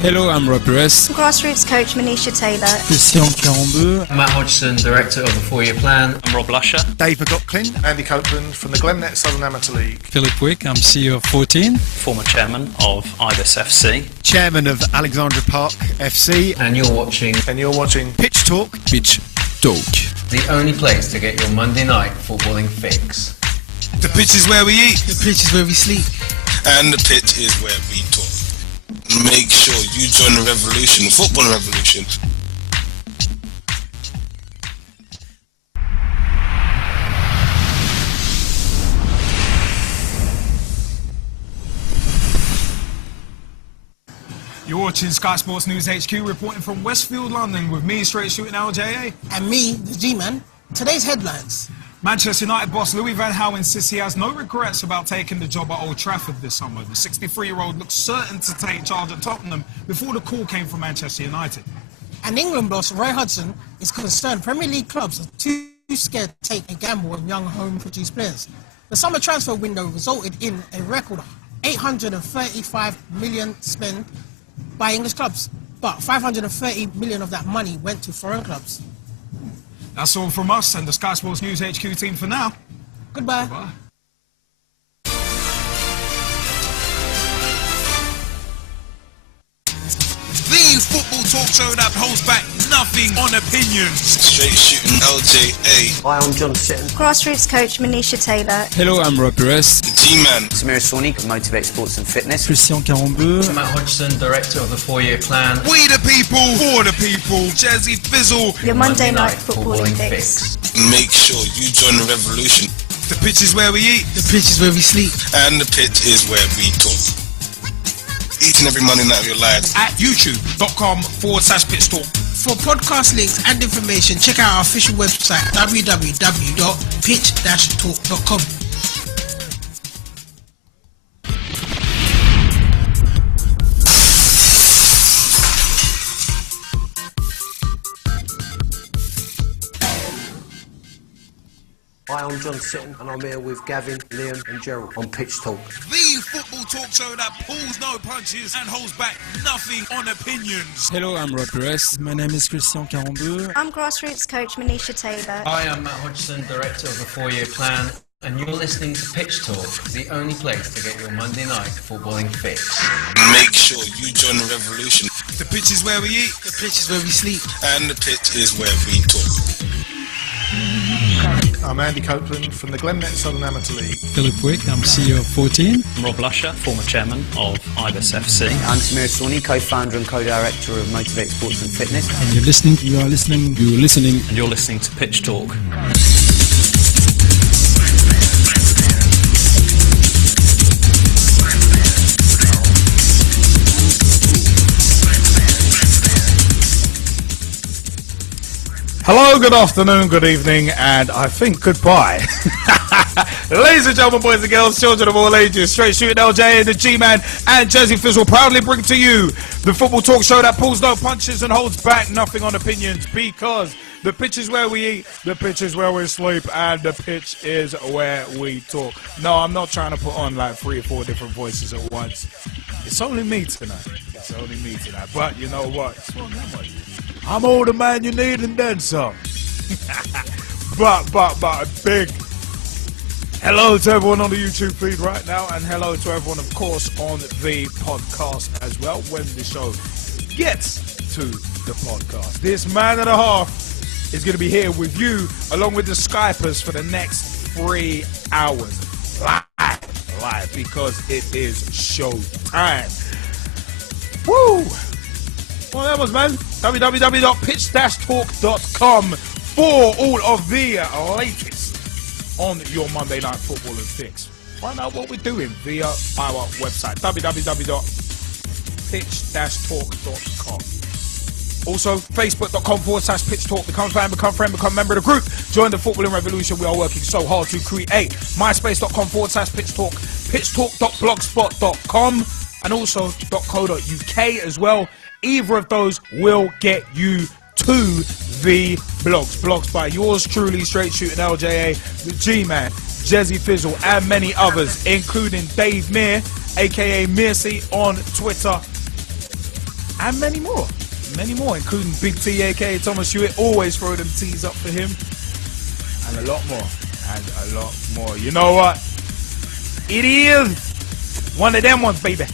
Hello, I'm Rob Rest. Grassroots coach Manisha Taylor. Christian 42. Matt Hodgson, director of the 4-year plan. I'm Rob Lusher. Dave McLaughlin. Andy Copeland from the Glennet Southern Amateur League. Philip Wick, I'm CEO of 14. Former chairman of Ibis FC. Chairman of Alexandra Park FC. And you're watching Pitch Talk. Pitch Talk. The only place to get your Monday night footballing fix. The pitch is where we eat. The pitch is where we sleep. And the pitch is where we talk. Make sure you join the revolution, the football revolution. You're watching Sky Sports News HQ, reporting from Westfield, London, with me, straight shooting LJA. And me, the G-Man. Today's headlines. Manchester United boss Louis van Gaal insists he has no regrets about taking the job at Old Trafford this summer. The 63-year-old looks certain to take charge at Tottenham before the call came from Manchester United. And England boss Roy Hodgson is concerned Premier League clubs are too scared to take a gamble on young home-produced players. The summer transfer window resulted in a record 835 million spent by English clubs, but 530 million of that money went to foreign clubs. That's all from us and the Sky Sports News HQ team for now. Goodbye. Goodbye. The football talk show that holds back nothing on opinions. Straight shooting LJA. Hi, I'm John Sitton. Grassroots coach Manisha Taylor. Hello, I'm Rob Rest. The G-Man. Samira Sawney of Motivate Sports and Fitness. Christian 42. Matt Hodgson, director of the 4-year plan. We the people, for the people. Jazzy Fizzle. Your Monday night footballing fix. Make sure you join the revolution. The pitch is where we eat. The pitch is where we sleep. And the pitch is where we talk. Each and every Monday night of your lives. At youtube.com/Pitch Talk. For podcast links and information, check out our official website www.pitch-talk.com. Hi, I'm John Sitton and I'm here with Gavin, Liam and Gerald on Pitch Talk. The football talk show that pulls no punches and holds back nothing on opinions. Hello, I'm Rob Rest. My name is Christian 42. I'm Grassroots coach Manisha Taylor. Hi, I'm Matt Hodgson, director of the 4-year plan. And you're listening to Pitch Talk, the only place to get your Monday night footballing fix. Make sure you join the revolution. The pitch is where we eat. The pitch is where we sleep. And the pitch is where we talk. I'm Andy Copeland from the Glennet Southern Amateur League. Philip Wick, I'm CEO of 14. I'm Rob Lusher, former chairman of Ibis FC. I'm Samira Sawney, co-founder and co-director of Motivate Sports and Fitness. And you're listening And you're listening to Pitch Talk. Hello, good afternoon, good evening, and I think goodbye. Ladies and gentlemen, boys and girls, children of all ages, straight shooting LJ and the G-Man and Jazzy Fizzle proudly bring to you the football talk show that pulls no punches and holds back nothing on opinions, because the pitch is where we eat, the pitch is where we sleep, and the pitch is where we talk. No, I'm not trying to put on like 3 or 4 different voices at once. It's only me tonight. It's only me tonight. But you know what? I'm all the man you need and then some. but a big hello to everyone on the YouTube feed right now, and hello to everyone, of course, on the podcast as well when the show gets to the podcast. This man and a half is going to be here with you along with the Skypers for the next 3 hours. Live, because it is show time. Woo! Well, that was, man. www.pitch-talk.com for all of the latest on your Monday Night Football and Fix. Find out what we're doing via our website, www.pitch-talk.com. Also, facebook.com/pitch-talk. Become fan, become friend, become member of the group. Join the footballing revolution. We are working so hard to create. myspace.com/pitch-talk. pitchtalk.blogspot.com. And also .co.uk as well. Either of those will get you to the blogs by yours truly, straight shooting LJA, the G-Man, Jazzy Fizzle, and many others, including Dave Meir, aka Mearsey on Twitter. and many more. Many more, including Big T, aka Thomas Hewitt. Always throw them T's up for him. And a lot more. And a lot more. You know what? It is one of them ones, baby.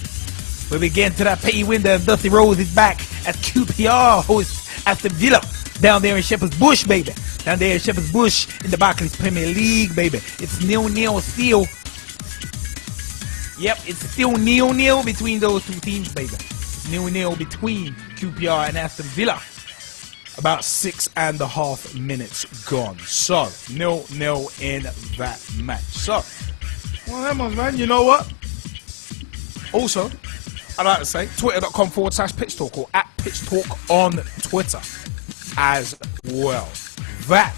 We'll be getting to that pay window. Dusty Rose is back as QPR hosts Aston Villa down there in Shepherd's Bush, baby. Down there in Shepherd's Bush in the Barclays Premier League, baby. It's 0-0 still. Yep, it's still 0-0 between those two teams, baby. It's 0-0 between QPR and Aston Villa. About 6.5 minutes gone. So, 0-0 in that match. So, well, them ones, man. You know what? Also, I'd like to say, twitter.com/Pitch Talk or @Pitch Talk on Twitter as well. That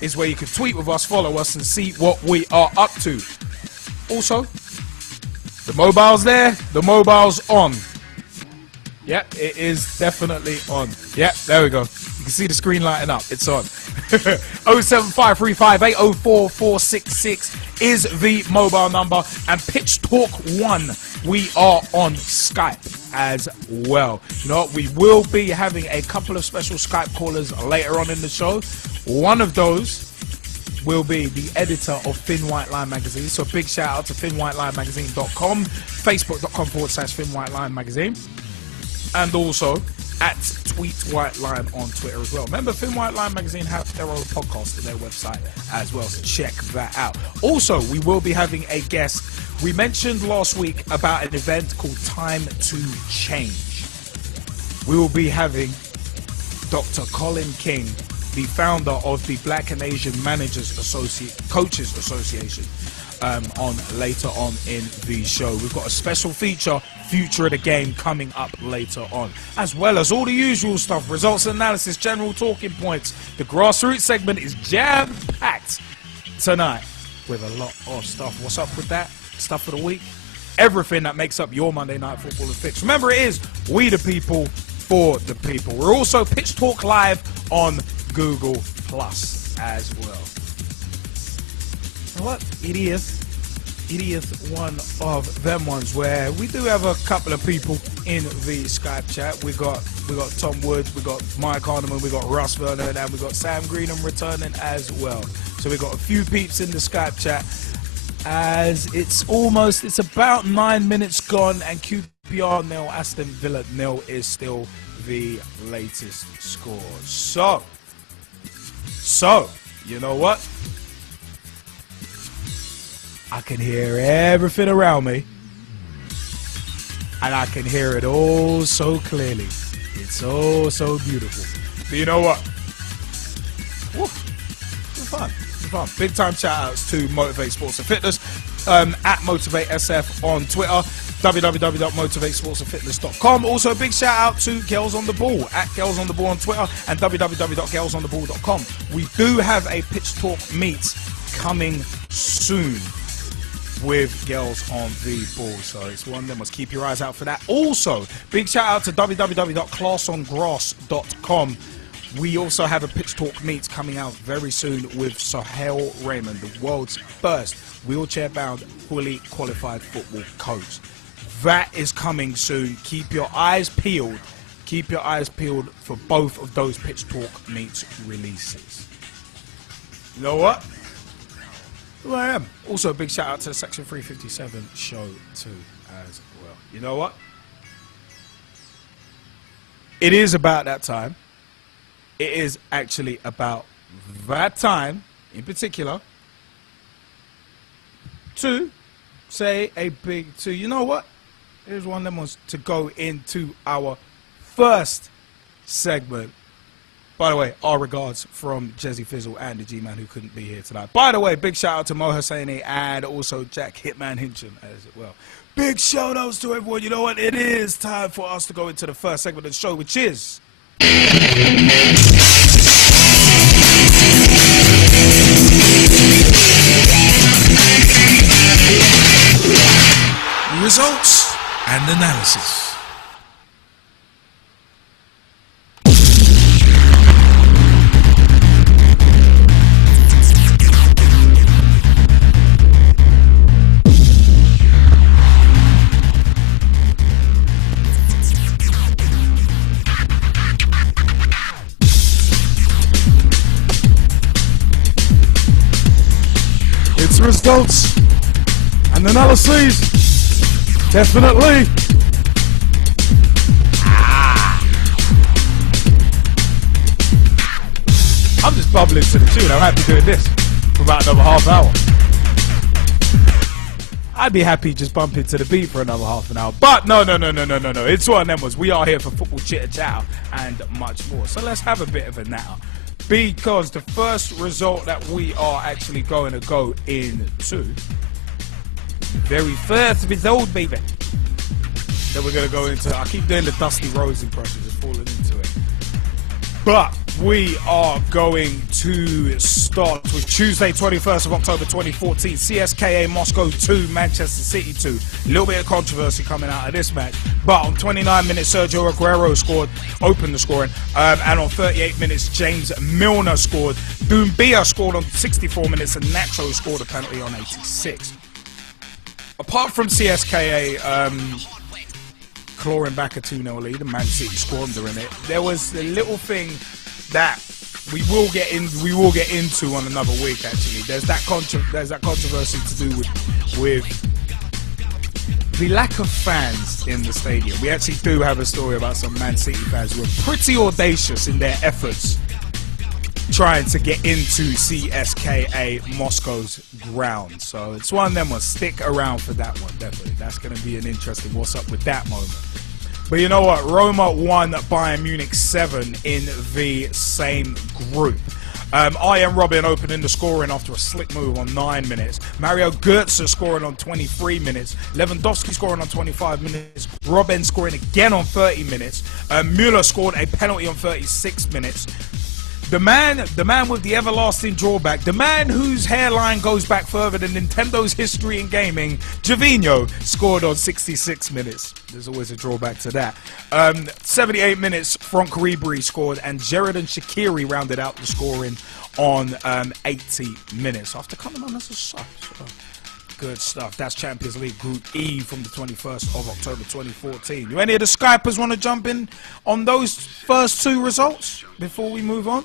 is where you can tweet with us, follow us, and see what we are up to. Also, the mobile's there, the mobile's on. Yep, it is definitely on. Yep, there we go. You can see the screen lighting up. It's on. 07535804466 is the mobile number. And Pitch Talk 1, we are on Skype as well. You know what? We will be having a couple of special Skype callers later on in the show. One of those will be the editor of Thin White Line magazine. So big shout out to thinwhitelinemagazine.com, facebook.com/Thin White Line magazine. And also at Tweet White Line on Twitter as well. Remember, Thin White Line magazine have their own podcast on their website as well, so check that out. Also, we will be having a guest. We mentioned last week about an event called Time to Change. We will be having Dr. Colin King, the founder of the Black and Asian Coaches Association, on later on in the show. We've got a special feature, Future of the Game, coming up later on, as well as all the usual stuff, results analysis, general talking points. The grassroots segment is jam-packed tonight with a lot of stuff. What's up with that? Stuff of the week. Everything that makes up your Monday Night Football and Fix. Remember, it is we the people for the people. We're also Pitch Talk Live on Google Plus as well. You know what? It is one of them ones where we do have a couple of people in the Skype chat. We got Tom Woods, we got Mike Harniman, we got Russ Vernon, and we got Sam Greenham returning as well. So we got a few peeps in the Skype chat. As it's about 9 minutes gone, and QPR 0, Aston Villa 0 is still the latest score. So, you know what? I can hear everything around me, and I can hear it all so clearly. It's so beautiful. But you know what? Woo, it's fun. Big time shout outs to Motivate Sports and Fitness, at Motivate SF on Twitter, www.motivatesportsandfitness.com. Also, a big shout out to Girls on the Ball, at Girls on the Ball on Twitter, and www.girlsontheball.com. We do have a Pitch Talk meet coming soon with Girls on the Ball, so it's one of them. Must keep your eyes out for that. Also, big shout out to www.classongrass.com. We also have a Pitch Talk meet coming out very soon with Sohail Raymond, the world's first wheelchair-bound, fully qualified football coach. That is coming soon. Keep your eyes peeled. Keep your eyes peeled for both of those Pitch Talk meets releases. You know what? Who I am. Also, a big shout out to the Section 357 show too as well. You know what? It is about that time. It is actually about that time, in particular, to say you know what? Here's one of them ones to go into our first segment. By the way, our regards from Jezzy Fizzle and the G-Man who couldn't be here tonight. By the way, big shout out to Mo Hosseini and also Jack Hitman Hinchin as well. Big shout outs to everyone. You know what? It is time for us to go into the first segment of the show, which is... Results and analysis. goats and analyses. Definitely. I'm just bubbling to the tune. I'm happy doing this for about another half hour. I'd be happy just bumping to the beat for another half an hour. But no. It's one of them was we are here for football chitter-chatter and much more. So let's have a bit of a now. Because the first result that we are actually going to go into, very first result, baby, that we're going to go into. I keep doing the Dusty Rose impression, just falling into it. But we are going to start with Tuesday, 21st of October 2014. CSKA Moscow 2, Manchester City 2. A little bit of controversy coming out of this match. But on 29 minutes, Sergio Aguero opened the scoring. And on 38 minutes, James Milner scored. Doumbia scored on 64 minutes, and Nacho scored a penalty on 86. Apart from CSKA clawing back a 2-0 lead, and Man City squandering it, there was a little thing that we will get into on another week. Actually, there's that controversy to do with the lack of fans in the stadium. We actually do have a story about some Man City fans who are pretty audacious in their efforts trying to get into CSKA Moscow's ground. So it's one of them ones. Stick around for that one, definitely. That's going to be an interesting what's up with that moment. But you know what? Roma won Bayern Munich 7 in the same group. Arjen Robben opening the scoring after a slick move on 9 minutes. Mario Götze scoring on 23 minutes. Lewandowski scoring on 25 minutes. Robben scoring again on 30 minutes. Müller scored a penalty on 36 minutes. The man with the everlasting drawback, the man whose hairline goes back further than Nintendo's history in gaming, Gervinho, scored on 66 minutes. There's always a drawback to that. 78 minutes, Franck Ribéry scored, and Sheridan Shaqiri rounded out the scoring on 80 minutes after coming on as a sub. So, good stuff. That's Champions League Group E from the 21st of October 2014. Do any of the Skypers want to jump in on those first two results before we move on?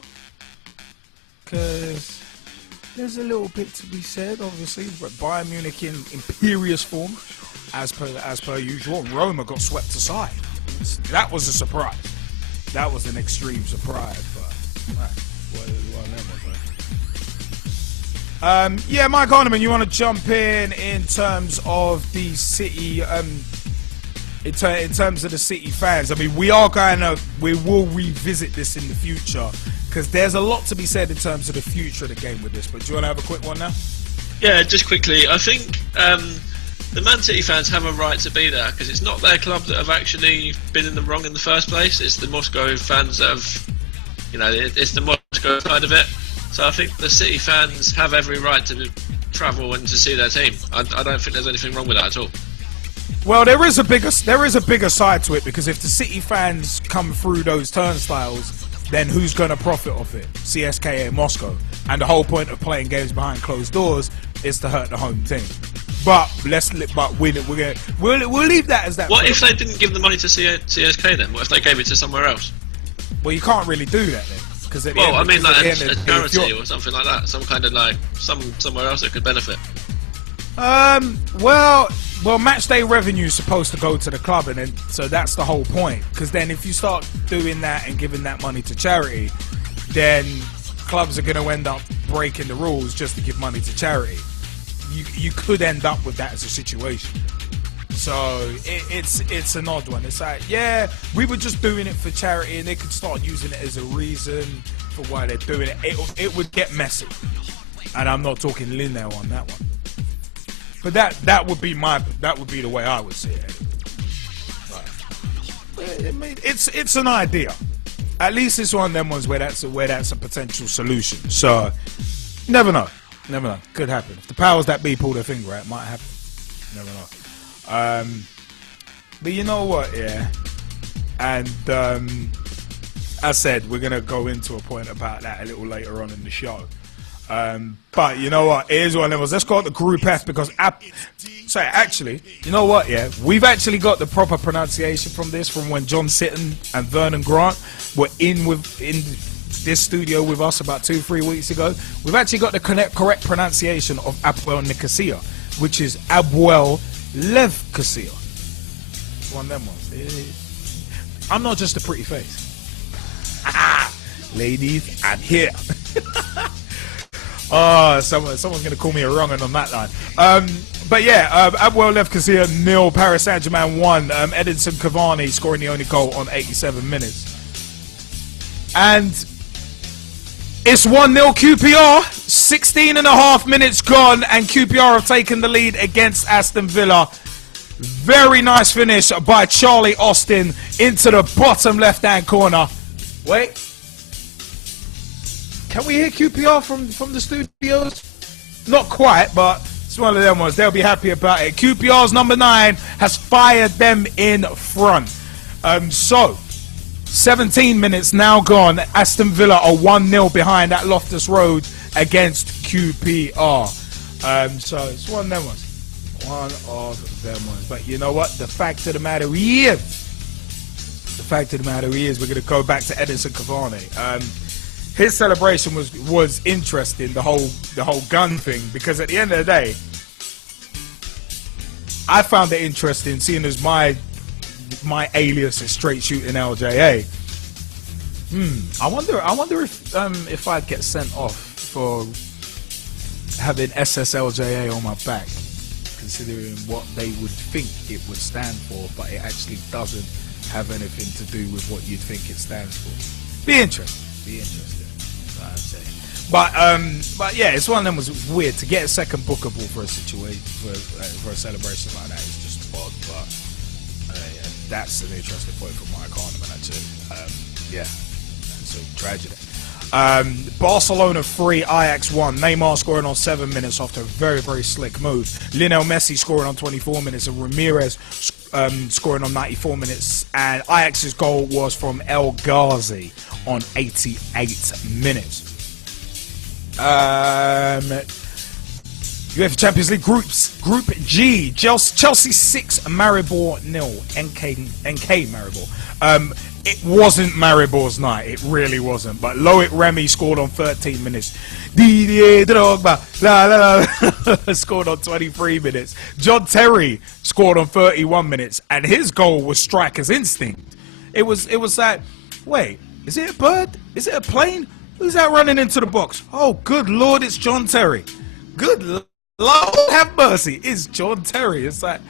Because there's a little bit to be said, obviously. But Bayern Munich in imperious form, as per usual. Roma got swept aside. That was a surprise. That was an extreme surprise. But yeah, Mike Harniman, you want to jump in terms of the City, in terms of the City fans? I mean, we will revisit this in the future because there's a lot to be said in terms of the future of the game with this. But do you want to have a quick one now? Yeah, just quickly. I think the Man City fans have a right to be there because it's not their club that have actually been in the wrong in the first place. It's the Moscow fans that have, it's the Moscow side of it. So I think the City fans have every right to travel and to see their team. I don't think there's anything wrong with that at all. Well, there is a bigger side to it because if the City fans come through those turnstiles, then who's going to profit off it? CSKA Moscow. And the whole point of playing games behind closed doors is to hurt the home team. But we'll leave that as that. What if they didn't give the money to CSK then? What if they gave it to somewhere else? Well, you can't really do that then. Well, I mean, like a charity or something like that. Some kind of somewhere else that could benefit. Well, match day revenue is supposed to go to the club, and then so that's the whole point. Because then, if you start doing that and giving that money to charity, then clubs are going to end up breaking the rules just to give money to charity. You could end up with that as a situation. So it's an odd one. It's like, yeah, we were just doing it for charity, and they could start using it as a reason for why they're doing it. It would get messy, and I'm not talking linear on that one. But that would be the way I would see it. Right. It's an idea. At least it's one of them ones where that's a potential solution. So never know. Could happen. If the powers that be pull their finger out, it might happen. Never know. But you know what, yeah, and as I said, we're gonna go into a point about that a little later on in the show. But you know what, it is one of those. Let's call it the Group F because actually, you know what, yeah, we've actually got the proper pronunciation from when John Sitton and Vernon Grant were in this studio with us about 2-3 weeks ago, we've actually got the correct pronunciation of Abuel Nicosia, which is Abuel Levcosia. One of them ones. I'm not just a pretty face. Ladies, I'm here. Someone's going to call me a wrong one on that line. But yeah, Abuel Levcosia 0, Paris Saint-Germain 1. Edinson Cavani scoring the only goal on 87 minutes. And it's 1-0 QPR. 16.5 minutes gone, and QPR have taken the lead against Aston Villa. Very nice finish by Charlie Austin into the bottom left-hand corner. Wait. Can we hear QPR from the studios? Not quite, but it's one of them ones. They'll be happy about it. QPR's number 9 has fired them in front. So, 17 minutes now gone. Aston Villa are 1-0 behind at Loftus Road against QPR. So, it's one of them ones. One of them ones. But you know what? The fact of the matter is, we're going to go back to Edinson Cavani. His celebration was interesting, the whole gun thing, because at the end of the day, I found it interesting seeing as my alias is straight shooting LJA. I wonder if I'd get sent off for having SSLJA on my back, considering what they would think it would stand for, but it actually doesn't have anything to do with what you'd think it stands for. Be interesting. But yeah, it's one of them was weird to get a second bookable for a situation for a celebration like that. It's just odd, but that's an interesting point from Mike Harniman actually. Yeah, so tragedy. Barcelona 3, Ajax 1. Neymar scoring on 7 minutes after a very slick move. Lionel Messi scoring on 24 minutes and Ramirez scoring on 94 minutes. And Ajax's goal was from El Ghazi on 88 minutes. UEFA Champions League groups. Group G. Chelsea 6, Maribor 0. NK Maribor. It wasn't Maribor's night. It really wasn't. But Loic Remy scored on 13 minutes. Didier Drogba scored on 23 minutes. John Terry scored on 31 minutes. And his goal was striker's instinct. It was like, wait, is it a bird? Is it a plane? Who's that running into the box? Oh, good Lord, it's John Terry. Good Lord, have mercy. It's John Terry. It's like,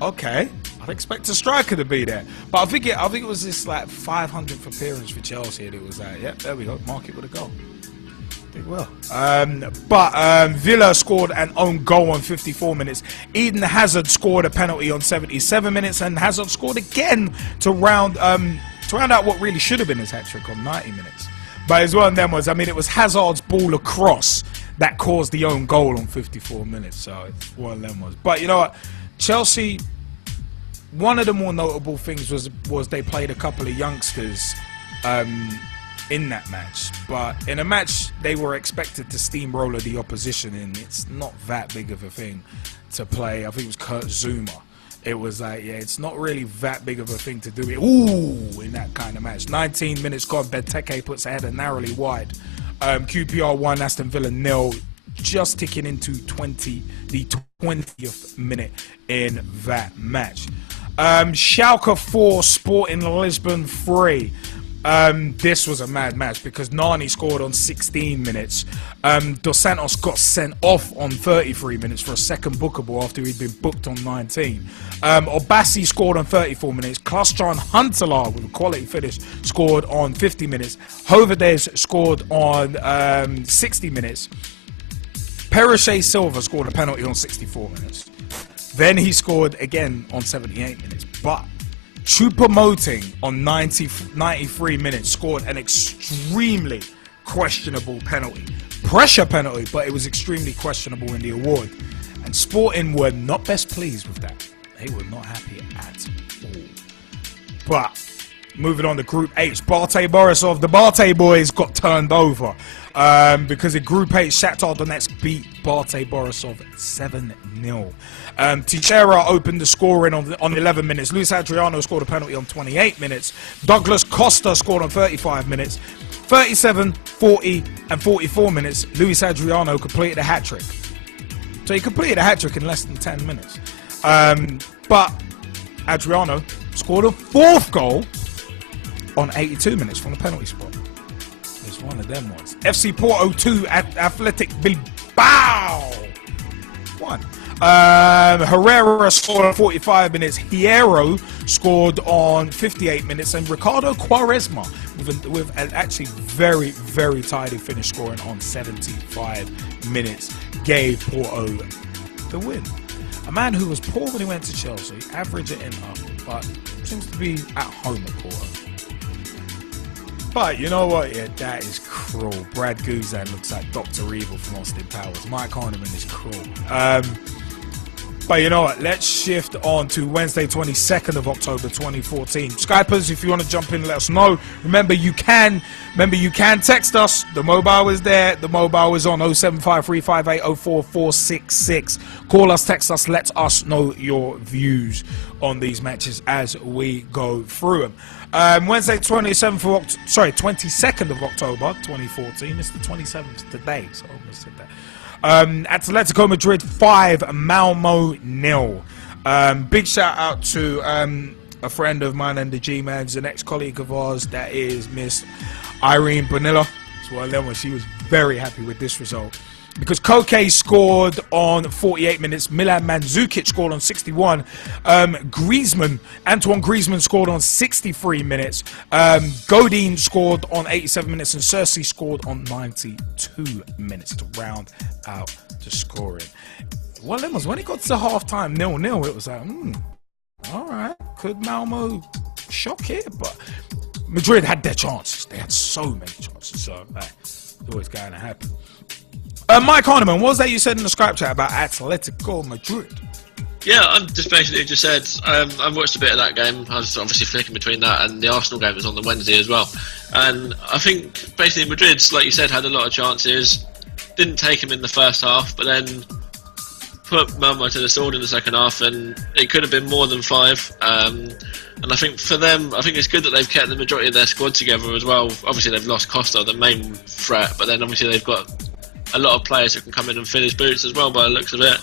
okay, I'd expect a striker to be there. But I think it was this like 500th appearance for Chelsea, and it was like, yep, there we go, mark it with a goal. Did well. But Villa scored an own goal on 54 minutes. Eden Hazard scored a penalty on 77 minutes, and Hazard scored again to round out what really should have been his hat-trick on 90 minutes. But as one of them was, I mean, it was Hazard's ball across that caused the own goal on 54 minutes. So it's one of them was. But you know what? Chelsea, one of the more notable things was they played a couple of youngsters in that match. But in a match they were expected to steamroller the opposition in. It's not that big of a thing to play. I think it was Kurt Zuma. It was like, yeah, it's not really that big of a thing to do it. Ooh, in that kind of match. 19 minutes gone. Benteke puts a header narrowly wide. QPR 1, Aston Villa 0. Just ticking into the 20th minute in that match. Schalke 4, Sporting Lisbon 3. This was a mad match because Nani scored on 16 minutes. Dos Santos got sent off on 33 minutes for a second bookable after he'd been booked on 19. Obasi scored on 34 minutes. Klaas-Jan Huntelaar with a quality finish scored on 50 minutes. Hovedez scored on 60 minutes. Perichet Silva scored a penalty on 64 minutes. Then he scored again on 78 minutes. But Choupo-Moting on 93 minutes scored an extremely questionable penalty. Pressure penalty, but it was extremely questionable in the award. And Sporting were not best pleased with that. They were not happy at all. But moving on to Group H, Bate Borisov, the Bate boys got turned over. Because in Group H, Shakhtar Donetsk beat Bate Borisov 7-0. Teixeira opened the scoring on 11 minutes. Luis Adriano scored a penalty on 28 minutes. Douglas Costa scored on 35 minutes. 37, 40, and 44 minutes, Luis Adriano completed a hat-trick. So he completed a hat-trick in less than 10 minutes. But Adriano scored a fourth goal on 82 minutes from the penalty spot. It's one of them ones. FC Porto 2 at Athletic Bilbao 1. Herrera scored on 45 minutes. Hierro scored on 58 minutes. And Ricardo Quaresma with an actually very, very tidy finish, scoring on 75 minutes, gave Porto the win. A man who was poor when he went to Chelsea, average it in up, but seems to be at home at Porto. But you know what? Yeah, that is cruel. Brad Guzan looks like Dr. Evil from Austin Powers. Mike Harniman is cruel. But you know what? Let's shift on to Wednesday, 22nd of October, 2014. Skypers, if you want to jump in, let us know. Remember, you can text us. The mobile is there. The mobile is on 07535804466. Call us, text us, let us know your views on these matches as we go through them. Wednesday, 22nd of October, 2014. It's the 27th today, so I almost said that. Atletico Madrid 5, Malmo 0. Big shout out to a friend of mine and the G-Man's, an ex-colleague of ours, that is Miss Irene Bonilla. She was very happy with this result. Because Koke scored on 48 minutes, Milan Mandzukic scored on 61, Antoine Griezmann scored on 63 minutes, Godin scored on 87 minutes, and Cersei scored on 92 minutes to round out the scoring. One of them was when it got to half-time 0-0, it was like, all right, could Malmo shock here? But Madrid had their chances. They had so many chances, so it's always going to happen. Mike Harniman, what was that you said in the Skype chat about Atletico Madrid? Yeah, I'm just basically just said I watched a bit of that game. I was obviously flicking between that and the Arsenal game was on the Wednesday as well. And I think basically Madrid, like you said, had a lot of chances. Didn't take him in the first half, but then put Malmo to the sword in the second half, and it could have been more than 5. And I think for them, I think it's good that they've kept the majority of their squad together as well. Obviously, they've lost Costa, the main threat, but then obviously they've got a lot of players who can come in and fill his boots as well by the looks of it.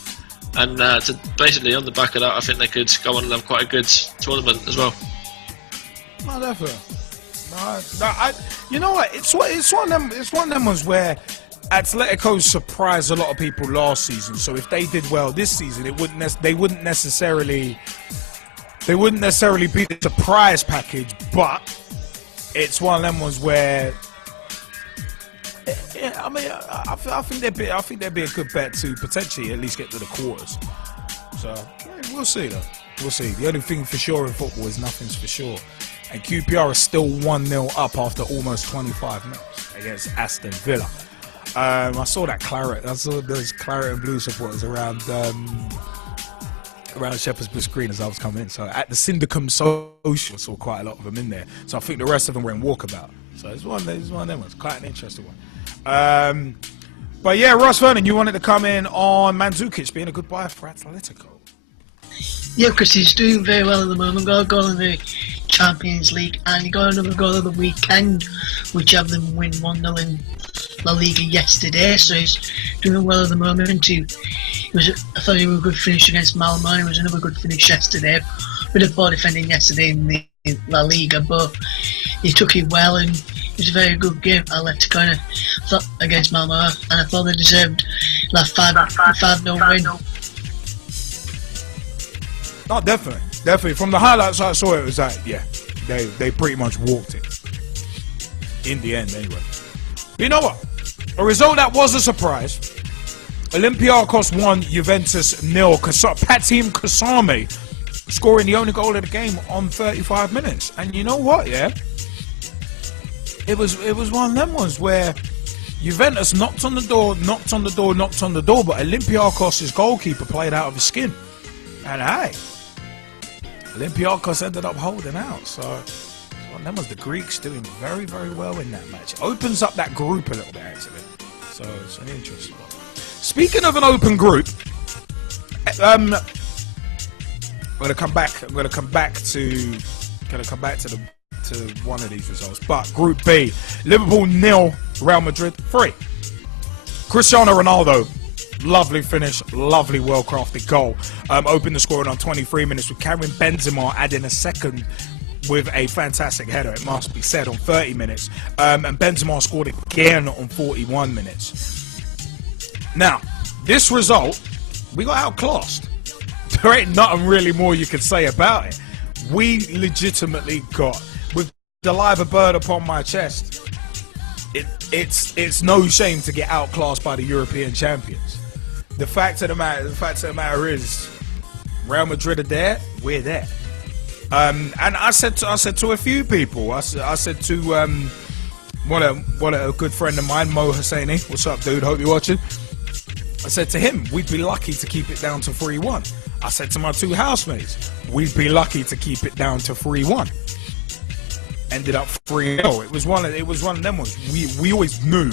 And to basically on the back of that, I think they could go on and have quite a good tournament as well. No, definitely. You know what? It's one of them ones where Atletico surprised a lot of people last season. So if they did well this season, they wouldn't necessarily be the surprise package. But it's one of them ones where. Yeah, I mean, I think they'd be a good bet to potentially at least get to the quarters. So yeah, we'll see though. We'll see. The only thing for sure in football is nothing's for sure. And QPR is still 1-0 up after almost 25 minutes against Aston Villa. I saw that claret. I saw those claret and blue supporters around Shepherd's Bush Green as I was coming in. So at the Syndicum Social, I saw quite a lot of them in there. So I think the rest of them were in walkabout. So it's one of them ones. Quite an interesting one. But yeah, Ross Vernon, you wanted to come in on Mandzukic being a good buy for Atletico. Yeah, because he's doing very well at the moment. Got a goal in the Champions League, and he got another goal at the weekend, which had them win 1-0 in La Liga yesterday. So he's doing well at the moment. I thought he was a good finish against Malmo. It was another good finish yesterday. Bit of poor defending yesterday in the La Liga, but he took it well, and it was a very good game. Atletico against Malmo, and I thought they deserved that 5-0 win. No, definitely. From the highlights I saw, it was like, yeah, they pretty much walked it. In the end, anyway. But you know what? A result that was a surprise. Olympiacos 1, Juventus 0. Patim Kasame scoring the only goal of the game on 35 minutes. And you know what, yeah? It was one of them ones where Juventus knocked on the door, but Olympiacos' goalkeeper played out of his skin. And hey, Olympiacos ended up holding out. So one of them was the Greeks doing very, very well in that match. Opens up that group a little bit, actually. So it's an interesting one. Speaking of an open group, I'm gonna come back to to one of these results. But Group B, Liverpool 0, Real Madrid 3. Cristiano Ronaldo, lovely finish, lovely well-crafted goal. Opened the scoring on 23 minutes with Karim Benzema adding a second with a fantastic header, it must be said, on 30 minutes. And Benzema scored again on 41 minutes. Now, this result, we got outclassed. There ain't nothing really more you can say about it. We legitimately got, with the live a bird upon my chest, it's no shame to get outclassed by the European champions. The fact of the matter is, Real Madrid are there, we're there. And I said to a few people, I said to what a good friend of mine, Mo Hosseini, what's up, dude? Hope you're watching. I said to him, we'd be lucky to keep it down to 3-1. I said to my two housemates, we'd be lucky to keep it down to 3-1. Ended up 3-0. It was one of them ones. We always knew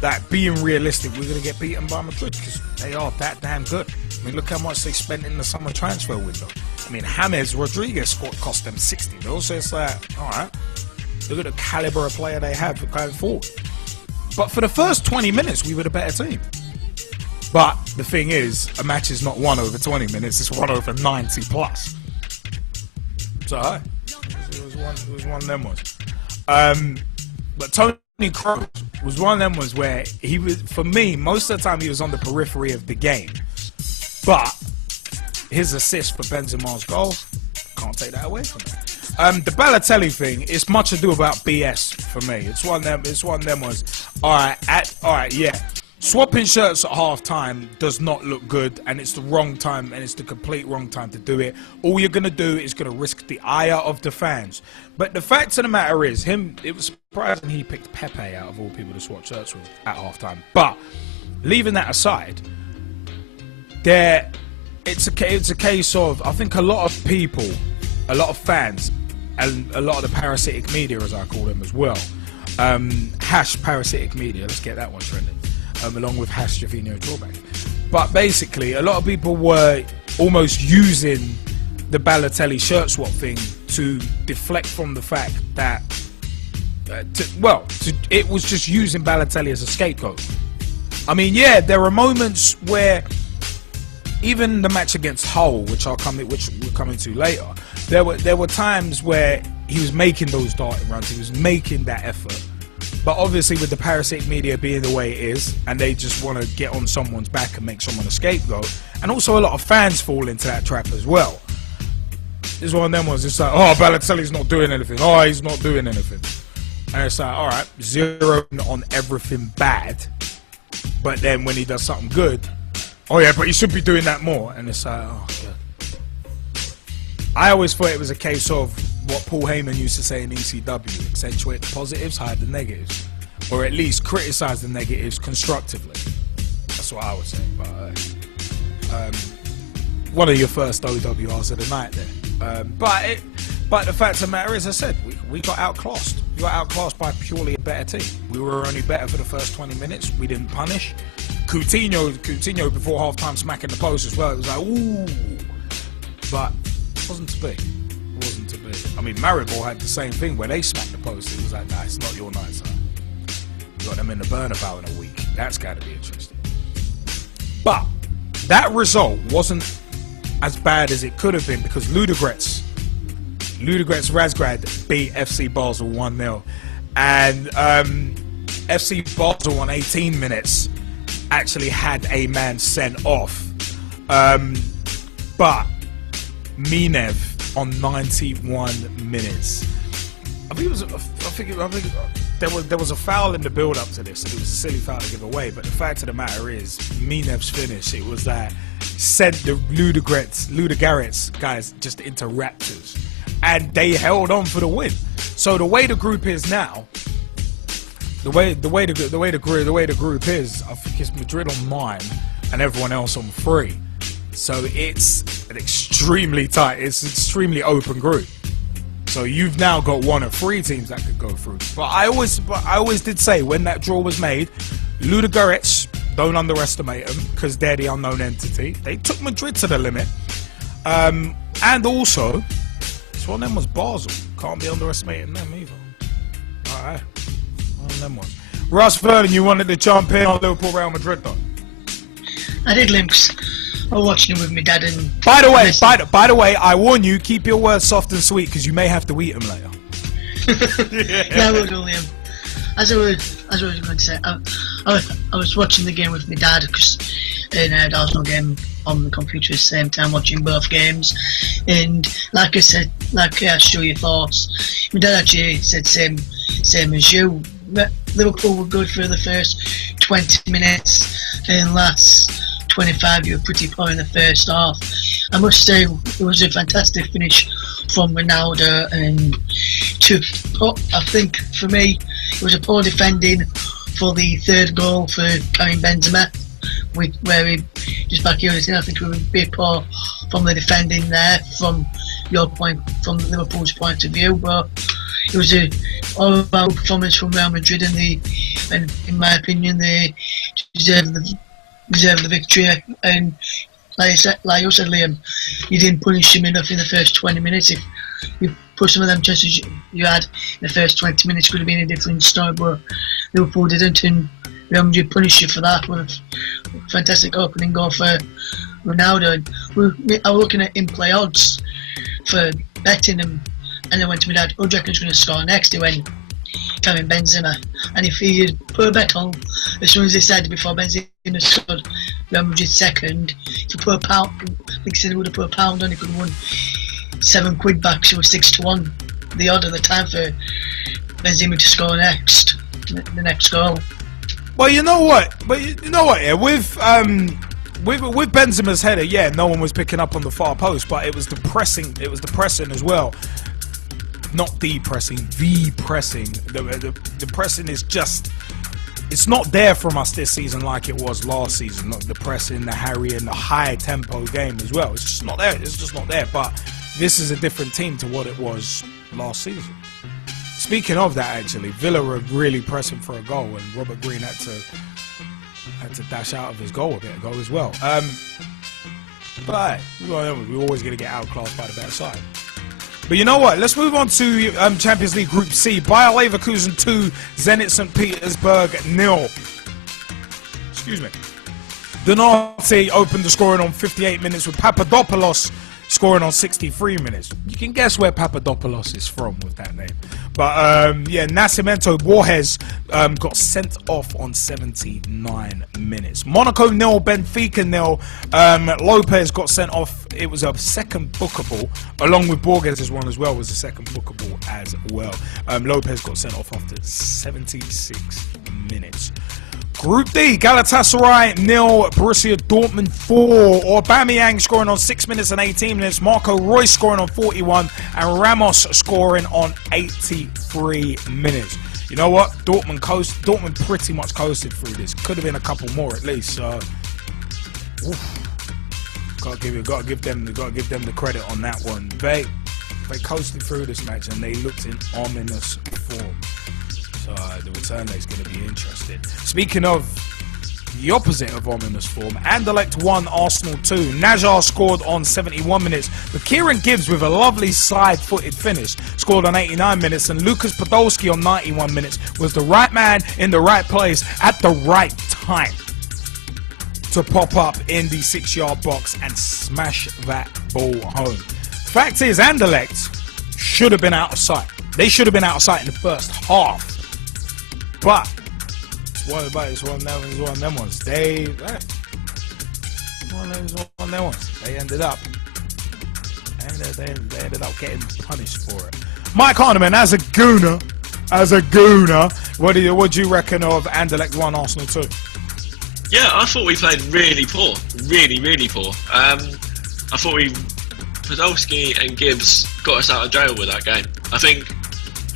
that, being realistic, we're gonna get beaten by Madrid because they are that damn good. I mean, look how much they spent in the summer transfer window. I mean, James Rodriguez cost them 60 mil, so it's like, all right, look at the caliber of player they have going forward. But for the first 20 minutes, we were the better team. But the thing is, a match is not won over 20 minutes, it's won over 90 plus. So, it was one of them ones. But Toni Kroos was one of them ones where he was, for me, most of the time he was on the periphery of the game. But his assist for Benzema's goal, can't take that away from him. The Balotelli thing, it's much ado about BS for me. It's one of them ones. All right, yeah. Swapping shirts at half-time does not look good, and it's the wrong time, and it's the complete wrong time to do it. All you're going to do is going to risk the ire of the fans. But the fact of the matter is, it was surprising he picked Pepe out of all people to swap shirts with at half-time. But leaving that aside, it's a case of, I think a lot of people, a lot of fans, and a lot of the parasitic media, as I call them as well, hash parasitic media, let's get that one trending. Along with hash Javinho drawback. But basically, a lot of people were almost using the Balotelli shirt swap thing to deflect from the fact that, it was just using Balotelli as a scapegoat. I mean, yeah, there are moments where, even the match against Hull, which we're coming to later, there were times where he was making those darting runs, he was making that effort. But obviously, with the parasitic media being the way it is, and they just want to get on someone's back and make someone a scapegoat, and also a lot of fans fall into that trap as well. It's one of them ones, it's like, oh, Balotelli's not doing anything. Oh, he's not doing anything. And it's like, all right, zeroing on everything bad. But then when he does something good, oh yeah, but he should be doing that more. And it's like, oh, God. I always thought it was a case of what Paul Heyman used to say in ECW, accentuate the positives, hide the negatives. Or at least criticize the negatives constructively. That's what I would say. But one of your first OWRs of the night there. But the fact of the matter is, as I said, we got outclassed. We got outclassed by purely a better team. We were only better for the first 20 minutes. We didn't punish. Coutinho before half-time smacking the post as well. It was like, ooh. But it wasn't to be. It wasn't to be. I mean, Maribor had the same thing where they smacked the post. It was like, nah, it's not your night, son. You got them in the Bernabeu in a week. That's got to be interesting. But that result wasn't as bad as it could have been because Ludogorets Razgrad beat FC Basel 1-0. And FC Basel on 18 minutes actually had a man sent off. But Minev on 91 minutes. I think there was a foul in the build-up to this, and it was a silly foul to give away. But the fact of the matter is, Minev's finish, it was that sent the Ludogorets guys just into raptors, and they held on for the win. So the way the group is now, the way the group is, I think it's Madrid on 9 and everyone else on 3. So it's an extremely tight, it's an extremely open group. So you've now got 1 of 3 teams that could go through. But I always did say when that draw was made, Ludogorets, don't underestimate them because they're the unknown entity. They took Madrid to the limit, and also it's one of them was Basel. Can't be underestimating them either. Alright. One of them ones. Russ Vernon, you wanted to jump in on Liverpool Real Madrid though? I did, Links. I was watching it with my dad and... By the way, I warn you, keep your words soft and sweet because you may have to eat them later. Yeah, I will do, Liam. As I was going to say, I was watching the game with my dad because I had Arsenal game on the computer at the same time, watching both games. And like I said, like I asked you your thoughts, my dad actually said same as you. Liverpool were good for the first 20 minutes and last 25 you were pretty poor in the first half. I must say it was a fantastic finish from Ronaldo, and I think for me it was a poor defending for the third goal for Karim Benzema, where he just back here. I think we were a bit poor from the defending there from Liverpool's point of view, but it was a all-round performance from Real Madrid, and in my opinion they deserve the victory. And like you said, Liam, you didn't punish him enough in the first 20 minutes. If you put some of them chances you had in the first 20 minutes, could have been a different story, but Liverpool didn't, and Real Madrid punished you for that with a fantastic opening goal for Ronaldo. I was looking at in-play odds for betting him, and I went to my dad, who do you reckon is going to score next? He went, Karim Benzema. And if he had put a bet on, as soon as he said before Benzema scored, Real Madrid second, if you put a pound, I think he said he would have put a pound on, he could have won £7 back, so it was 6-1. The odd at the time for Benzema to score the next goal. Well, you know what? Yeah, with Benzema's header, yeah, no one was picking up on the far post, but it was the pressing. It was the pressing as well. Not the pressing, the pressing. The pressing is just, it's not there from us this season like it was last season. Not the pressing, the harrying, the high tempo game as well. It's just not there. It's just not there. But this is a different team to what it was last season. Speaking of that, actually, Villa were really pressing for a goal, and Robert Green had to dash out of his goal a bit ago as well. But we're always going to get outclassed by the better side. But you know what? Let's move on to Champions League Group C. Bayer Leverkusen 2, Zenit St. Petersburg 0. Excuse me. Donati opened the scoring on 58 minutes with Papadopoulos scoring on 63 minutes. You can guess where Papadopoulos is from with that name. But yeah, Nascimento Borges got sent off on 79 minutes. Monaco 0, Benfica 0. Lopez got sent off. It was a second bookable, along with Borges' one as well, was a second bookable as well. Lopez got sent off after 76 minutes. Group D, Galatasaray 0, Borussia Dortmund 4. Aubameyang scoring on 6 minutes and 18 minutes. Marco Reus scoring on 41. And Ramos scoring on 83 minutes. You know what? Dortmund pretty much coasted through this. Could have been a couple more at least. So, gotta give them the credit on that one. They coasted through this match and they looked in ominous form. So the return leg is going to be interesting. Speaking of the opposite of ominous form, Anderlecht 1, Arsenal 2. Najar scored on 71 minutes, but Kieran Gibbs with a lovely side-footed finish scored on 89 minutes, and Lucas Podolski on 91 minutes was the right man in the right place at the right time to pop up in the 6-yard box and smash that ball home. Fact is, Anderlecht should have been out of sight. They should have been out of sight in the first half. But it's one of them ones. They ended up getting punished for it. Mike Harniman, as a gooner, what do you reckon of Anderlecht 1, Arsenal 2? Yeah, I thought we played really poor, really poor. I thought Podolski and Gibbs got us out of jail with that game. I think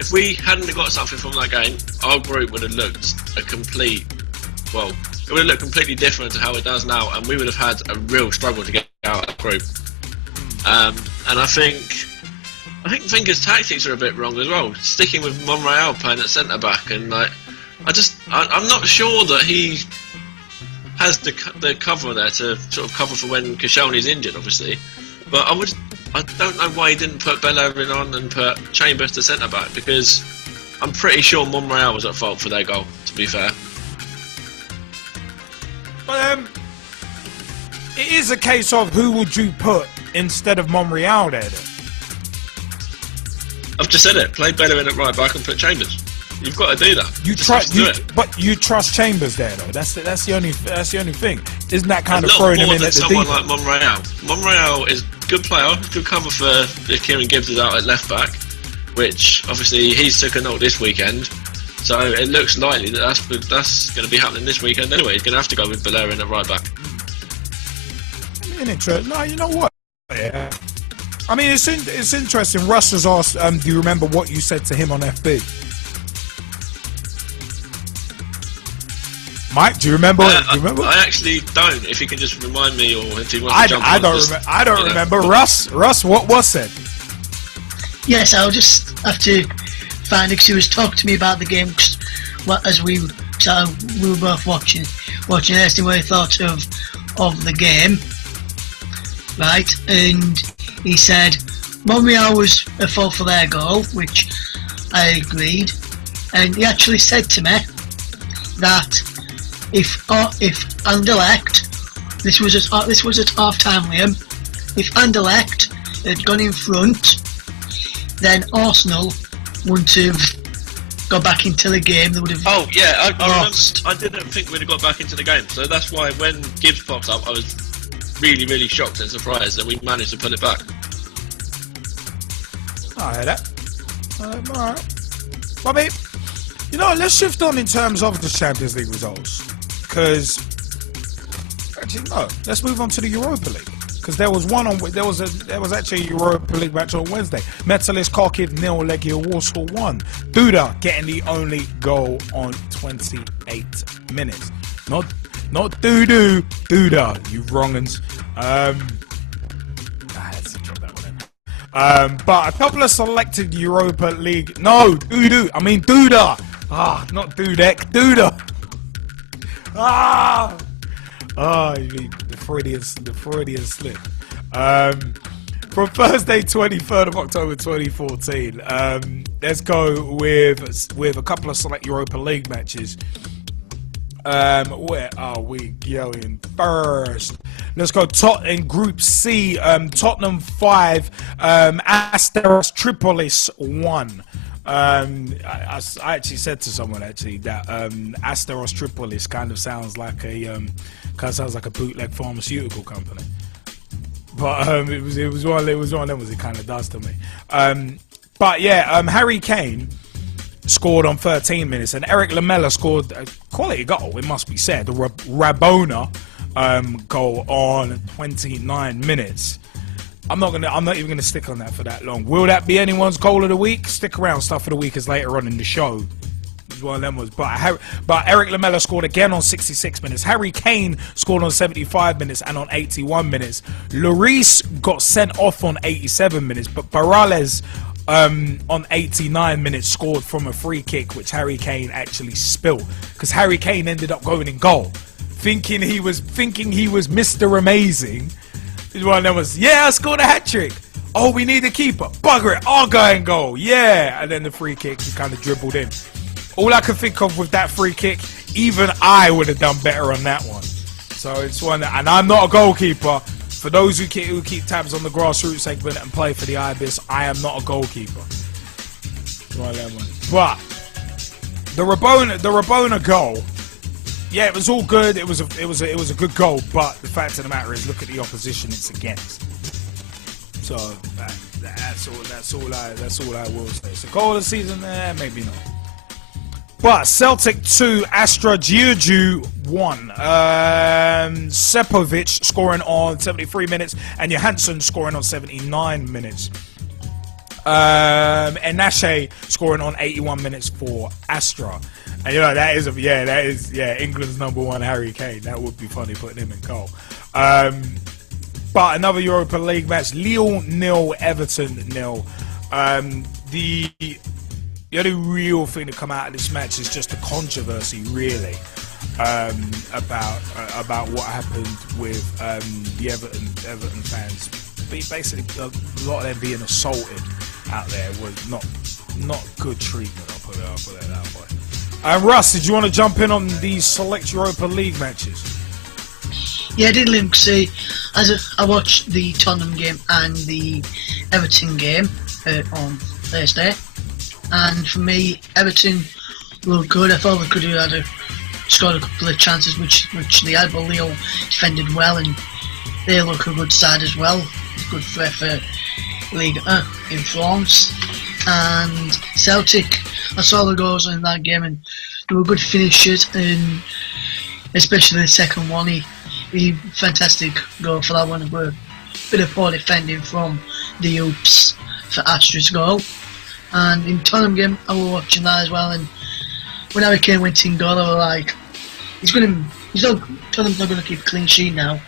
if we hadn't got something from that game, our group would have looked completely different to how it does now, and we would have had a real struggle to get out of that group. And I think Wenger's tactics are a bit wrong as well. Sticking with Monreal playing at centre back, and I'm not sure that he has the cover there to sort of cover for when Koscielny's injured, obviously. But I don't know why he didn't put Bellerin on and put Chambers to centre back, because I'm pretty sure Monreal was at fault for their goal, to be fair. But it is a case of who would you put instead of Monreal there then? I've just said it. Play Bellerin at right back and put Chambers. You've got to do that. But you trust Chambers there though. That's the only thing. Isn't that kind of throwing him in at the deep end? Someone like Monreal. Monreal is a good player, good cover for if Kieran Gibbs is out at left back, which obviously he's took a knock this weekend. So it looks likely that that's going to be happening this weekend anyway. He's going to have to go with Bellerin at right back. No, you know what? Yeah. I mean, it's interesting. Russ has asked, do you remember what you said to him on FB? Mike, do you remember? I actually don't. If you can just remind me, or if you want to jump on. I don't remember. Russ, what was said? Yes, I'll just have to find it, because he was talking to me about the game as we were both watching, asking what he thought of the game, right? And he said Monreal was a fault for their goal, which I agreed, and he actually said to me that if Anderlecht, this was at half time, Liam, if Anderlecht had gone in front, then Arsenal wouldn't have got back into the game. They would have. Oh yeah, I didn't think we'd have got back into the game, so that's why when Gibbs popped up, I was really, really shocked and surprised that we managed to pull it back. I hear that. Alright. Well, I mean, you know, let's shift on in terms of the Champions League results, because actually no, let's move on to the Europa League, because there was actually a Europa League match on Wednesday. Metalist Kharkiv 0, Legia Warsaw 1. Duda getting the only goal on 28 minutes. Not Duda, you wrong'uns. I had to drop that one in. But a couple of selected Europa League. No, Duda. Not Dudek, Duda. The Freudian slip. From Thursday, 23rd of October 2014. Let's go with a couple of select Europa League matches. Where are we going first? Let's go in Group C. Tottenham 5, Asteras Tripolis 1. I actually said to someone that Asteros Tripolis kind of sounds like a bootleg pharmaceutical company. But it was one of them. It kind of does to me. But yeah, Harry Kane scored on 13 minutes, and Eric Lamela scored a quality goal, it must be said, the Rabona goal on 29 minutes. I'm not even gonna stick on that for that long. Will that be anyone's goal of the week? Stick around, stuff for the week is later on in the show. One of them was, but Eric Lamela scored again on 66 minutes. Harry Kane scored on 75 minutes and on 81 minutes. Lloris got sent off on 87 minutes, but Barales on 89 minutes scored from a free kick, which Harry Kane actually spilled, because Harry Kane ended up going in goal, thinking he was Mr. Amazing. One of them was, yeah, I scored a hat-trick. Oh, we need a keeper. Bugger it, I'll go in goal. Yeah, and then the free kick, he kind of dribbled in. All I could think of with that free kick, even I would have done better on that one. So it's one that, and I'm not a goalkeeper. For those who keep tabs on the grassroots segment and play for the Ibis, I am not a goalkeeper. But the Rabona goal, yeah, it was all good. It was a good goal, but the fact of the matter is, look at the opposition it's against. So that's all I will say. So goal of the season there, maybe not. But Celtic 2, Astra Giurgiu 1. Sepovic scoring on 73 minutes, and Johansson scoring on 79 minutes. Enashe scoring on 81 minutes for Astra. And you know, that is England's #1 Harry Kane. That would be funny putting him in goal. But another Europa League match, Lille 0, Everton 0. The only real thing to come out of this match is just the controversy, really, about what happened with the Everton fans basically a lot of them being assaulted out there was not good treatment. I'll put it that way. And Russ, did you want to jump in on these select Europa League matches? Yeah, I did, Liam. See, I watched the Tottenham game and the Everton game on Thursday, and for me, Everton were good. I thought they could have scored a couple of chances, which they had, but Leo defended well, and they look a good side as well. Good threat for Ligue 1 in France. And Celtic, I saw the goals in that game, and they were good finishers, and especially the second one, he fantastic goal for that one. Were a bit of poor defending from the Oops for Astra's goal. And in Tottenham game, I was watching that as well, and when Harry Kane went in goal, I was like, Tottenham's not going to keep a clean sheet now.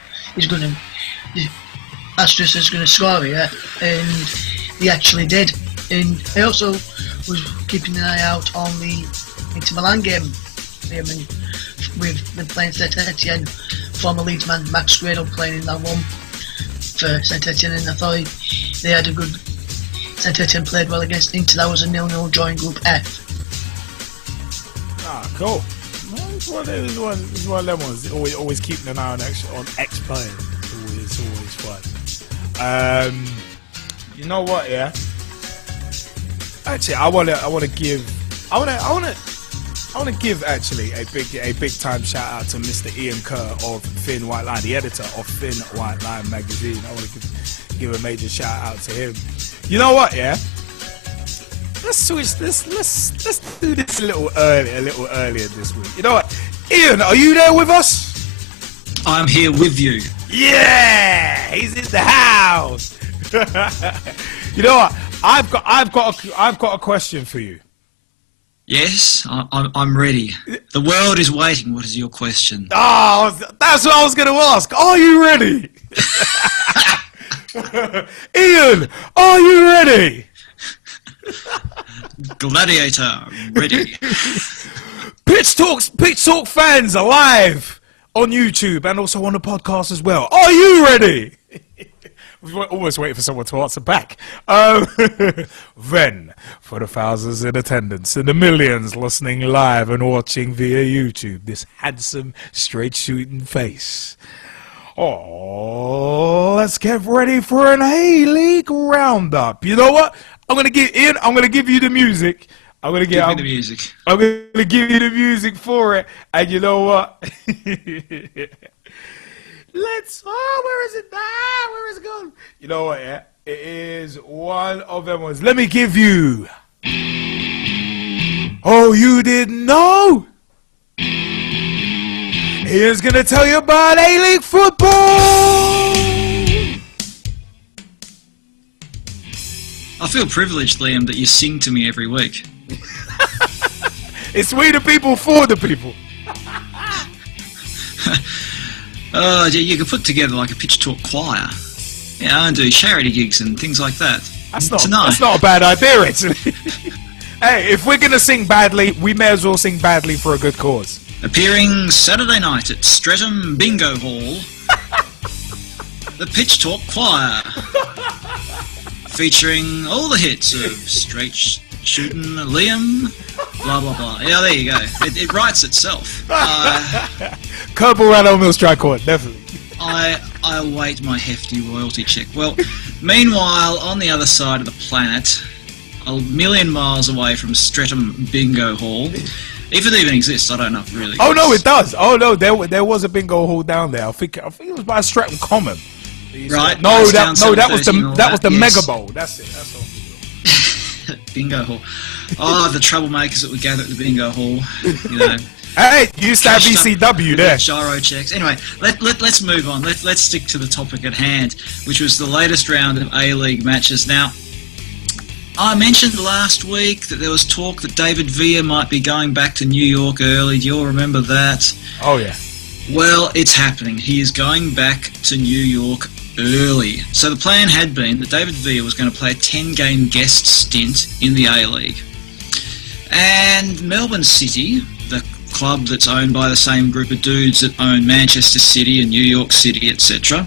Astros is going to score here, and he actually did. And I also was keeping an eye out on the Inter Milan game. With them playing Saint Etienne, former Leeds man Max Gradle playing in that one for Saint Etienne, and I thought they had a good. Saint Etienne played well against Inter. That was a 0-0 draw in Group F. Ah, cool. It's one of them ones. Always keeping an eye on ex-players. It's always fun. You know what? Yeah. Actually, I want to give actually a big time shout out to Mr. Ian Kerr of Thin White Line, the editor of Thin White Line magazine. I want to give a major shout out to him. You know what? Yeah. Let's switch this. Let's do this a little earlier this week. You know what? Ian, are you there with us? I'm here with you. Yeah, he's in the house. You know what? I've got a question for you. Yes, I'm ready. The world is waiting. What is your question? Oh, that's what I was going to ask. Are you ready? Ian, are you ready? Gladiator, ready. Pitch Talk fans are live on YouTube and also on the podcast as well. Are you ready? We're almost waiting for someone to answer back. Then, for the thousands in attendance and the millions listening live and watching via YouTube, this handsome, straight-shooting face. Oh, let's get ready for an A-League roundup. You know what? I'm going to give you the music. I'm going to give you the music. I'm going to give you the music for it. And you know what? Where is it now? Where is it going? You know what, yeah? It is one of them ones. Let me give you. Oh, you didn't know? Ian's going to tell you about A-League football. I feel privileged, Liam, that you sing to me every week. It's we the people for the people. Oh, you could put together like a pitch talk choir. Yeah, and do charity gigs and things like that. That's not a bad idea, actually. Hey, if we're going to sing badly, we may as well sing badly for a good cause. Appearing Saturday night at Streatham Bingo Hall, the Pitch Talk Choir. Featuring all the hits of Straight Shooting Liam, blah, blah, blah. Yeah, there you go. It writes itself. Kerbal Rado Mill Strike Court, definitely. I await my hefty royalty check. Well, meanwhile, on the other side of the planet, a million miles away from Streatham Bingo Hall, if it even exists, I don't know if it really. Oh no, it does. Oh no, there was a bingo hall down there. I think it was by Streatham Common. Right. No, that was the Mega Bowl. That's it. That's all. Bingo hall. Oh, the troublemakers that would gather at the bingo hall. You know. Hey, you used to have ECW there. Gyro checks. Anyway, let's move on. Let's stick to the topic at hand, which was the latest round of A-League matches. Now, I mentioned last week that there was talk that David Villa might be going back to New York early. Do you all remember that? Oh yeah. Well, it's happening. He is going back to New York early. So the plan had been that David Villa was going to play a 10-game guest stint in the A-League. And Melbourne City, the club that's owned by the same group of dudes that own Manchester City and New York City, etc.,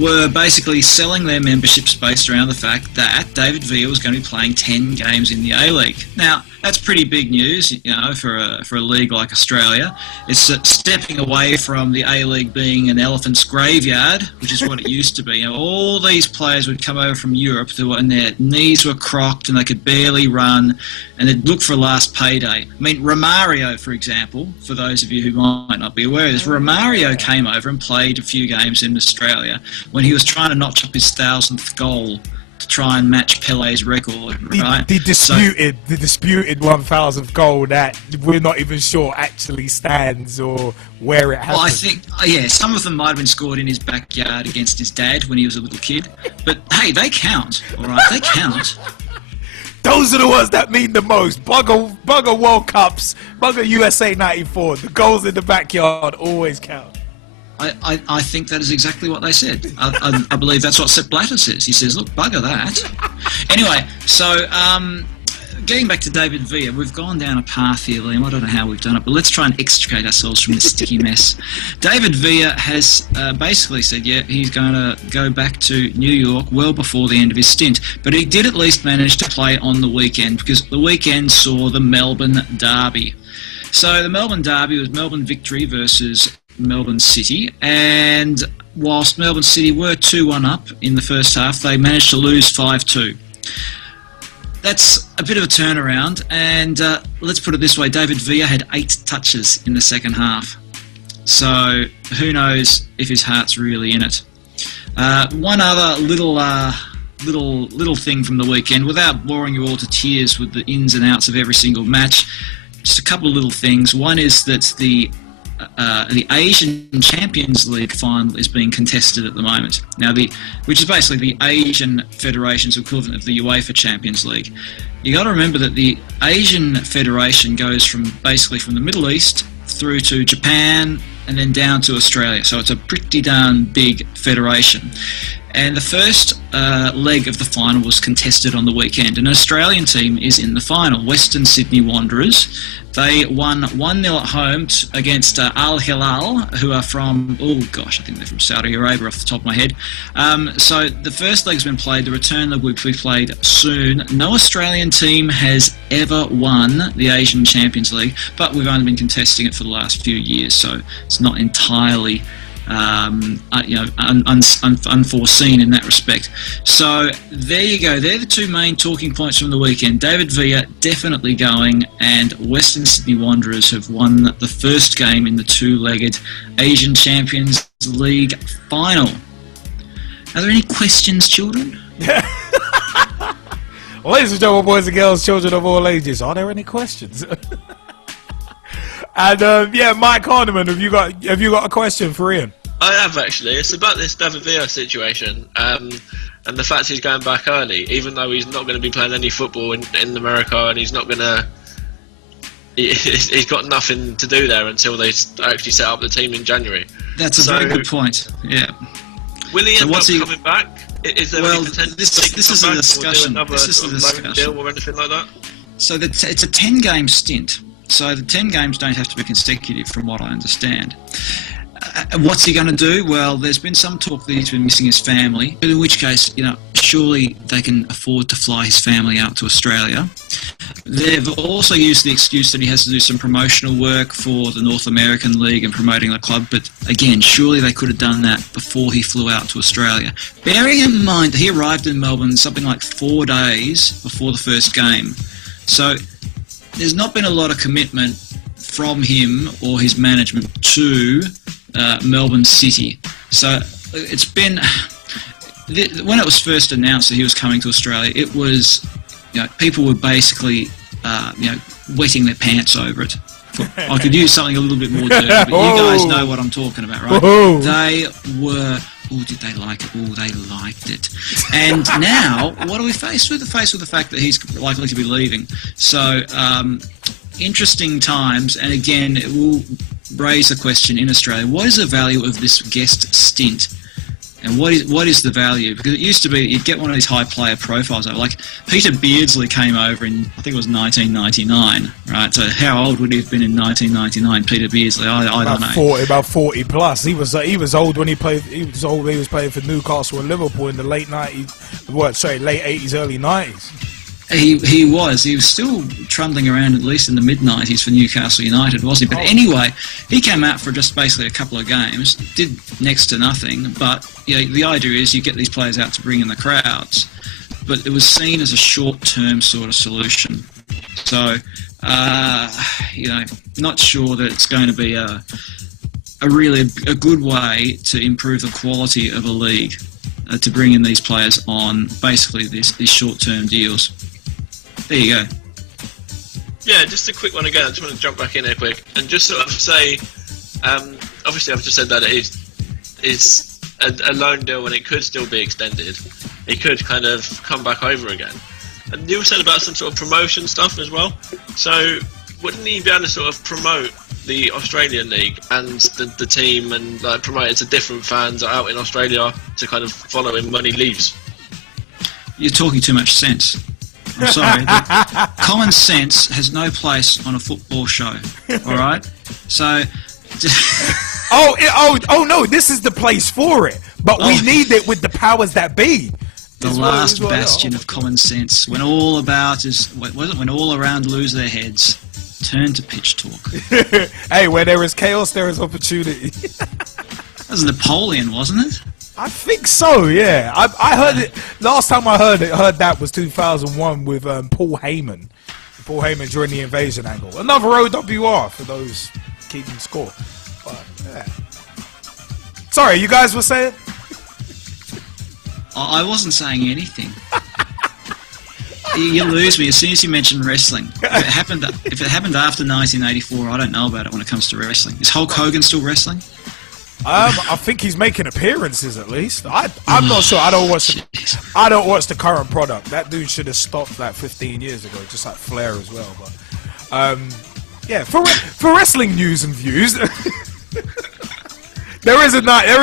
were basically selling their memberships based around the fact that David Villa was going to be playing 10 games in the A-League. Now, that's pretty big news, for a league like Australia. It's stepping away from the A-League being an elephant's graveyard, which is what it used to be. All these players would come over from Europe and their knees were crocked and they could barely run, and they'd look for a last payday. I mean, Romario, for example, for those of you who might not be aware of this, Romario came over and played a few games in Australia when he was trying to notch up his 1,000th goal to try and match Pele's record, right? The disputed 1,000th goal that we're not even sure actually stands or where it happened. Well, I think, some of them might have been scored in his backyard against his dad when he was a little kid. But hey, they count, all right? They count. Those are the ones that mean the most. Bugger World Cups, bugger USA 94. The goals in the backyard always count. I think that is exactly what they said. I believe that's what Sepp Blatter says. He says, look, bugger that. Anyway, so getting back to David Villa, we've gone down a path here, Liam. I don't know how we've done it, but let's try and extricate ourselves from this sticky mess. David Villa has basically said, he's going to go back to New York well before the end of his stint. But he did at least manage to play on the weekend, because the weekend saw the Melbourne Derby. So the Melbourne Derby was Melbourne Victory versus Melbourne City, and whilst Melbourne City were 2-1 up in the first half, they managed to lose 5-2. That's a bit of a turnaround, and let's put it this way, David Villa had 8 touches in the second half, so who knows if his heart's really in it. One other little thing from the weekend, without boring you all to tears with the ins and outs of every single match, just a couple of little things. One is that the Asian Champions League final is being contested at the moment. Now, which is basically the Asian Federation's equivalent of the UEFA Champions League. You got to remember that the Asian Federation goes from the Middle East through to Japan and then down to Australia. So it's a pretty darn big federation. And the first leg of the final was contested on the weekend. An Australian team is in the final, Western Sydney Wanderers. They won 1-0 at home against Al Hilal, who are from, I think they're from Saudi Arabia off the top of my head. So the first leg's been played, the return leg will be played soon. No Australian team has ever won the Asian Champions League, but we've only been contesting it for the last few years, so it's not entirely unforeseen in that respect. So there you go. They're the two main talking points from the weekend. David Villa definitely going, and Western Sydney Wanderers have won the first game in the two-legged Asian Champions League final. Are there any questions, children? Ladies and gentlemen, boys and girls, children of all ages, are there any questions? And Mike Harniman, have you got a question for Ian? I have, actually. It's about this David Villa situation, and the fact he's going back early, even though he's not going to be playing any football in America, and he's got nothing to do there until they actually set up the team in January. That's a very good point. Yeah. Will he end up coming back? Is there any potential? This is the discussion. This is the discussion. Deal or anything like that? So it's a 10-game stint. So the 10 games don't have to be consecutive, from what I understand. What's he going to do? Well, there's been some talk that he's been missing his family, in which case, surely they can afford to fly his family out to Australia. They've also used the excuse that he has to do some promotional work for the North American League and promoting the club, but again, surely they could have done that before he flew out to Australia. Bearing in mind that he arrived in Melbourne something like 4 days before the first game. So there's not been a lot of commitment from him or his management to Melbourne City. So it's been, when it was first announced that he was coming to Australia, it was, people were basically, wetting their pants over it. I could use something a little bit more dirty, but you guys know what I'm talking about, right? They were, did they like it? They liked it. And now, what are we faced with? Faced with the fact that he's likely to be leaving. So, interesting times, and again, it will raise the question in Australia, what is the value of this guest stint? And what is the value? Because it used to be you'd get one of these high player profiles. Like Peter Beardsley came over in, I think it was 1999, right? So how old would he have been in 1999, Peter Beardsley? I don't know. About 40 plus. He was old when he played. He was old when he was playing for Newcastle and Liverpool in the late 90s. Late 80s, early 90s. He was still trundling around at least in the mid-90s for Newcastle United, wasn't he? But anyway, he came out for just basically a couple of games, did next to nothing, but the idea is you get these players out to bring in the crowds, but it was seen as a short-term sort of solution. So, not sure that it's going to be a good way to improve the quality of a league, to bring in these players on basically these short-term deals. There you go. Yeah, just a quick one again. I just want to jump back in here quick and just sort of say, obviously I've just said that it's a loan deal and it could still be extended. He could kind of come back over again. And you said about some sort of promotion stuff as well. So wouldn't he be able to sort of promote the Australian League and the team and promote it to different fans out in Australia to kind of follow him when he leaves? You're talking too much sense. I'm sorry, but common sense has no place on a football show. All right, so. oh no! This is the place for it, but we need it with the powers that be. The last bastion of common sense, when all around lose their heads, turn to pitch talk. Hey, where there is chaos, there is opportunity. That was Napoleon, wasn't it? I think so, yeah. I heard it last time I heard that was 2001 with Paul Heyman. Paul Heyman during the invasion angle. Another OWR for those keeping score. But, yeah. Sorry, you guys were saying? I wasn't saying anything. You lose me as soon as you mention wrestling. If it happened after 1984, I don't know about it when it comes to wrestling. Is Hulk Hogan still wrestling? I think he's making appearances at least. I'm not sure. I don't watch the current product. That dude should have stopped like 15 years ago, just like Flair as well. But yeah, for wrestling news and views, there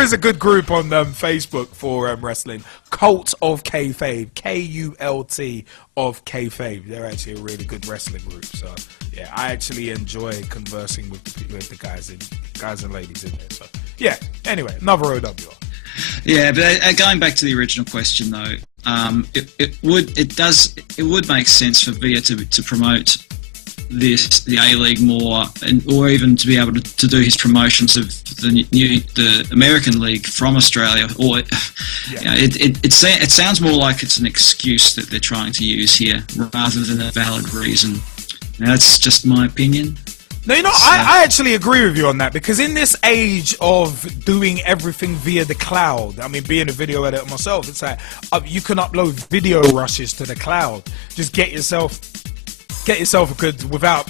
is a good group on Facebook for wrestling. Cult of Kayfabe, KULT of Kayfabe. They're actually a really good wrestling group. So yeah, I actually enjoy conversing with the guys and ladies in there. So yeah. Anyway, another OWR. Yeah, but going back to the original question though, it would make sense for VIA to promote the A-League more, or even to be able to do his promotions of the American League from Australia. Or it sounds more like it's an excuse that they're trying to use here rather than a valid reason. Now, that's just my opinion. No, I actually agree with you on that, because in this age of doing everything via the cloud, I mean, being a video editor myself, it's like you can upload video rushes to the cloud. Just get yourself a good, without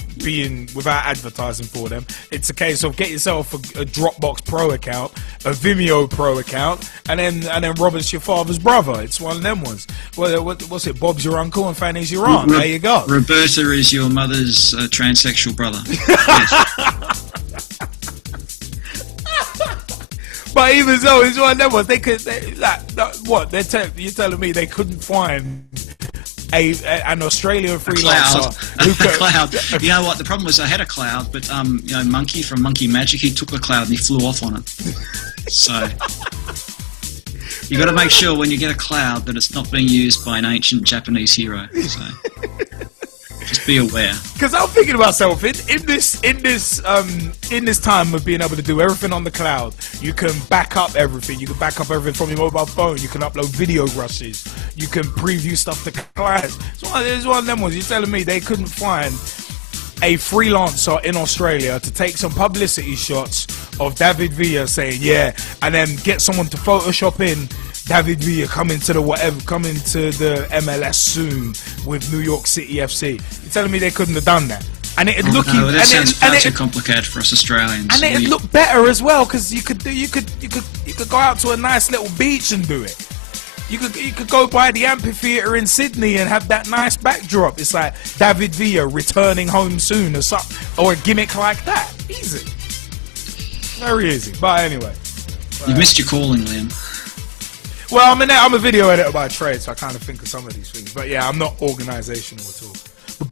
advertising for them. It's a case of get yourself a Dropbox Pro account, a Vimeo Pro account, and then Robert's your father's brother. It's one of them ones. What's it? Bob's your uncle and Fanny's your aunt. There you go. Roberta is your mother's transsexual brother. But even so, it's one of them ones. You're telling me they couldn't find an Australian freelancer who could... cloud. You know what? The problem was I had a cloud, but Monkey from Monkey Magic, he took the cloud and he flew off on it. So you got to make sure when you get a cloud that it's not being used by an ancient Japanese hero. So just be aware. Because I'm thinking to myself, in this time of being able to do everything on the cloud, you can back up everything. You can back up everything from your mobile phone. You can upload video rushes. You can preview stuff to clients. It's one of them ones. You're telling me they couldn't find a freelancer in Australia to take some publicity shots of David Villa saying yeah, and then get someone to Photoshop in David Villa coming to the MLS soon with New York City FC. You're telling me they couldn't have done that? And it looked that sounds far too complicated for us Australians. And it looked better as well, because you could go out to a nice little beach and do it. You could go by the amphitheatre in Sydney and have that nice backdrop. It's like David Villa returning home soon or a gimmick like that. Easy. Very easy. But anyway. You've missed your calling, Liam. Well, I'm a video editor by trade, so I kind of think of some of these things. But yeah, I'm not organisational at all. But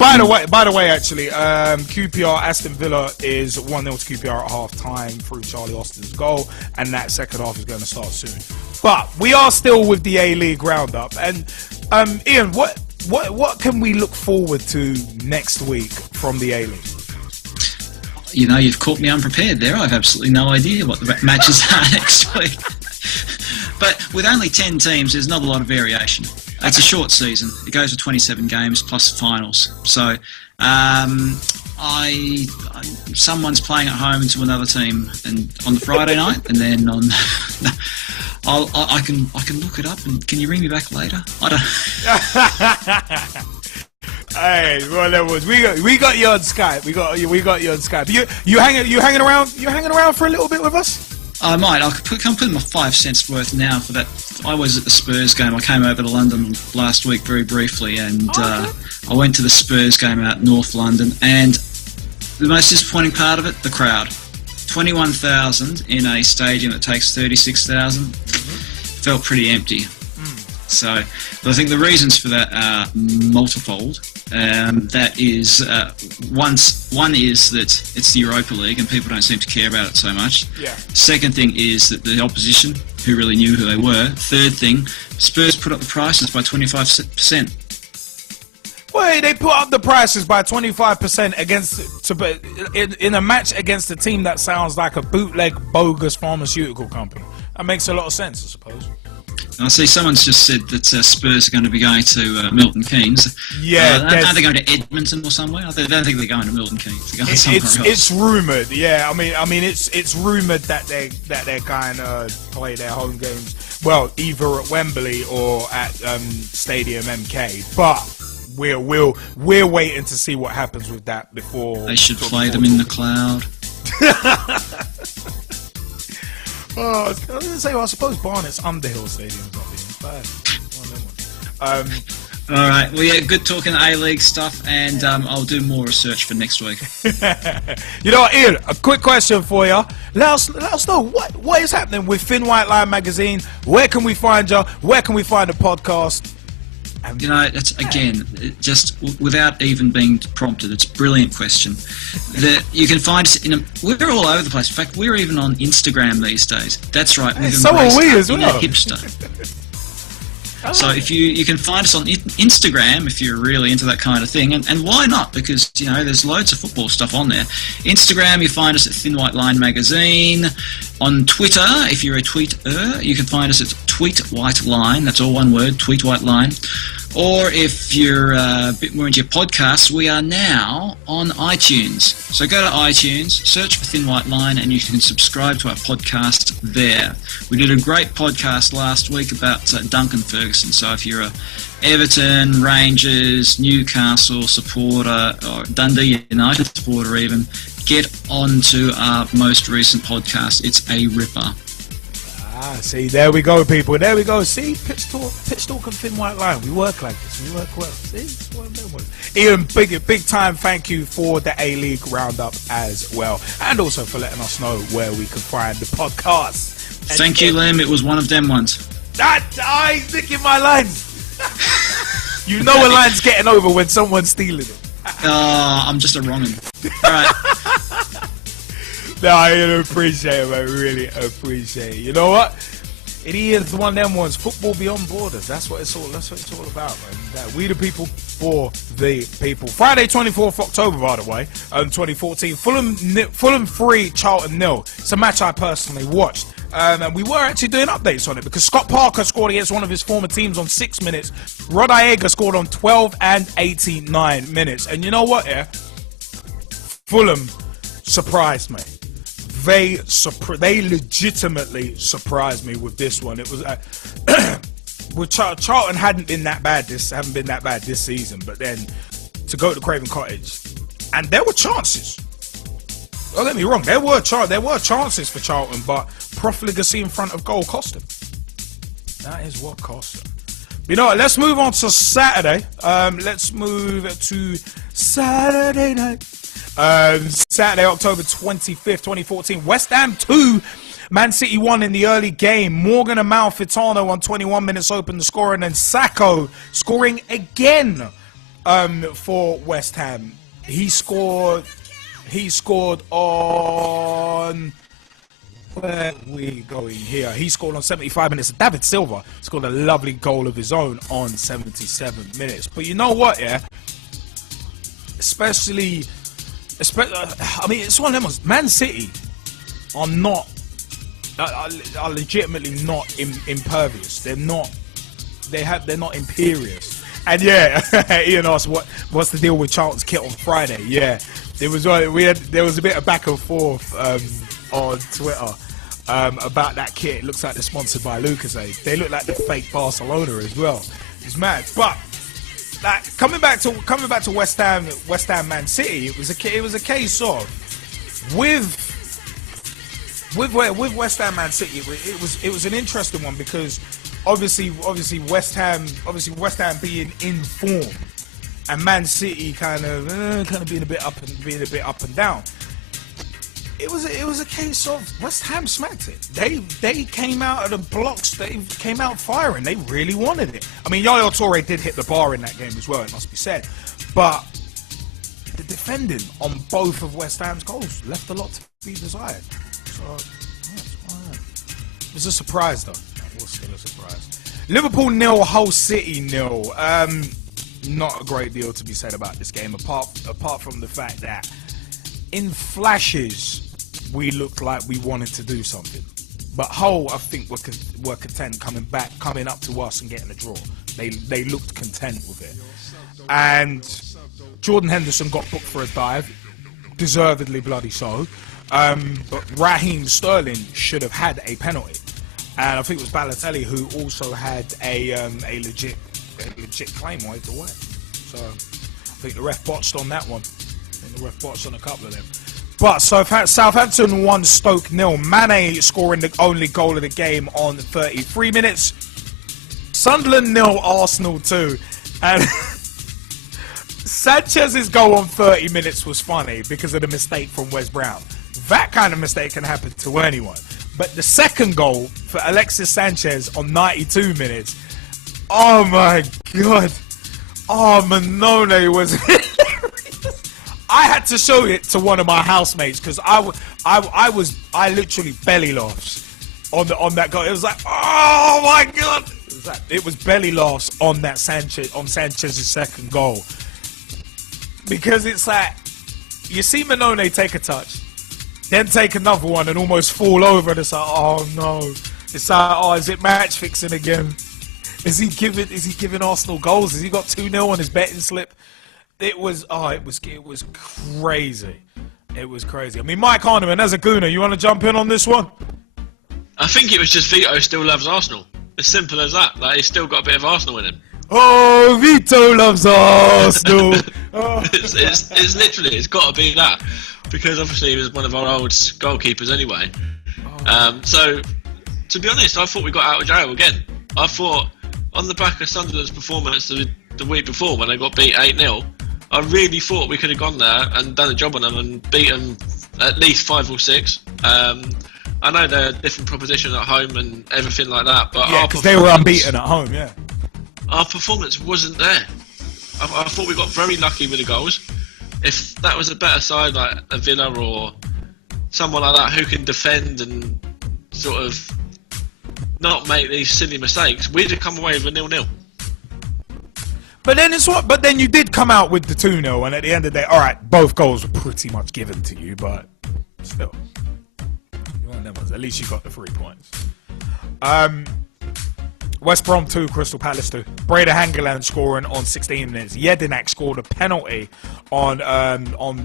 by the way, actually, QPR Aston Villa is 1-0 to QPR at half time through Charlie Austin's goal, and that second half is going to start soon. But we are still with the A-League roundup, and Ian, what can we look forward to next week from the A-League? You know, you've caught me unprepared there. I've absolutely no idea what the matches are next week. But with only 10 teams, there's not a lot of variation. It's a short season. It goes for 27 games plus finals. So someone's playing at home to another team and on the Friday night, and then on I can look it up. And can you ring me back later? I don't. Hey, well, that was we got you on Skype. We got you on Skype. You hanging around for a little bit with us? I might. I'll come put my 5 cents worth now for that. I was at the Spurs game. I came over to London last week very briefly, and I went to the Spurs game out North London. And the most disappointing part of it, the crowd. 21,000 in a stadium that takes 36,000. Felt pretty empty. So, but I think the reasons for that are multifold. That is, one is that it's the Europa League and people don't seem to care about it so much. Yeah. Second thing is that the opposition, who really knew who they were. Third thing, Spurs put up the prices by 25%. Well, they put up the prices by 25% in a match against a team that sounds like a bootleg, bogus pharmaceutical company. That makes a lot of sense, I suppose. I see someone's just said that Spurs are going to be going to Milton Keynes. Yeah, are they going to Edmonton or somewhere? I don't think they're going to Milton Keynes. They're going somewhere else. It's rumoured. Yeah, I mean, it's rumoured that they're going to play their home games. Well, either at Wembley or at Stadium MK. But we're waiting to see what happens with that before they should play them in the cloud. Oh, I was going to say, well, I suppose Barnett's Underhill Stadium's not being bad. All right. Well, yeah, good talking A-League stuff, and I'll do more research for next week. You know what, Ian, a quick question for you. Let us know what is happening with Thin White Line magazine. Where can we find you? Where can we find the podcast? You know, it's again, just without even being prompted, it's a brilliant question. That you can find us we're all over the place. In fact, we're even on Instagram these days. That's right. We've so are we as well. Hipster. So if you can find us on Instagram if you're really into that kind of thing, and why not? Because you know there's loads of football stuff on there. Instagram, you find us at Thin White Line Magazine. On Twitter, if you're a tweeter, you can find us at Tweet White Line. That's all one word, Tweet White Line. Or if you're a bit more into your podcasts, we are now on iTunes. So go to iTunes, search for Thin White Line, and you can subscribe to our podcast there. We did a great podcast last week about Duncan Ferguson. So if you're a Everton, Rangers, Newcastle supporter, or Dundee United supporter even, get onto our most recent podcast. It's a ripper. See, there we go, people. There we go. See, Pitch Talk and Thin White Line. We work like this. We work well. See, it's one of them ones. Ian, big time thank you for the A-League roundup as well, and also for letting us know where we can find the podcast. Thank you, Liam. It was one of them ones. He's nicking my lines. You know a line's getting over when someone's stealing it. I'm just a wrong'un. All right. No, I appreciate it, man. Really appreciate it. You know what? It is one of them ones. Football beyond borders. That's what it's all about, man. We the people for the people. Friday, 24th October, by the way, 2014. Fulham 3, Charlton 0. It's a match I personally watched. And we were actually doing updates on it because Scott Parker scored against one of his former teams on 6 minutes. Rod Iega scored on 12 and 89 minutes. And you know what, yeah? Fulham surprised me. They legitimately surprised me with this one. It was with Charlton haven't been that bad this season, but then to go to Craven Cottage, and there were chances. Don't get me wrong, there were chances for Charlton, but profligacy in front of goal cost them. That is what cost them. You know what, let's move on to Saturday. Let's move to Saturday night. Saturday, October 25th, 2014. West Ham 2, Man City won in the early game. Morgan Amalfitano on 21 minutes opened the score, and then Sacco scoring again for West Ham. He scored on... Where are we going here? He scored on 75 minutes. David Silva scored a lovely goal of his own on 77 minutes. But you know what, yeah? Especially I mean, it's one of them ones. Man City are legitimately not impervious. They're not imperious. And yeah, Ian asked what's the deal with Charlton's kit on Friday. Yeah, there was a bit of back and forth on Twitter about that kit. It looks like they're sponsored by Lucozade. They look like the fake Barcelona as well. It's mad. But coming back to West Ham Man City, it was a case of with West Ham Man City, it was an interesting one because obviously West Ham being in form and Man City kind of being a bit up and down. It was a case of West Ham smacked it. They came out of the blocks. They came out firing. They really wanted it. I mean, Yaya Toure did hit the bar in that game as well, it must be said. But the defending on both of West Ham's goals left a lot to be desired. So it was a surprise, though. It was still a surprise. Liverpool 0, Hull City 0. Not a great deal to be said about this game, apart from the fact that in flashes, we looked like we wanted to do something. But Hull, I think, were content coming up to us and getting a draw. They looked content with it. And Jordan Henderson got booked for a dive, deservedly bloody so. But Raheem Sterling should have had a penalty. And I think it was Balotelli who also had a legit claim either way. So I think the ref botched on that one. The ref botched on a couple of them. But Southampton 1, Stoke 0. Mane scoring the only goal of the game on 33 minutes. Sunderland 0, Arsenal 2. And Sanchez's goal on 30 minutes was funny because of the mistake from Wes Brown. That kind of mistake can happen to anyone. But the second goal for Alexis Sanchez on 92 minutes. Oh my God. Oh, Manone was I had to show it to one of my housemates because I literally belly laughs on that goal. It was like, oh my God! It was belly laughs on that Sanchez's second goal because it's like you see Manone take a touch, then take another one and almost fall over, and it's like, oh no! It's like, oh, is it match fixing again? Is he giving Arsenal goals? Has he got 2-0 on his betting slip? It was crazy. It was crazy. I mean, Mike Harniman, as a gooner, you want to jump in on this one? I think it was just Vito still loves Arsenal. As simple as that. Like, he's still got a bit of Arsenal in him. Oh, Vito loves Arsenal. Oh. It's literally, it's got to be that. Because obviously he was one of our old goalkeepers anyway. So, to be honest, I thought we got out of jail again. I thought, on the back of Sunderland's performance the week before when they got beat 8-0, I really thought we could have gone there and done a job on them and beat them at least 5 or 6. I know they're a different proposition at home and everything like that, but yeah, because they were unbeaten at home. Yeah, our performance wasn't there. I thought we got very lucky with the goals. If that was a better side like a Villa or someone like that who can defend and sort of not make these silly mistakes, we'd have come away with a 0-0. But then you did come out with the 2-0, and at the end of the day, all right, both goals were pretty much given to you, but still, at least you got the 3 points. West Brom 2, Crystal Palace 2. Breda Hangeland scoring on 16 minutes. Jedinak scored a penalty on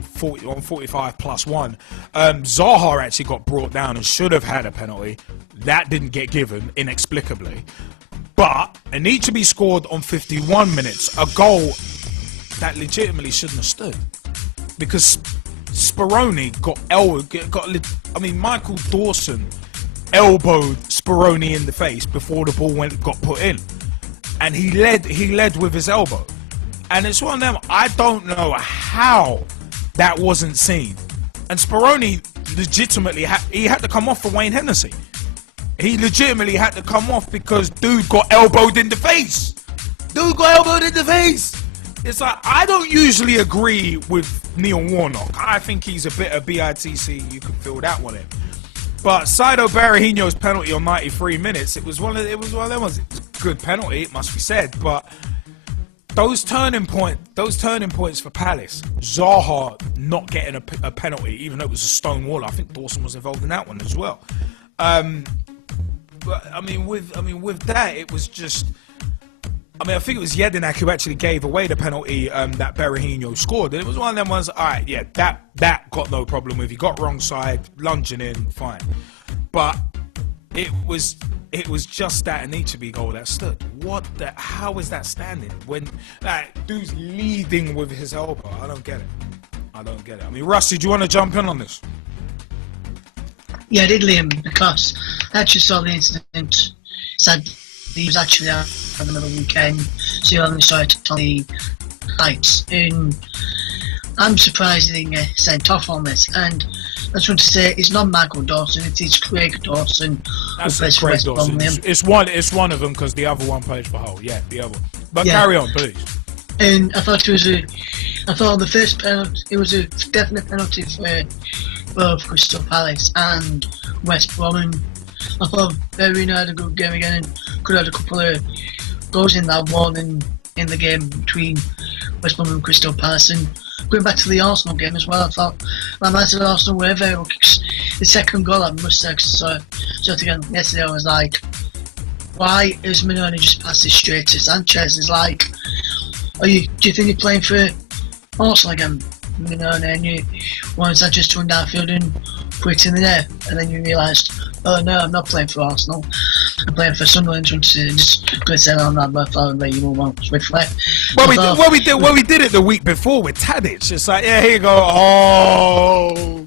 45 plus 1. Zaha actually got brought down and should have had a penalty. That didn't get given, inexplicably. But Anichebe scored on 51 minutes, a goal that legitimately shouldn't have stood. Because Speroni Michael Dawson elbowed Speroni in the face before the ball got put in. And he led with his elbow. And it's one of them, I don't know how that wasn't seen. And Speroni legitimately he had to come off for Wayne Hennessy. He legitimately had to come off because dude got elbowed in the face. It's like, I don't usually agree with Neil Warnock. I think he's a bit of BITC. You can feel that one in. But Saido Berahino's penalty on 93 minutes, it was one of them. It was a good penalty, it must be said. But those turning points for Palace, Zaha not getting a penalty, even though it was a stone wall. I think Dawson was involved in that one as well. But I mean, with that, it was just. I think it was Jedinak who actually gave away the penalty that Berahino scored. And it was one of them ones, all right, yeah, that got no problem with. He got wrong side, lunging in, fine. But it was just that Anichebe goal that stood. How is that standing? When that dude's leading with his elbow. I don't get it. I mean, Rusty, do you want to jump in on this? Yeah, I did, Liam, because I actually saw the incident. Said he was actually out for the middle of the weekend, so you only saw it on the heights. And I'm surprised he didn't get sent off on this. And I just want to say, it's not Michael Dawson, it is Craig Dawson. That's Craig Dawson. It's one of them because the other one plays for Hull. Yeah, the other one. But yeah. Carry on, please. And I thought the first penalty, it was a definite penalty for both Crystal Palace and West Brom. And I thought Vernon had a good game again and could have had a couple of goals in that one in the game between West Brom and Crystal Palace. And going back to the Arsenal game as well, I thought my man said Arsenal were very lucky. The second goal, I must say, so again yesterday I was like, why is Milanic just passed it straight to Sanchez? It's like, do you think you're playing for Arsenal again, Milanic, and you want Sanchez to run downfield and put it in the net, and then you realised, oh no, I'm not playing for Arsenal, I'm playing for Sunderland. Just go say on that, but I'll let you move on swiftly. Well, we did it the week before with Tadic. It's like, yeah, here you go. Oh.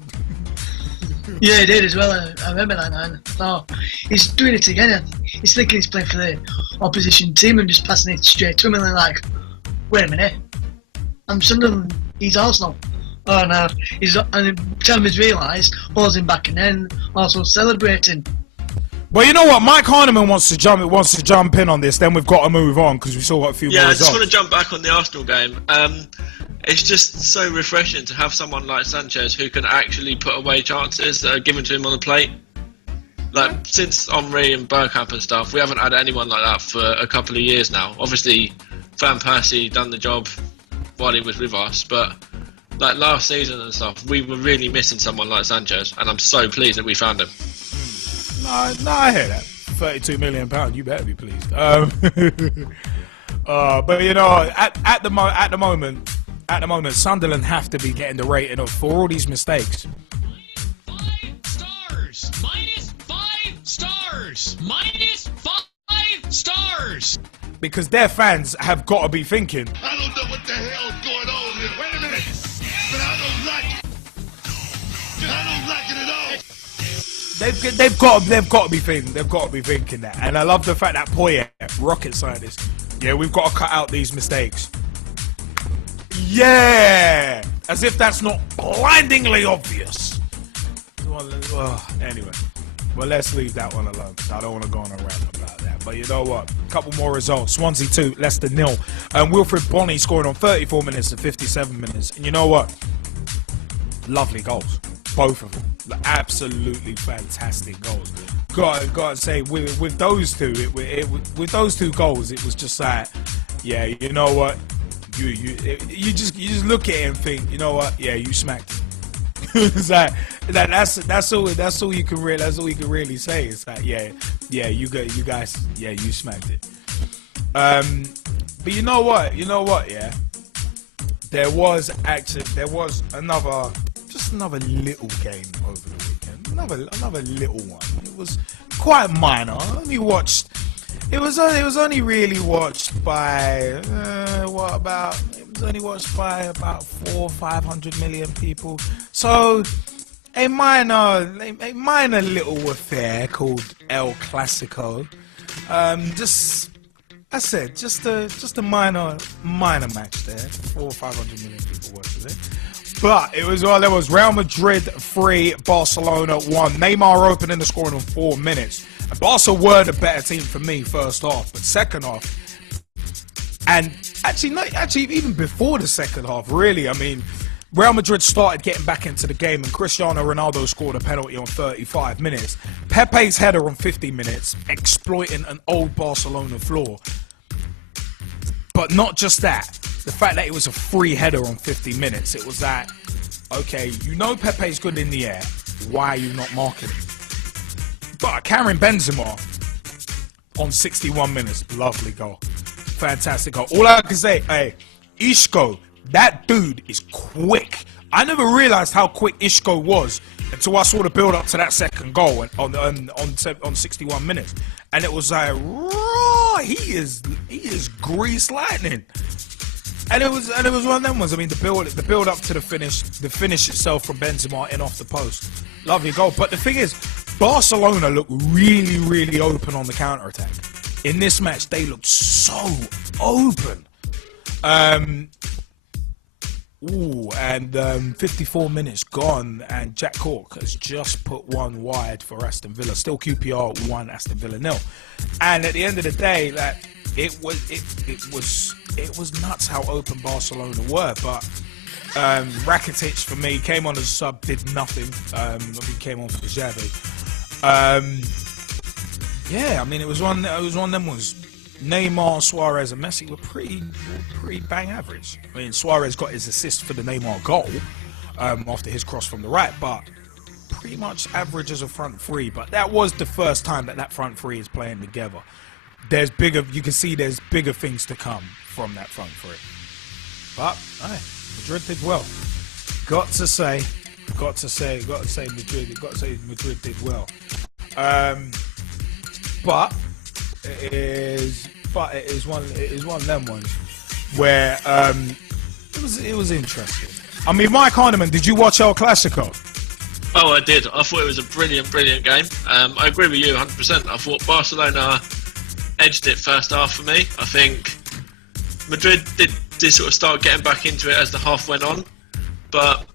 Yeah, he did as well. I remember that, and I thought, he's doing it again. He's thinking he's playing for the opposition team and just passing it straight to him, and they're like, wait a minute, I'm Sunderland, he's Arsenal. Oh no, and time he's realised, pulls him back and then also celebrating. Well, you know what? Mike Harniman wants to jump in on this. Then we've got to move on because we've still got a few more. Yeah, I just want to jump back on the Arsenal game. It's just so refreshing to have someone like Sanchez who can actually put away chances that are given to him on the plate. Like, since Henry and Bergkamp and stuff, we haven't had anyone like that for a couple of years now. Obviously, Van Persie done the job while he was with us, but like last season and stuff, we were really missing someone like Sanchez, and I'm so pleased that we found him. No, I hear that. £32 million, you better be pleased. But you know, at the moment, Sunderland have to be getting the rating of for all these mistakes. Minus 5 stars. Because their fans have got to be thinking, I don't know what the hell's going on here. Wait a minute. But I don't like it. I don't like it at all. They've got to be thinking that. And I love the fact that Poyet, rocket scientist, yeah, we've got to cut out these mistakes. Yeah, as if that's not blindingly obvious. Anyway, well, let's leave that one alone. I don't want to go on a rant about that. But you know what? A couple more results. Swansea 2, Leicester 0. Wilfred Bonney scoring on 34 minutes and 57 minutes. And you know what? Lovely goals. Both of them. Absolutely fantastic goals. Got to say, with those two, with those two goals, it was just like, yeah, you know what? You just look at it and think, you know what? Yeah, you smacked it. It's like, that's all you can really say. It's like, yeah, you guys, yeah, you smacked it. But you know what? Yeah, there was another little game over the weekend. Another little one. It was quite minor. It was only really watched by about 400 or 500 million people. So a minor little affair called El Clasico. Just a minor match there. 400 or 500 million people watched it. But it was there was Real Madrid 3, Barcelona 1. Neymar opening the scoring in 4 minutes. And Barca were the better team for me first half, but second half, and actually even before the second half, really, I mean, Real Madrid started getting back into the game, and Cristiano Ronaldo scored a penalty on 35 minutes. Pepe's header on 50 minutes, exploiting an old Barcelona flaw. But not just that. The fact that it was a free header on 50 minutes, it was that, okay, you know Pepe's good in the air, why are you not marking it? But Karim Benzema on 61 minutes, lovely goal. Fantastic goal. All I can say, hey, Isco, that dude is quick. I never realized how quick Isco was until I saw the build up to that second goal on 61 minutes. And it was like, raw, he is grease lightning. And it was one of them ones. I mean, the build up to the finish itself from Benzema in off the post. Lovely goal. But the thing is, Barcelona looked really, really open on the counter attack. In this match, they looked so open. 54 minutes gone, and Jack Cork has just put one wide for Aston Villa. Still QPR 1, Aston Villa 0. And at the end of the day, that it was nuts how open Barcelona were. But Rakitic for me came on as a sub, did nothing. He came on for Xavi. Yeah, I mean it was one of them ones. Neymar, Suarez, and Messi were pretty bang average. I mean, Suarez got his assist for the Neymar goal after his cross from the right, but pretty much average as a front three. But that was the first time that front three is playing together. You can see there's bigger things to come from that front three. But hey, Madrid did well. Got to say Madrid did well. But it is one of them ones where it was interesting. I mean, Mike Harniman, did you watch El Clasico? Oh, I did. I thought it was a brilliant game. I agree with you 100%. I thought Barcelona edged it first half for me. I think Madrid did sort of start getting back into it as the half went on, but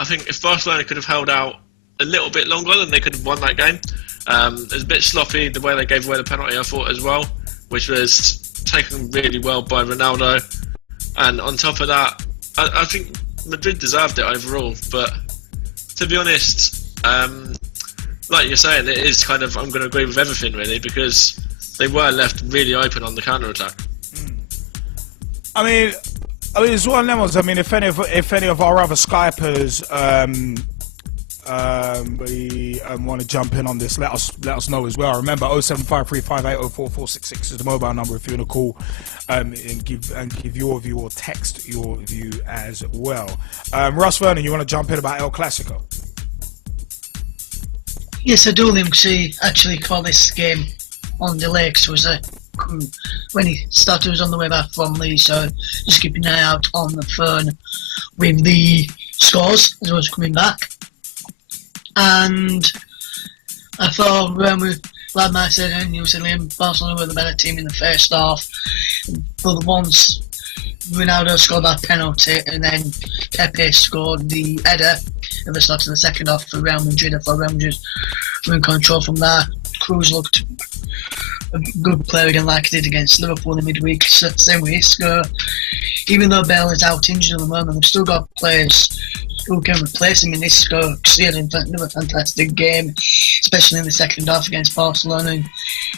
I think if Barcelona could have held out a little bit longer, then they could have won that game. It was a bit sloppy the way they gave away the penalty, I thought, as well, which was taken really well by Ronaldo. And on top of that, I think Madrid deserved it overall. But to be honest, like you're saying, it is kind of, I'm going to agree with everything really, because they were left really open on the counter-attack. I mean, it's one of them ones. I mean, if any of our other Skypers want to jump in on this, let us know as well. Remember, 07535804466 is the mobile number if you want to call and give your view or text your view as well. Russ Vernon, you want to jump in about El Clasico? Yes, I do, Liam, because he actually called this game on delay because when he started, it was on the way back from Leeds, so just keeping an eye out on the phone with the scores as I was coming back. And I thought, like Mike said, and you said, Liam, Barcelona were the better team in the first half. But once Ronaldo scored that penalty, and then Pepe scored the header at the start of the second half for Real Madrid, I thought Real Madrid were in control from that. Cruz looked a good player again, like he did against Liverpool in midweek. Same with Isco. Even though Bale is out injured at the moment, they've still got players who can replace him in Isco. He had another fantastic game, especially in the second half against Barcelona, and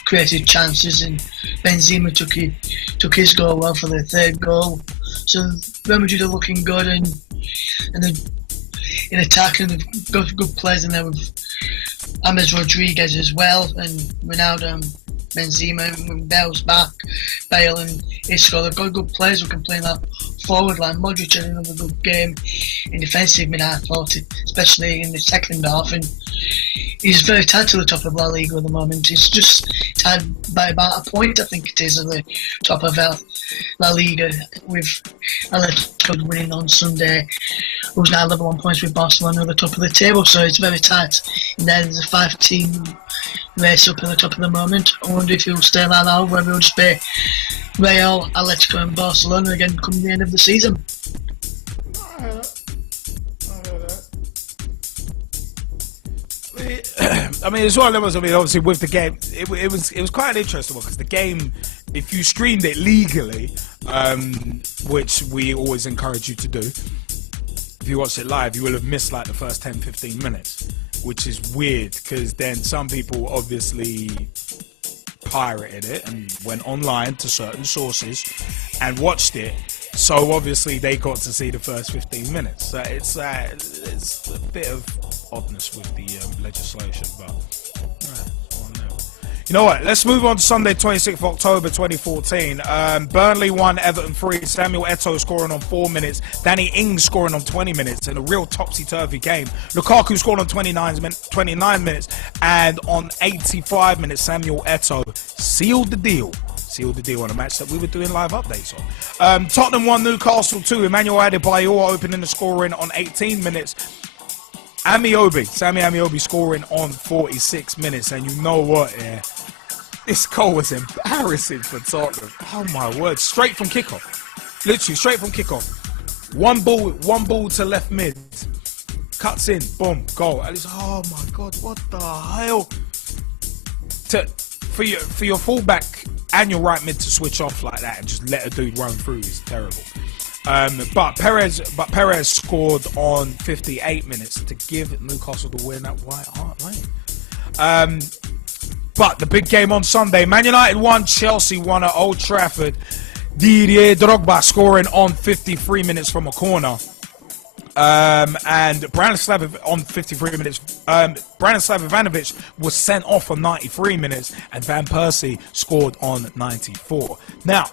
created chances. And Benzema took his goal well for the third goal. So Real Madrid are looking good, and in attack, and they've got good players in there with James Rodriguez as well, and Ronaldo and Benzema, and Bale's back, Bale and Isco. They've got good players who can play in that forward line. Modric had another good game in defensive mid, I thought, especially in the second half, and he's very tied to the top of La Liga at the moment. He's just tied by about a point, I think it is, at the top of La Liga, with Atletico winning on Sunday, who's now level 1 points with Barcelona at the top of the table, so it's very tight. And then there's a 5-team race up at the top of the moment. I wonder if he'll stay like that, or whether it'll just be Real, Atletico and Barcelona again come the end of the season. I mean, it's one of them. I mean, obviously with the game, it was quite an interesting one because the game, if you streamed it legally, which we always encourage you to do, if you watched it live, you will have missed like the first 10-15 minutes, which is weird because then some people obviously pirated it and went online to certain sources and watched it. So obviously they got to see the first 15 minutes. So it's a bit of oddness with the legislation, but you know what? Let's move on to Sunday, 26th of October 2014. Burnley 1, Everton 3. Samuel Eto'o scoring on 4 minutes. Danny Ings scoring on 20 minutes in a real topsy-turvy game. Lukaku scored on 29 minutes, and on 85 minutes, Samuel Eto'o sealed the deal. On a match that we were doing live updates on. Tottenham 1, Newcastle 2. Emmanuel Adebayor opening the scoring on 18 minutes. Sammy Amiobi scoring on 46 minutes. And you know what, yeah? This goal was embarrassing for Tottenham. Oh my word. Straight from kickoff. Literally, straight from kickoff. One ball to left mid. Cuts in, boom, goal. And it's, oh my God, what the hell? For your fullback and your right mid to switch off like that and just let a dude run through is terrible. But Perez scored on 58 minutes to give Newcastle the win at White Hart Lane. But the big game on Sunday, Man United 1, Chelsea 1 at Old Trafford. Didier Drogba scoring on 53 minutes from a corner. And Branislav on 53 minutes. Branislav Ivanovic was sent off on 93 minutes, and Van Persie scored on 94. Now,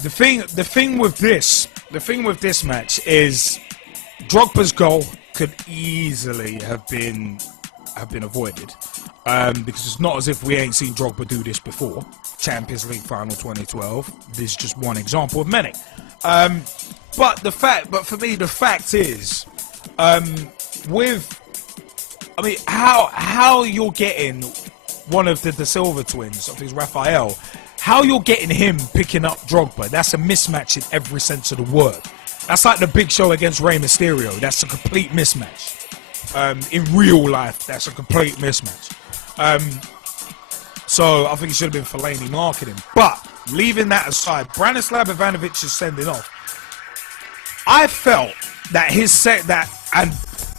the thing with this match is Drogba's goal could easily have been avoided, because it's not as if we ain't seen Drogba do this before. Champions League final 2012. This is just one example of many. But for me, the fact is, how you're getting one of the Silva twins, I think it's Raphael, how you're getting him picking up Drogba, that's a mismatch in every sense of the word. That's like the Big Show against Rey Mysterio. That's a complete mismatch. In real life, that's a complete mismatch. So I think it should have been Fellaini marketing. But leaving that aside, Branislav Ivanovic is sending off. I felt that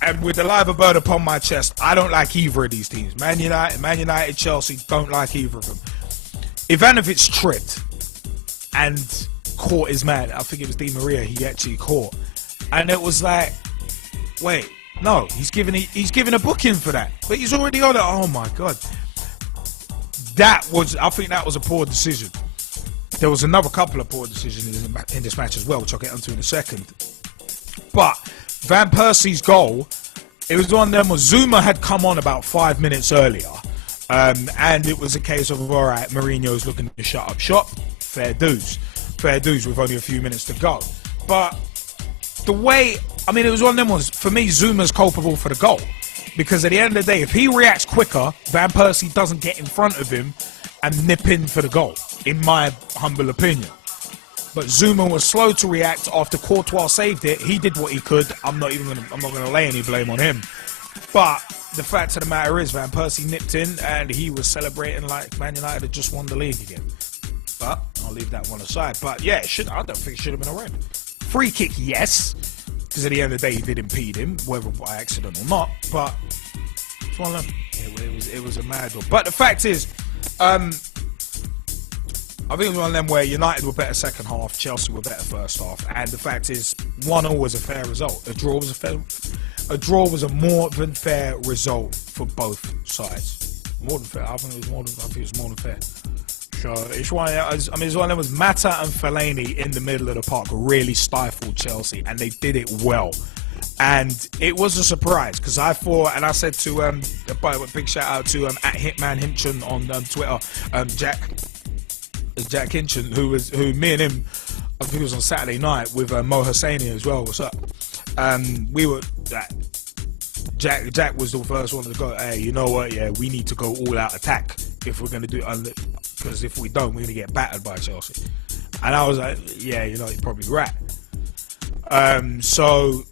and with the live bird upon my chest, I don't like either of these teams. Man United, Chelsea, don't like either of them. Ivanovic tripped and caught his man. I think it was Di Maria he actually caught. And it was like, wait, no, he's given a booking for that. But he's already on it. Oh my God. I think that was a poor decision. There was another couple of poor decisions in this match as well, which I'll get onto in a second. But Van Persie's goal, it was one of them where Zuma had come on about 5 minutes earlier. And it was a case of, all right, Mourinho's looking to shut up shop. Fair dues with only a few minutes to go. But it was one of them ones, for me, Zuma's culpable for the goal. Because at the end of the day, if he reacts quicker, Van Persie doesn't get in front of him and nip in for the goal, in my humble opinion. But Zuma was slow to react after Courtois saved it. He did what he could. I'm not gonna lay any blame on him. But the fact of the matter is, Van Persie nipped in and he was celebrating like Man United had just won the league again. But I'll leave that one aside. But yeah, I don't think it should have been a red. Free kick, yes, because at the end of the day he did impede him, whether by accident or not. But it's one of them. It was a mad one. But the fact is, I think it was one of them where United were better second half, Chelsea were better first half, and the fact is, 1-1 was a fair result. A draw was a more than fair result for both sides. More than fair. I think it was more than fair. So it's one of them was Mata and Fellaini in the middle of the park really stifled Chelsea, and they did it well. And it was a surprise because I thought, and I said to a big shout out to at Hitman Hinchon on Twitter, Jack Hinchon, who me and him, I think it was on Saturday night with Mo Hosseini as well. What's up? We were Jack was the first one to go, hey, you know what? Yeah, we need to go all out attack if we're going to do it, because if we don't, we're going to get battered by Chelsea. And I was like, yeah, you know, you're probably right. So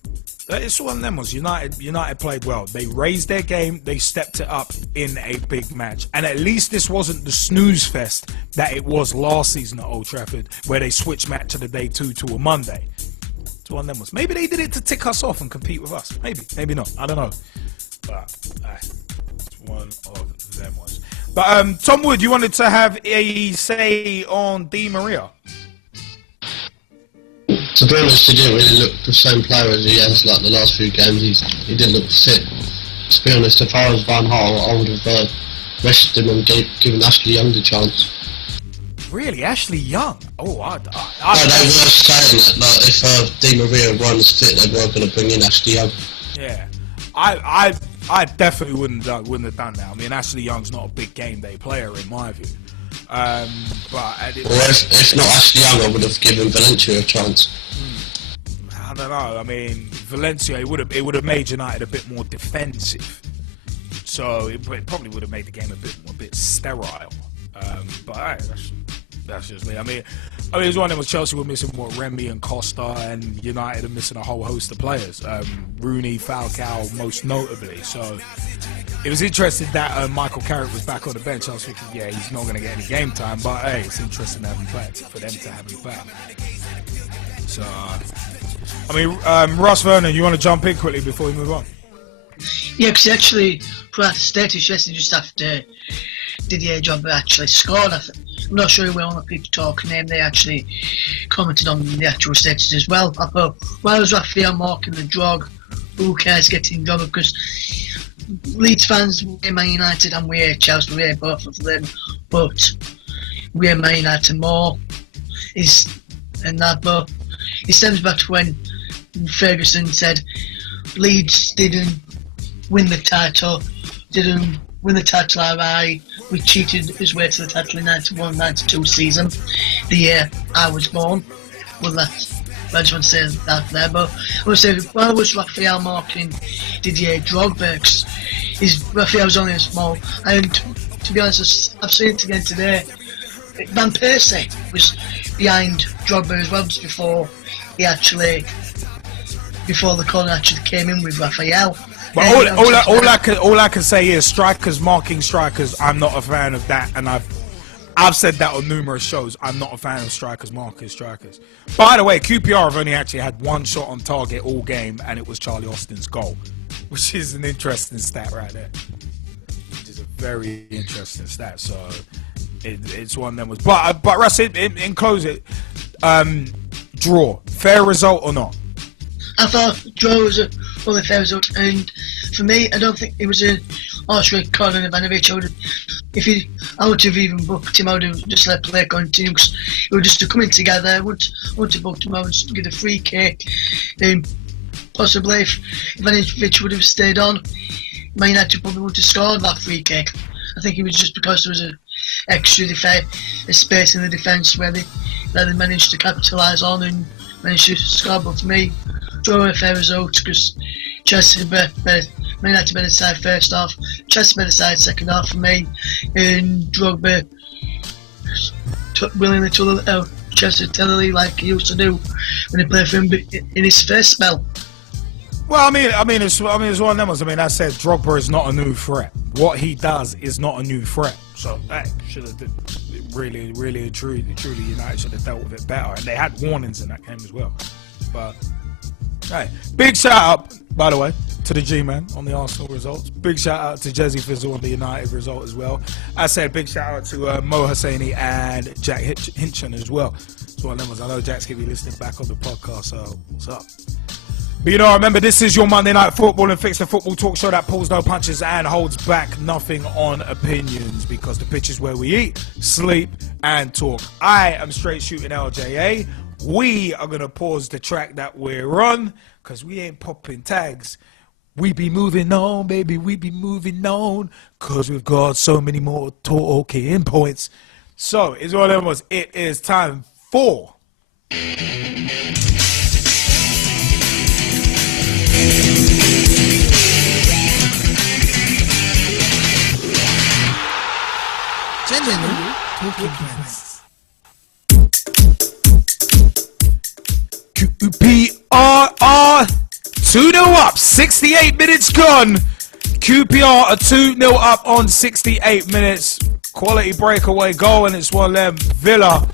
It's one of them ones. United played well. They raised their game. They stepped it up in a big match. And at least this wasn't the snooze fest that it was last season at Old Trafford, where they switched match of the day to a Monday. It's one of them ones. Maybe they did it to tick us off and compete with us. Maybe not. I don't know. But it's one of them ones. But Tom Wood, you wanted to have a say on Di Maria. To be honest, he didn't really look the same player as he has like the last few games. He didn't look fit. To be honest, if I was Van Gaal, I would have rested him and given Ashley Young the chance. Really, Ashley Young? Oh, they were saying that like, if Di Maria runs fit, they were going to bring in Ashley Young. Yeah, I definitely wouldn't have done that. I mean, Ashley Young's not a big game day player in my view. But if not Ashley Young, I would have given Valencia a chance. I don't know. I mean, Valencia, it would have made United a bit more defensive. So it probably would have made the game a bit sterile. But that's just me. I mean, it was one of them with Chelsea were missing Remy and Costa, and United are missing a whole host of players. Rooney, Falcao, most notably. So it was interesting that Michael Carrick was back on the bench. I was thinking, yeah, he's not going to get any game time, but hey, it's interesting to have him back, for them to have him back. So, I mean, Ross Vernon, you want to jump in quickly before we move on? Yeah, because he actually put out a status yesterday just after Didier Drogba actually scored. I'm not sure who on the Pitch Talk name they actually commented on the actual status as well. I thought, why was Raphael marking the drog? Who cares getting Drogba? Because Leeds fans, we're Man United and we're Chelsea, we're both of them, but we're Man United more. But it stems back to when Ferguson said Leeds didn't win the title, outright. We cheated his way to the title in 91-92 season, the year I was born. Well, I just want to say that there, but I would say, why was Raphael marking Didier Drogba? Raphael's only a small, and to be honest, I've seen it again today. Van Persie was behind Drogba as well just before the corner actually came in with Raphael. But all I can say is strikers marking strikers. I'm not a fan of that, and I've said that on numerous shows. I'm not a fan of strikers marking strikers. By the way, QPR have only actually had one shot on target all game, and it was Charlie Austin's goal, which is an interesting stat right there. Which is a very interesting stat. So it's one of them was. But Russ, in close it, draw, fair result or not? I thought draw was a fair result, and for me, I don't think it was a harsh record on Ivanovic. I would have even booked him. I would have just let play continue, because it was just coming together. I would have booked him. I would just get a free kick. Possibly if Ivanovic would have stayed on, Man United probably would have scored that free kick. I think it was just because there was an extra space in the defence where they managed to capitalise on and managed to score. But for me, draw a fair result, because Chelsea Man United better side first half, Chelsea better side second half for me, and Drogba willingly to Chelsea Telly like he used to do when he played for him in his first spell. Well, I mean, it's one of them ones. I mean, I said Drogba is not a new threat. What he does is not a new threat. So that should have really and truly United should have dealt with it better. And they had warnings in that game as well. But hey, big shout out, by the way, to the G-Man on the Arsenal results. Big shout out to Jesse Fizzle on the United result as well. I said big shout out to Mo Hosseini and Jack Hinchin as well. It's one of them ones. I know Jack's going to be listening back on the podcast, so what's up? But remember, this is your Monday Night Football and Fix, the football talk show that pulls no punches and holds back nothing on opinions, because the pitch is where we eat, sleep, and talk. I am straight shooting LJA. We are going to pause the track that we're on, because we ain't popping tags. We be moving on, baby, we be moving on, because we've got so many more talking points. So, it's one of them was, it is time for... QPR 2-0 up, 68 minutes gone. QPR are 2-0 up on 68 minutes. Quality breakaway goal, and it's one of them. Villa,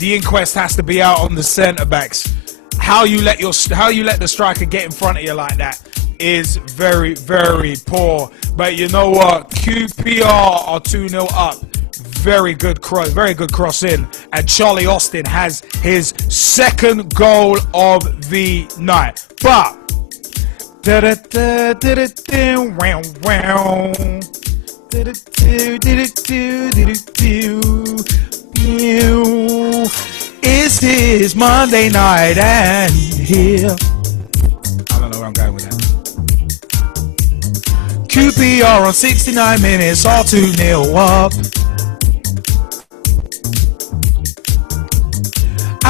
the inquest has to be out on the centre backs. How you let the striker get in front of you like that is very, very poor. But you know what? QPR are 2-0 up. Very good cross in, and Charlie Austin has his second goal of the night. But it's his Monday night, and here I don't know where I'm going with that. QPR on 69 minutes, all 2-0 up.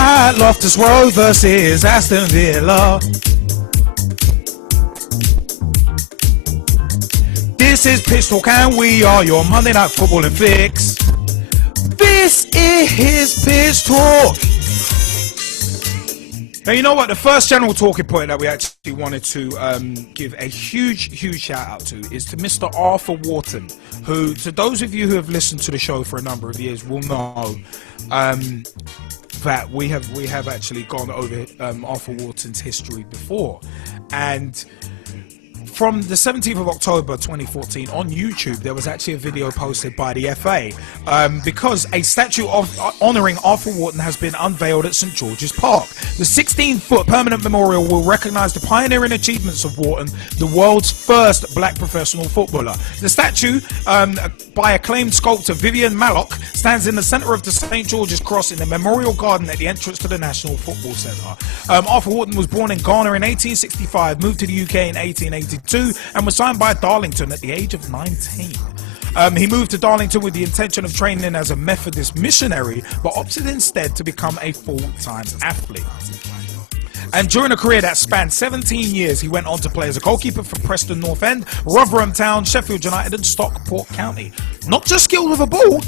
At Loftus Road versus Aston Villa. This is Pitch Talk, and we are your Monday Night Footballing Fix. This is Pitch Talk. Now, you know what? The first general talking point that we actually wanted to give a huge shout out to is to Mr. Arthur Wharton, who, to those of you who have listened to the show for a number of years, will know that we have actually gone over Arthur Wharton's history before. And from the 17th of October 2014 on YouTube, there was actually a video posted by the FA because a statue honouring Arthur Wharton has been unveiled at St George's Park. The 16-foot permanent memorial will recognise the pioneering achievements of Wharton, the world's first black professional footballer. The statue, by acclaimed sculptor Vivian Mallock, stands in the centre of the St George's Cross in the Memorial Garden at the entrance to the National Football Centre. Arthur Wharton was born in Ghana in 1865, moved to the UK in 1882, and was signed by Darlington at the age of 19. He moved to Darlington with the intention of training as a Methodist missionary, but opted instead to become a full-time athlete. And during a career that spanned 17 years, he went on to play as a goalkeeper for Preston North End, Rotherham Town, Sheffield United and Stockport County. Not just skilled with a ball,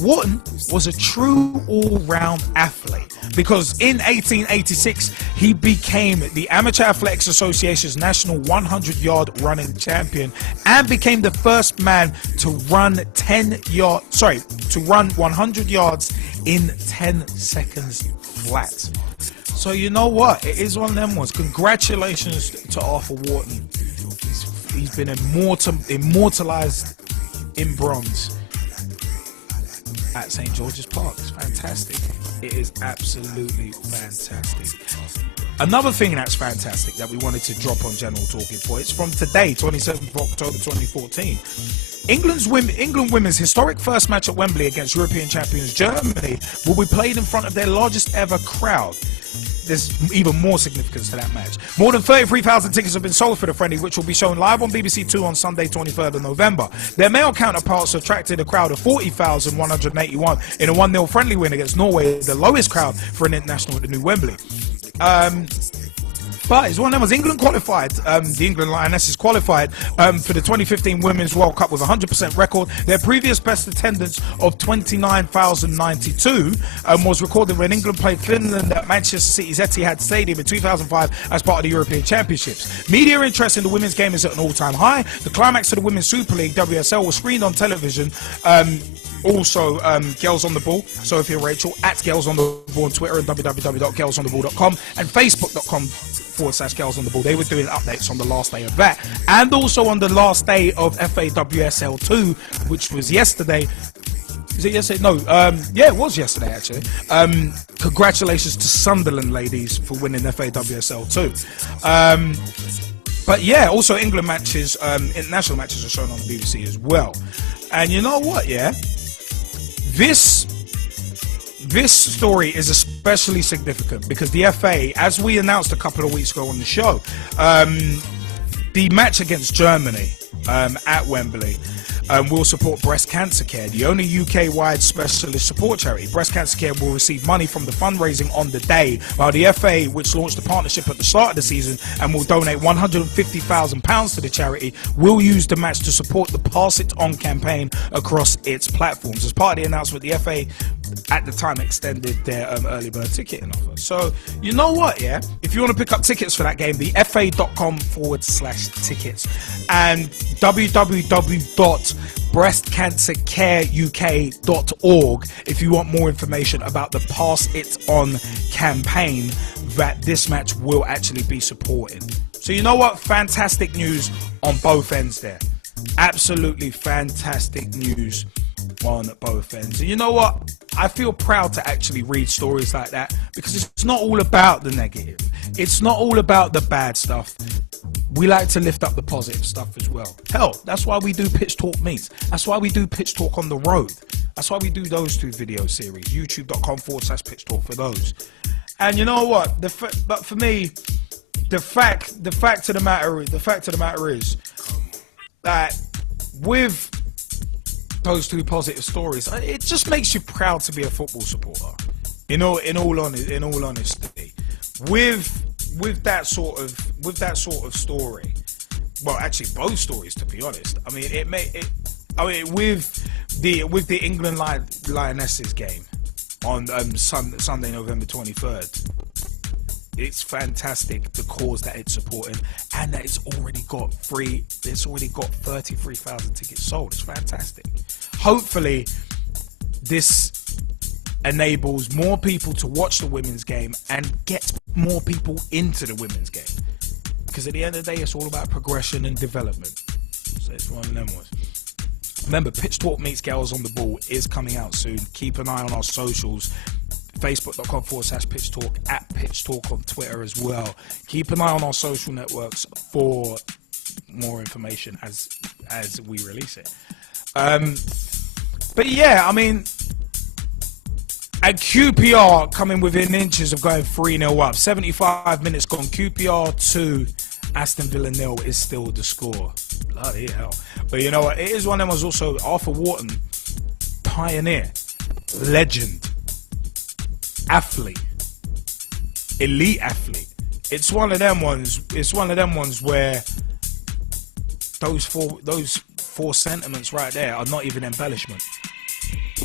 Wharton was a true all-round athlete, because in 1886 he became the Amateur Athletics Association's national 100-yard running champion and became the first man to run 100 yards in 10 seconds flat. So you know what? It is one of them ones. Congratulations to Arthur Wharton. He's been immortalized in bronze at St George's Park. It's fantastic. It is absolutely fantastic. Another thing that's fantastic that we wanted to drop on General Talking Points from today, 27th of October 2014. England women's historic first match at Wembley against European champions Germany will be played in front of their largest ever crowd. There's even more significance to that match. More than 33,000 tickets have been sold for the friendly, which will be shown live on BBC Two on Sunday, 23rd of November. Their male counterparts attracted a crowd of 40,181 in a 1-0 friendly win against Norway, the lowest crowd for an international at the new Wembley. But it's one of them. Was England qualified? The England Lionesses qualified for the 2015 Women's World Cup with a 100% record. Their previous best attendance of 29,092 was recorded when England played Finland at Manchester City's Etihad Stadium in 2005 as part of the European Championships. Media interest in the women's game is at an all-time high. The climax of the Women's Super League, WSL, was screened on television. Also, Girls on the Ball, Sophia Rachel, at Girls on the Ball on Twitter and www.girlsontheball.com and facebook.com/Girls on the Ball. They were doing updates on the last day of that, and also on the last day of FAWSL 2, which was yesterday. Is it yesterday? No, yeah, it was yesterday actually. Congratulations to Sunderland ladies for winning FAWSL 2. But yeah, also England matches, international matches are shown on the BBC as well. And you know what, yeah? This story is especially significant because the FA, as we announced a couple of weeks ago on the show, the match against Germany at Wembley will support breast cancer care, the only UK-wide specialist support charity. Breast cancer care will receive money from the fundraising on the day, while the FA, which launched the partnership at the start of the season and will donate £150,000 to the charity, will use the match to support the Pass It On campaign across its platforms. As part of the announcement, the FA at the time extended their early bird ticketing offer. So you know what, yeah? If you want to pick up tickets for that game, the fa.com/tickets and www.breastcancercareuk.org if you want more information about the Pass It On campaign that this match will actually be supporting. So you know what? Fantastic news on both ends there. Absolutely fantastic news on both ends. And you know what? I feel proud to actually read stories like that because it's not all about the negative. It's not all about the bad stuff. We like to lift up the positive stuff as well. Hell, that's why we do Pitch Talk Meets. That's why we do Pitch Talk on the road. That's why we do those two video series. YouTube.com/Pitch Talk for those. And you know what? But for me, the fact of the matter is that with those two positive stories, it just makes you proud to be a football supporter. In all honesty, with that sort of story, well, actually both stories, to be honest. I mean, with the England Lionesses game on Sunday, November 23rd. It's fantastic, the cause that it's supporting, and that it's already got 33,000 tickets sold. It's fantastic. Hopefully, this enables more people to watch the women's game and gets more people into the women's game. Because at the end of the day, it's all about progression and development. So it's one of them ones. Remember, Pitch Talk Meets Girls on the Ball is coming out soon. Keep an eye on our socials. Facebook.com/Pitch Talk, at Pitch Talk on Twitter as well. Keep an eye on our social networks for more information as we release it. But yeah, I mean, and QPR coming within inches of going 3-0 up. 75 minutes gone. QPR 2, Aston Villa 0 is still the score. Bloody hell. But you know what? It is one of them was also Arthur Wharton, pioneer, legend, athlete, elite athlete. It's one of them ones where those four sentiments right there are not even embellishment.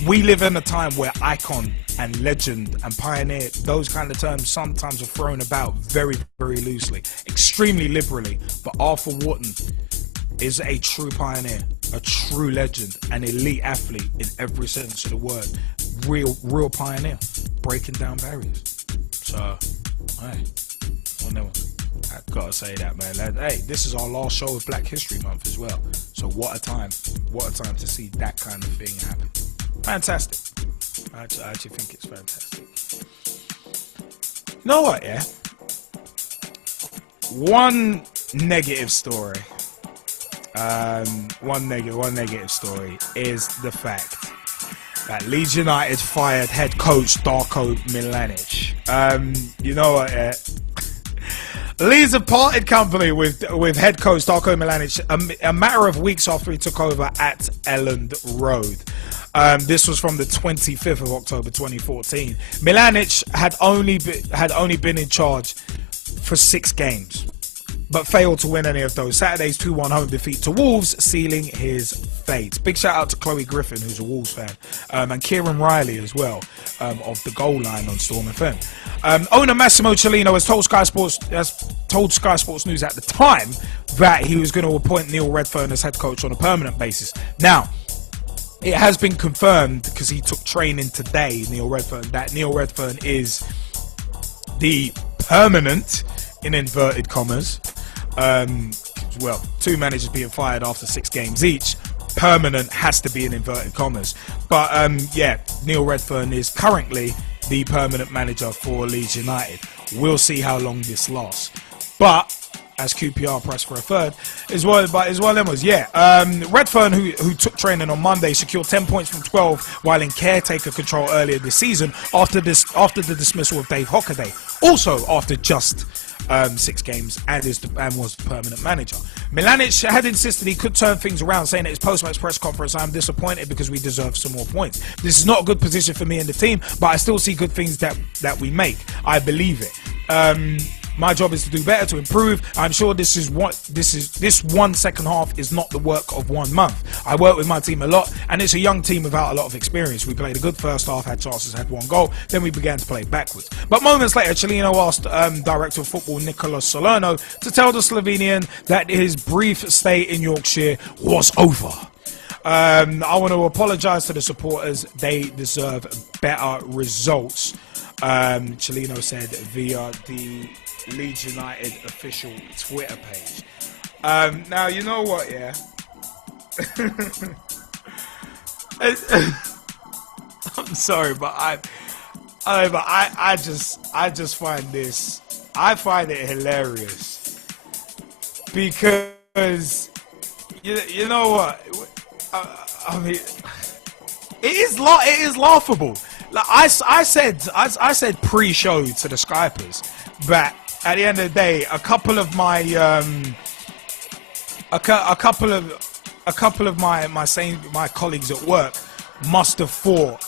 We live in a time where icon and legend and pioneer, those kind of terms sometimes are thrown about very, very loosely, extremely liberally. But Arthur Wharton is a true pioneer, a true legend, an elite athlete in every sense of the word. Real pioneer, breaking down barriers. So, hey, I've got to say that, man. Hey, this is our last show of Black History Month as well. So what a time to see that kind of thing happen. Fantastic. I actually think it's fantastic. You know what, yeah? One negative story. One negative story is the fact that Leeds United fired head coach Darko Milanic. You know what, yeah? Leeds have parted company with head coach Darko Milanic a matter of weeks after he took over at Elland Road. This was from the 25th of October 2014. Milanic had only been in charge for 6 games, but failed to win any of those. Saturday's 2-1 home defeat to Wolves, sealing his fate. Big shout out to Chloe Griffin, who's a Wolves fan, and Kieran Riley as well, of the Goal Line on Storm FM. Owner Massimo Cellino has told Sky Sports News at the time that he was going to appoint Neil Redfern as head coach on a permanent basis. Now, it has been confirmed, because he took training today, Neil Redfern is the permanent, in inverted commas, well, 2 managers being fired after 6 games each. Permanent has to be in inverted commas. But yeah, Neil Redfern is currently the permanent manager for Leeds United. We'll see how long this lasts. But as QPR pressed for a third, is one of them was, yeah. Redfern, who took training on Monday, secured 10 points from 12 while in caretaker control earlier this season after the dismissal of Dave Hockaday. Also after just 6 games and was the permanent manager. Milanic had insisted he could turn things around, saying at his post-match press conference, "I'm disappointed because we deserve some more points. This is not a good position for me and the team, but I still see good things that we make. I believe it." My job is to do better, to improve. I'm sure this one second half is not the work of 1 month. I work with my team a lot, and it's a young team without a lot of experience. We played a good first half, had chances, had 1 goal, then we began to play backwards. But moments later, Cellino asked Director of Football Nicola Salerno to tell the Slovenian that his brief stay in Yorkshire was over. I want to apologise to the supporters. They deserve better results, Cellino said via the Leeds United official Twitter page. Now, you know what, yeah? I'm sorry, but I just find this, I find it hilarious because you know what, I mean, it is laughable. Like I said pre-show to the Skypers that at the end of the day, a couple of my my colleagues at work must have thought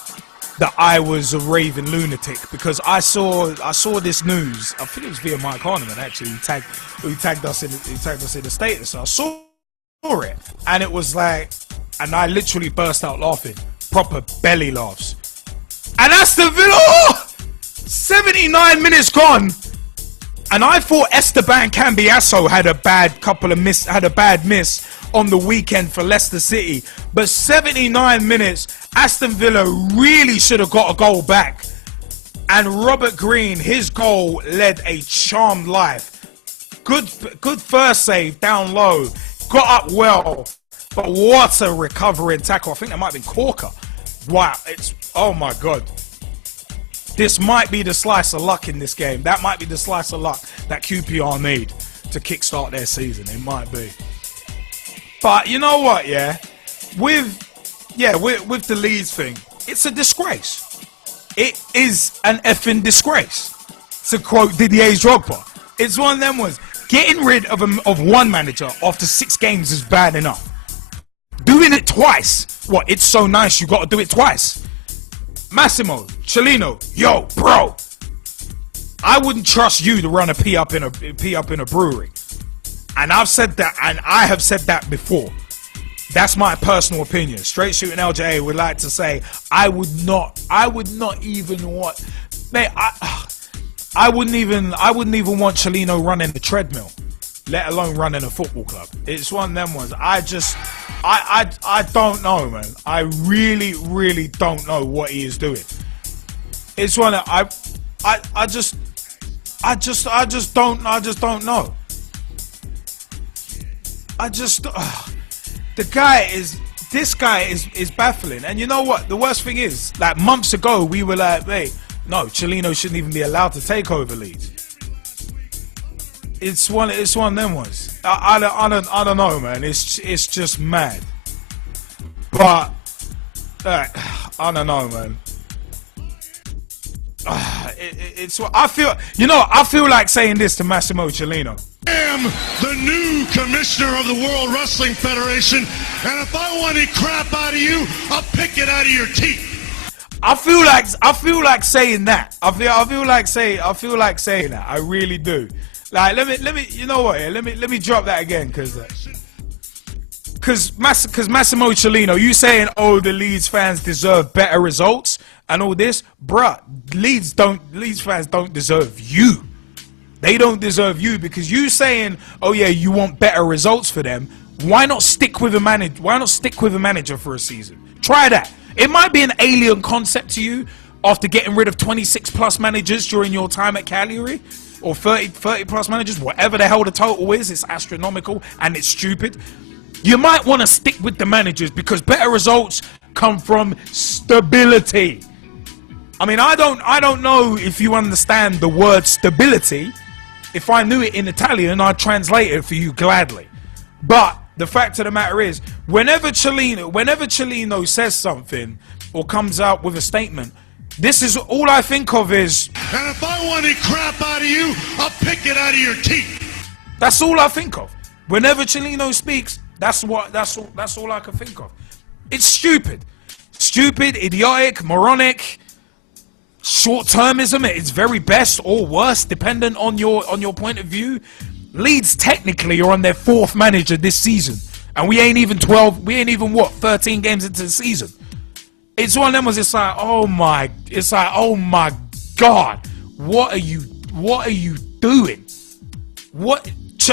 that I was a raving lunatic because I saw this news. I think it was via Mike Harniman actually. Who tagged us in the status. I saw it, and it was like, and I literally burst out laughing, proper belly laughs. And Aston Villa, 79 minutes gone, and I thought Esteban Cambiasso had a bad miss on the weekend for Leicester City, but 79 minutes, Aston Villa really should have got a goal back. And Robert Green, his goal led a charmed life. Good first save down low, got up well, but what a recovering tackle. I think that might have been Corker. Wow, oh my God. This might be the slice of luck in this game. That might be the slice of luck that QPR need to kickstart their season. It might be. But you know what, yeah? With the Leeds thing, it's a disgrace. It is an effing disgrace. To quote Didier Drogba. It's one of them ones. Getting rid of one manager after 6 games is bad enough. Doing it twice. What, it's so nice you got to do it twice. Massimo, Cellino, yo, bro. I wouldn't trust you to run a pee up in a brewery. And I've said that, and I have said that before. That's my personal opinion. Straight Shooting LJ would like to say, I would not even want, mate, I wouldn't even want Cellino running the treadmill, let alone running a football club. It's one of them ones. I don't know, man. I really don't know what he is doing. It's one of, I just don't know. This guy is baffling. And you know what? The worst thing is, like months ago, we were like, hey, no, Cellino shouldn't even be allowed to take over Leeds. It's one of them ones. I don't know, man. It's just mad. But I don't know, man. I feel like saying this to Massimo Cellino. I am the new commissioner of the World Wrestling Federation, and if I want any crap out of you, I'll pick it out of your teeth. I feel like saying that. I feel like saying that. I really do. Like, let me. You know what? Yeah, let me drop that again, cause Massimo Cellino, you saying, oh, the Leeds fans deserve better results and all this, bruh. Leeds fans don't deserve you. They don't deserve you because you saying, oh yeah, you want better results for them. Why not stick with a manager? Why not stick with a manager for a season? Try that. It might be an alien concept to you after getting rid of 26 plus managers during your time at Cagliari, or 30 plus managers, whatever the hell the total is. It's astronomical and it's stupid. You might want to stick with the managers because better results come from stability. I mean, I don't know if you understand the word stability. If I knew it in Italian, I'd translate it for you gladly. But the fact of the matter is, whenever Cellino says something or comes out with a statement, this is all I think of is, and if I want any crap out of you, I'll pick it out of your teeth. That's all I think of. Whenever Cellino speaks, that's all I can think of. It's stupid, idiotic, moronic. short-termism at its very best or worst, dependent on your point of view. Leeds technically are on their 4th manager this season, and we ain't even 13 games into the season. It's one of them was it's like, oh my God, what are you doing?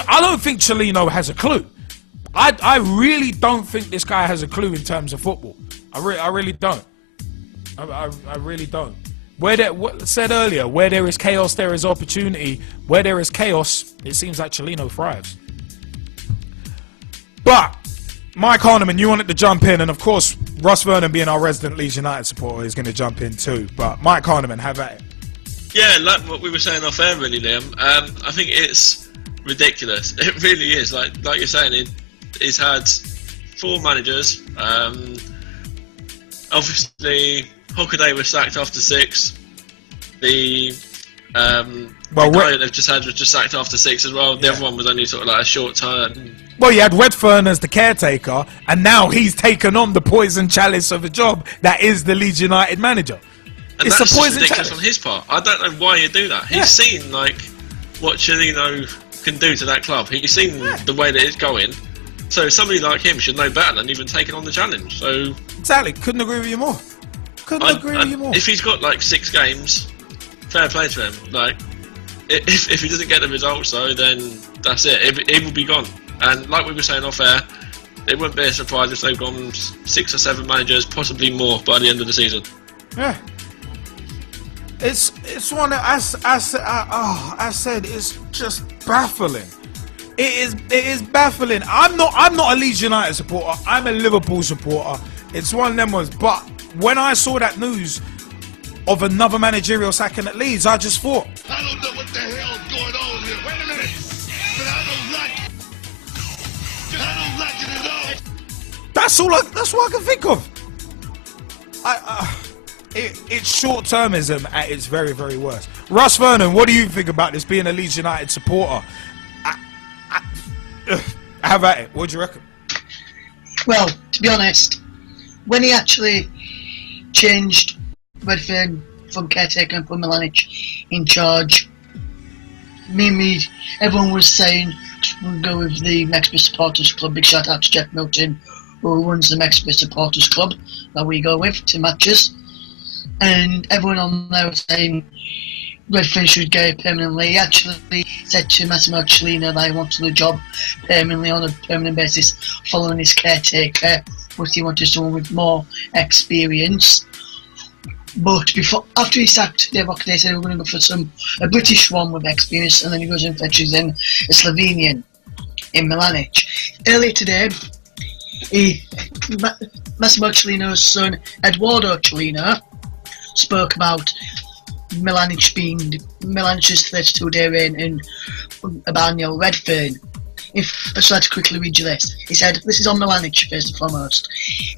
I don't think Cellino has a clue. I really don't think this guy has a clue in terms of football. I really don't. I really don't. What said earlier, where there is chaos, there is opportunity. Where there is chaos, it seems like Cellino thrives. But Mike Harniman, you wanted to jump in, and of course, Ross Vernon, being our resident Leeds United supporter, is going to jump in too. But Mike Harniman, have at it. Yeah, like what we were saying off air, really, Liam. I think it's ridiculous. It really is. Like you're saying, he's had 4 managers. Obviously, Hockaday was sacked after 6. The guy they've just had was just sacked after 6 as well. The other one was only sort of like a short time. Well, you had Redfern as the caretaker, and now he's taken on the poison chalice of a job that is the Leeds United manager. And it's that's a poison ridiculous chalice on his part. I don't know why you do that. He's seen like what Cellino can do to that club. He's seen the way that it's going. So somebody like him should know better than even taking on the challenge. So exactly, couldn't agree with you more. If he's got like 6 games, fair play to him. Like, if he doesn't get the results though, then that's it. He will be gone. And like we were saying off air, it wouldn't be a surprise if they've gone 6 or 7 managers, possibly more, by the end of the season. Yeah. It's one that I said it's just baffling. It is baffling. I'm not a Leeds United supporter. I'm a Liverpool supporter. It's one of them ones. But when I saw that news of another managerial sacking at Leeds, I just thought, I don't know what the hell's going on here. Wait a minute. But I don't like it at all. That's what I can think of. It's short-termism at its very, very worst. Russ Vernon, what do you think about this, being a Leeds United supporter? Have at it. What do you reckon? Well, to be honest, when he actually changed Redfern from caretaker and put Milanic in charge, everyone was saying we'll go with the Mexborough Supporters Club. Big shout out to Jeff Milton, who runs the Mexborough Supporters Club that we go with to matches. And everyone on there was saying Redfern should go permanently. He actually said to Massimo Cellino that he wanted the job permanently on a permanent basis following his caretaker, but he wanted someone with more experience. But after he sacked Dave Hockaday, he said we're going to go for a British one with experience, and then he goes and fetches in a Slovenian in Milanic. Earlier today, Massimo Cellino's son Eduardo Cellino spoke about Milanic's 32-day reign and about Neil Redfern. So I had to quickly read you this. He said, this is on Milanic first and foremost.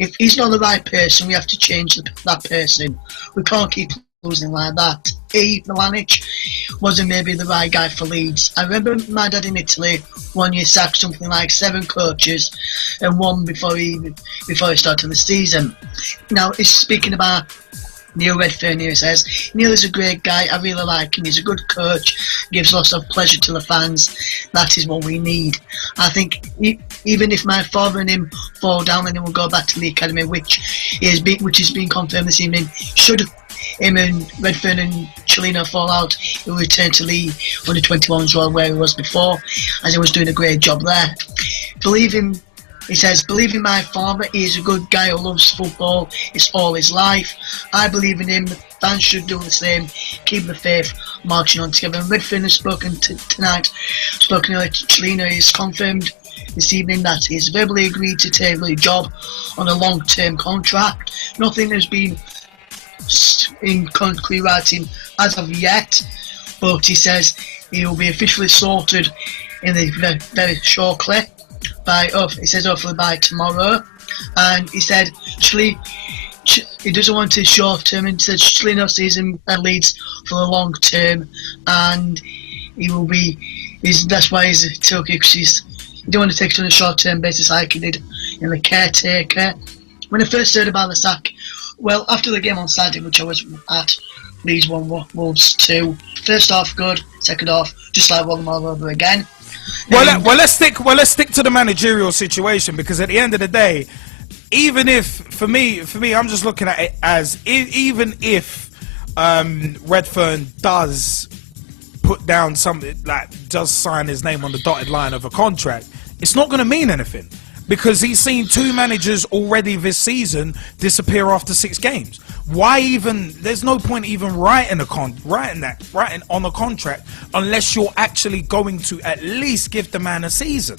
If he's not the right person, we have to change that person. We can't keep losing like that. Milanic wasn't maybe the right guy for Leeds. I remember my dad in Italy one year sacked something like 7 coaches and one before he started the season. Now, he's speaking about Neil Redfern here. Says Neil is a great guy, I really like him, he's a good coach, gives lots of pleasure to the fans. That is what we need. I think even if my father and him fall down, then he will go back to the academy, which is being confirmed this evening. Should him and Redfern and Cellino fall out, he will return to League under 21s role where he was before, as he was doing a great job there. He says, believe in my father, he is a good guy who loves football, it's all his life. I believe in him, the fans should do the same, keep the faith, marching on together. And Redfern has spoken tonight, spoken earlier to Cellino, he's confirmed this evening that he's verbally agreed to take the job on a long-term contract. Nothing has been in concrete writing as of yet, but he says he will be officially sorted in the very shortly. He says hopefully by tomorrow, and he said he doesn't want it short term, and he said Cellino sees him at Leeds for the long term, and that's why he's took it, because he don't want to take it on a short term basis like he did in the caretaker. When I first heard about the sack, well, after the game on Saturday, which I was at Leeds 1, Wolves 2. First half good, second half just like one all over again. Well, let's stick to the managerial situation, because at the end of the day, even if for me, I'm just looking at it as even if Redfern does put down something, like does sign his name on the dotted line of a contract, it's not going to mean anything, because he's seen 2 managers already this season disappear after 6 games. Why even? There's no point even writing on a contract unless you're actually going to at least give the man a season.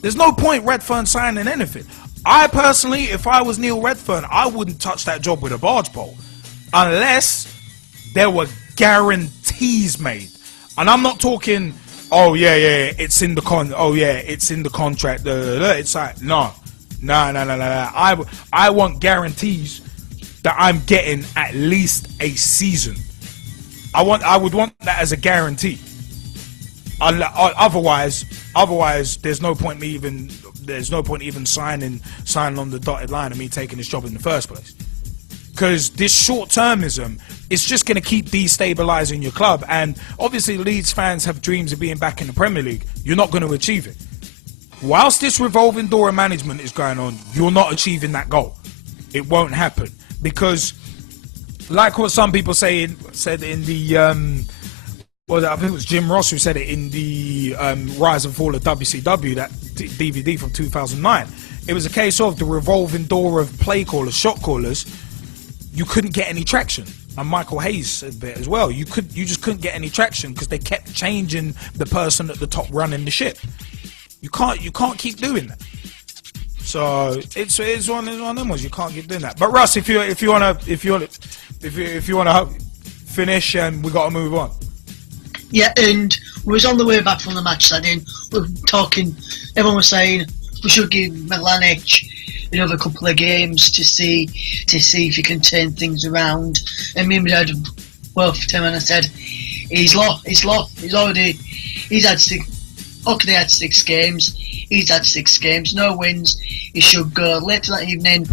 There's no point Redfern signing anything. I personally, if I was Neil Redfern, I wouldn't touch that job with a barge pole unless there were guarantees made. And I'm not talking, oh yeah, it's in the it's in the contract. It's like no. I want guarantees that I'm getting at least a season. I would want that as a guarantee. Otherwise, there's no point even signing on the dotted line and me taking this job in the first place. Because this short-termism is just going to keep destabilising your club. And obviously Leeds fans have dreams of being back in the Premier League. You're not going to achieve it. Whilst this revolving door of management is going on, you're not achieving that goal. It won't happen. Because, like what some people said in the, I think it was Jim Ross who said it in the Rise and Fall of WCW, that DVD from 2009. It was a case of the revolving door of play callers, shot callers. You couldn't get any traction, and Michael Hayes said it as well. You just couldn't get any traction because they kept changing the person at the top running the ship. You can't keep doing that. So it's one of them ones. You can't keep doing that. But Russ, if you wanna finish, and we got to move on. Yeah, and we was on the way back from the match that in. We were talking. Everyone was saying we should give Milanic another couple of games to see if he can turn things around. And me and my dad both to him and I said he's lost. He's had 6. Okay, they had 6 games. He's had 6 games, no wins. He should go. Later that evening,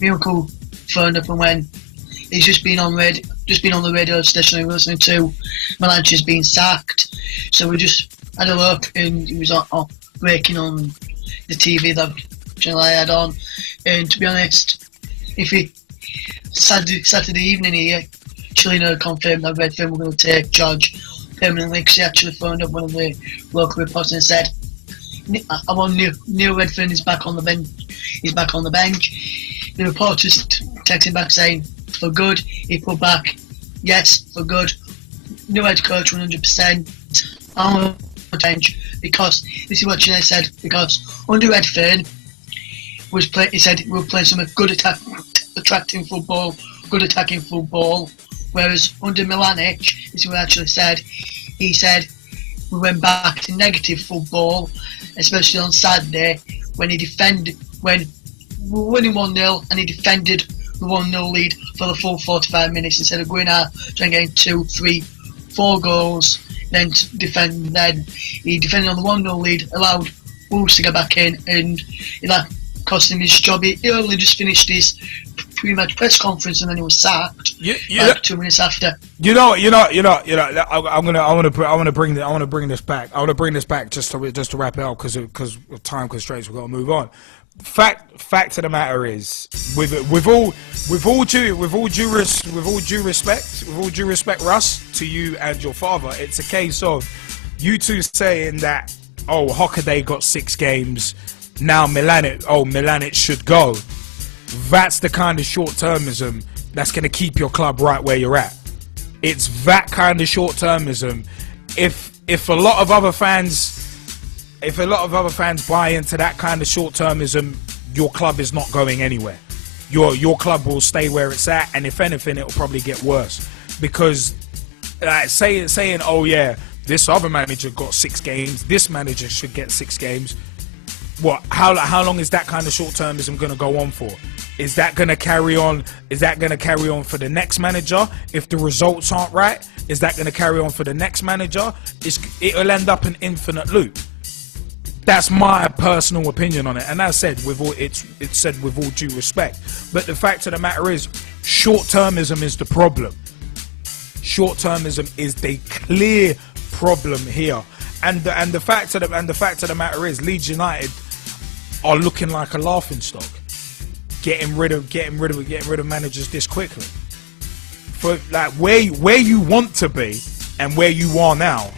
my uncle phoned up and went, he's just been on the radio station we were listening to. Milanic has been sacked. So we just had a look, and he was breaking on the TV that channel I had on. And to be honest, if he Saturday evening here, Chilino confirmed that Redfern were going to take charge permanently, because he actually phoned up one of the local reporters and said, I want Neil Redfern is back on the bench. He's back on the bench. The reporters texting back saying, for good. He put back, yes, for good. New head coach 100% on the bench, because this is what Chile said, because under Redfern he said we were playing some good attracting football, good attacking football, whereas under Milanic, this is what he actually said, he said we went back to negative football, especially on Saturday when we were winning 1-0 and he defended the 1-0 lead for the full 45 minutes instead of going out trying to get 2, 3, 4 goals, then he defended on the 1-0 lead, allowed Wolves to get back in, and that cost him his job. He only just finished his pre-match press conference and then he was sacked 2 minutes after. I want to bring this back. I want to bring this back just to wrap it up because of time constraints. We've got to move on. Fact of the matter is, with all due respect, Russ, to you and your father, it's a case of you two saying that, oh, Hockaday got 6 games, now Milanic should go. That's the kind of short-termism that's going to keep your club right where you're at. It's that kind of short-termism. If a lot of other fans buy into that kind of short-termism, your club is not going anywhere. Your club will stay where it's at, and if anything, it will probably get worse. Because saying, oh yeah, this other manager got 6 games, this manager should get 6 games. What? How long is that kind of short-termism going to go on for? Is that going to carry on? Is that going to carry on for the next manager if the results aren't right? Is that going to carry on for the next manager? It'll end up an infinite loop. That's my personal opinion on it, and as said, it's said with all due respect. But the fact of the matter is, short-termism is the problem. Short-termism is the clear problem here, and the fact of the matter is, Leeds United are looking like a laughing stock, getting rid of managers this quickly. For like where you want to be and where you are now,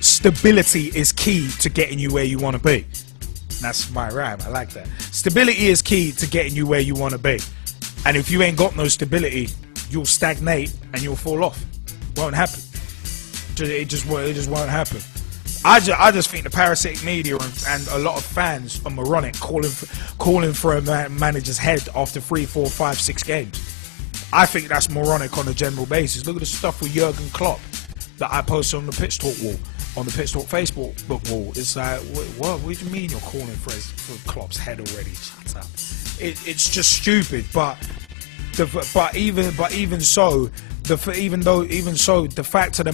stability is key to getting you where you want to be. That's my rhyme. I like that. Stability is key to getting you where you want to be. And if you ain't got no stability, you'll stagnate and you'll fall off. Won't happen. It just won't happen. I just think the parasitic media and a lot of fans are moronic, calling for a manager's head after 3, 4, 5, 6 games. I think that's moronic on a general basis. Look at the stuff with Jurgen Klopp that I posted on the Pitch Talk wall, on the Pitch Talk Facebook wall. It's like, what do you mean you're calling for Klopp's head already? Shut up. It's just stupid. But even so, the fact of the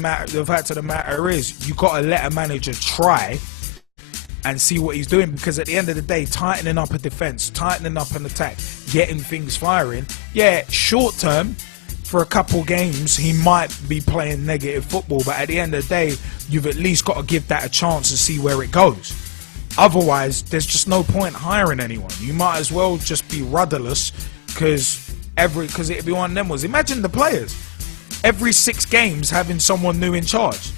matter is, you got to let a manager try and see what he's doing, because at the end of the day, tightening up a defense, tightening up an attack, getting things firing, yeah, short term, for a couple games, he might be playing negative football, but at the end of the day, you've at least got to give that a chance and see where it goes. Otherwise, there's just no point hiring anyone. You might as well just be rudderless, because it'd be one of them ones. Imagine the players. Every 6 games having someone new in charge.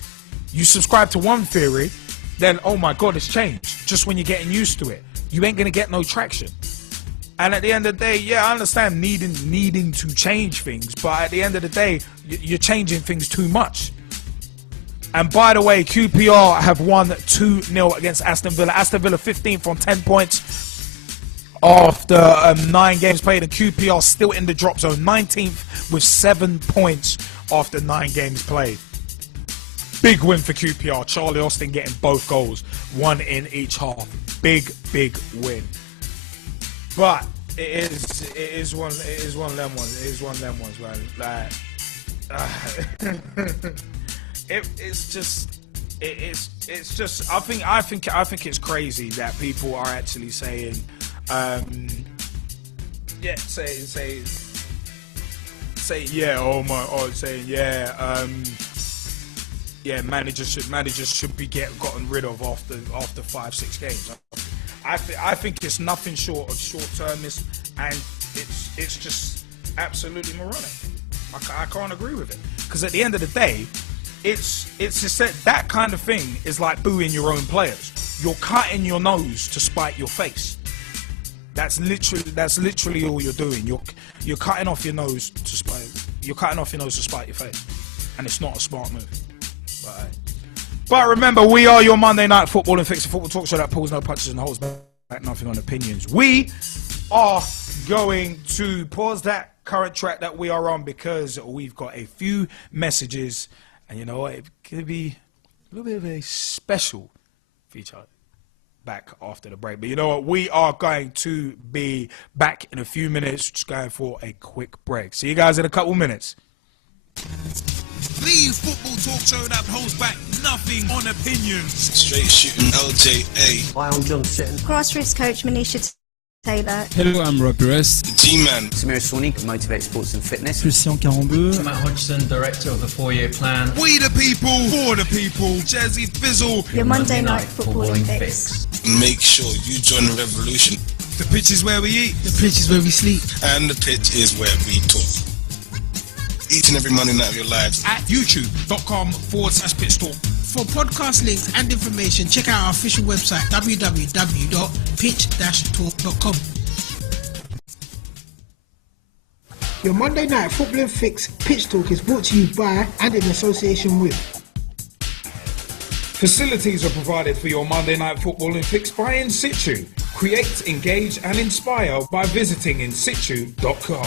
You subscribe to one theory, then, oh my God, it's changed. Just when you're getting used to it, you ain't going to get no traction. And at the end of the day, yeah, I understand needing to change things, but at the end of the day, you're changing things too much. And by the way, QPR have won 2-0 against Aston Villa. Aston Villa 15th on 10 points after 9 games played, and QPR still in the drop zone, 19th with 7 points after 9 games played. Big win for QPR. Charlie Austin getting both goals, 1 in each half. Big win. But it is one of them ones. It is one of them ones, man. Like, it's just. I think it's crazy that people are actually saying, managers should be gotten rid of after 5-6 games. I think it's nothing short of short-termist, and it's just absolutely moronic. I can't agree with it, because at the end of the day, it's just that kind of thing is like booing your own players. You're cutting your nose to spite your face. That's literally all you're doing. You're cutting off your nose to spite. You're cutting off your nose to spite your face, and it's not a smart move. But remember, we are your Monday Night Football and Fix, a football talk show that pulls no punches and holds back nothing on opinions. We are going to pause that current track that we are on, because we've got a few messages, and you know what, it could be a little bit of a special feature back after the break. But you know what, we are going to be back in a few minutes, just going for a quick break. See you guys in a couple minutes. The football talk show that holds back nothing on opinions. Straight shooting LJA. Hi, I'm John Sitton. Grassroots coach Manisha Taylor. Hello, I'm Rob Perez. G-Man. Samira Sonic, Motivate Sports and Fitness. Christian Carambeu. Matt Hodgson, director of the 4-year plan. We the people, for the people. Jazzy Fizzle. Your Monday Night Footballing Fix. Make sure you join the revolution. The pitch is where we eat. The pitch is where we sleep. And the pitch is where we talk. Each and every Monday night of your lives. At youtube.com/Pitch Talk. For podcast links and information, check out our official website, www.pitch-talk.com. Your Monday Night Footballing Fix Pitch Talk is brought to you by and in association with. Facilities are provided for your Monday Night Footballing Fix by In Situ. Create, engage and inspire by visiting insitu.co.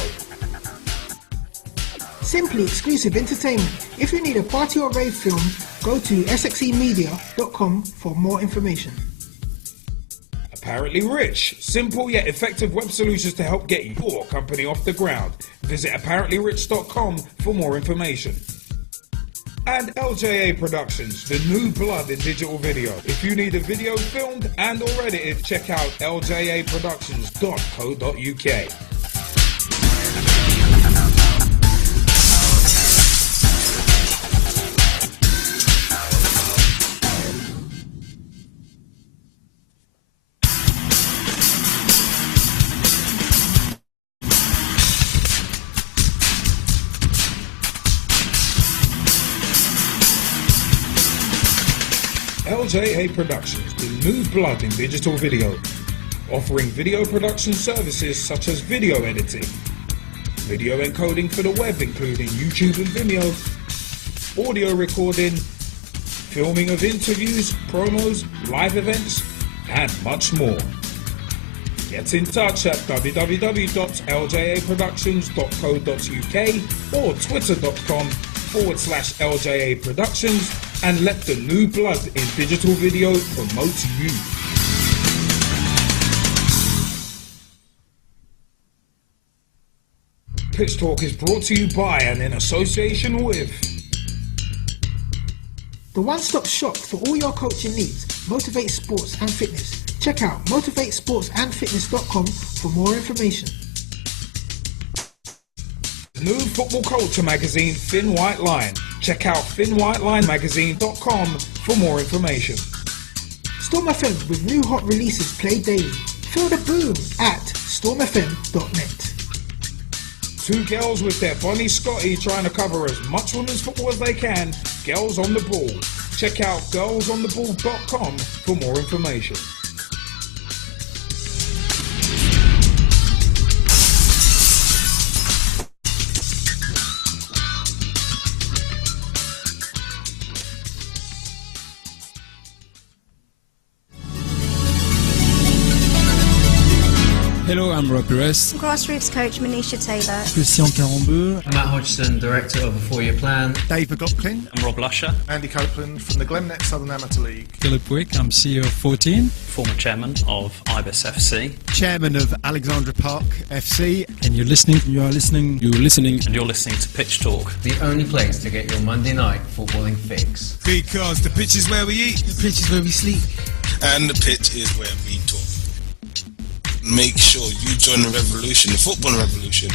Simply Exclusive Entertainment. If you need a party or rave film, go to sxemedia.com for more information. Apparently Rich. Simple yet effective web solutions to help get your company off the ground. Visit apparentlyrich.com for more information. And LJA Productions, the new blood in digital video. If you need a video filmed and or edited, check out ljaproductions.co.uk. LJA Productions, the new blood in digital video, offering video production services such as video editing, video encoding for the web including YouTube and Vimeo, audio recording, filming of interviews, promos, live events, and much more. Get in touch at www.ljaproductions.co.uk or twitter.com/LJA Productions and let the new blood in digital video promote you. Pitch Talk is brought to you by and in association with the one-stop shop for all your coaching needs, Motivate Sports and Fitness. Check out motivatesportsandfitness.com for more information. New football culture magazine, Thin White Line. Check out thinwhitelinemagazine.com for more information. Storm FM with new hot releases played daily. Feel the boom at stormfm.net. Two girls with their Bonnie Scotty trying to cover as much women's football as they can. Girls on the Ball. Check out girlsontheball.com for more information. Hello, I'm Rob Perez. Grassroots coach Manisha Taylor. Christian Carambeu. Matt Hodgson, Director of the 4-Year Plan. Dave McLaughlin. I'm Rob Lusher. Andy Copeland from the Glennet Southern Amateur League. Philip Wick, I'm CEO of 14. Former chairman of Ibis FC. Chairman of Alexandra Park FC. And you're listening to Pitch Talk. The only place to get your Monday night footballing fix. Because the pitch is where we eat. The pitch is where we sleep. And the pitch is where we talk. Make sure you join the revolution, the football revolution.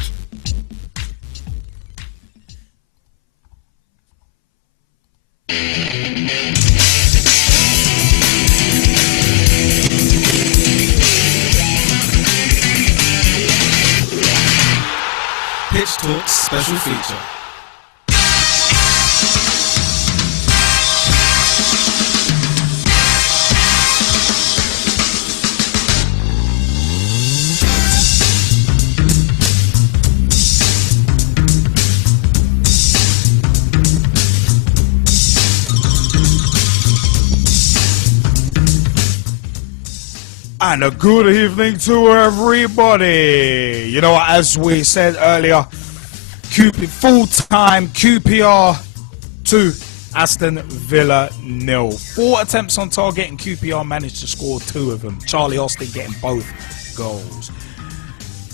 Pitch Talk's special feature. And a good evening to everybody. You know, as we said earlier, full-time QPR 2, Aston Villa 0. 4 attempts on target and QPR managed to score 2 of them. Charlie Austin getting both goals.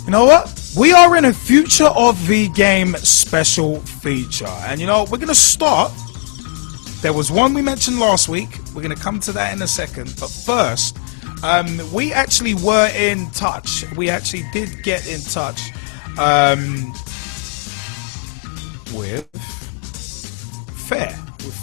You know what? We are in a future of the game special feature. And you know, we're going to start. There was one we mentioned last week. We're going to come to that in a second. But first, we actually were in touch. We actually did get in touch with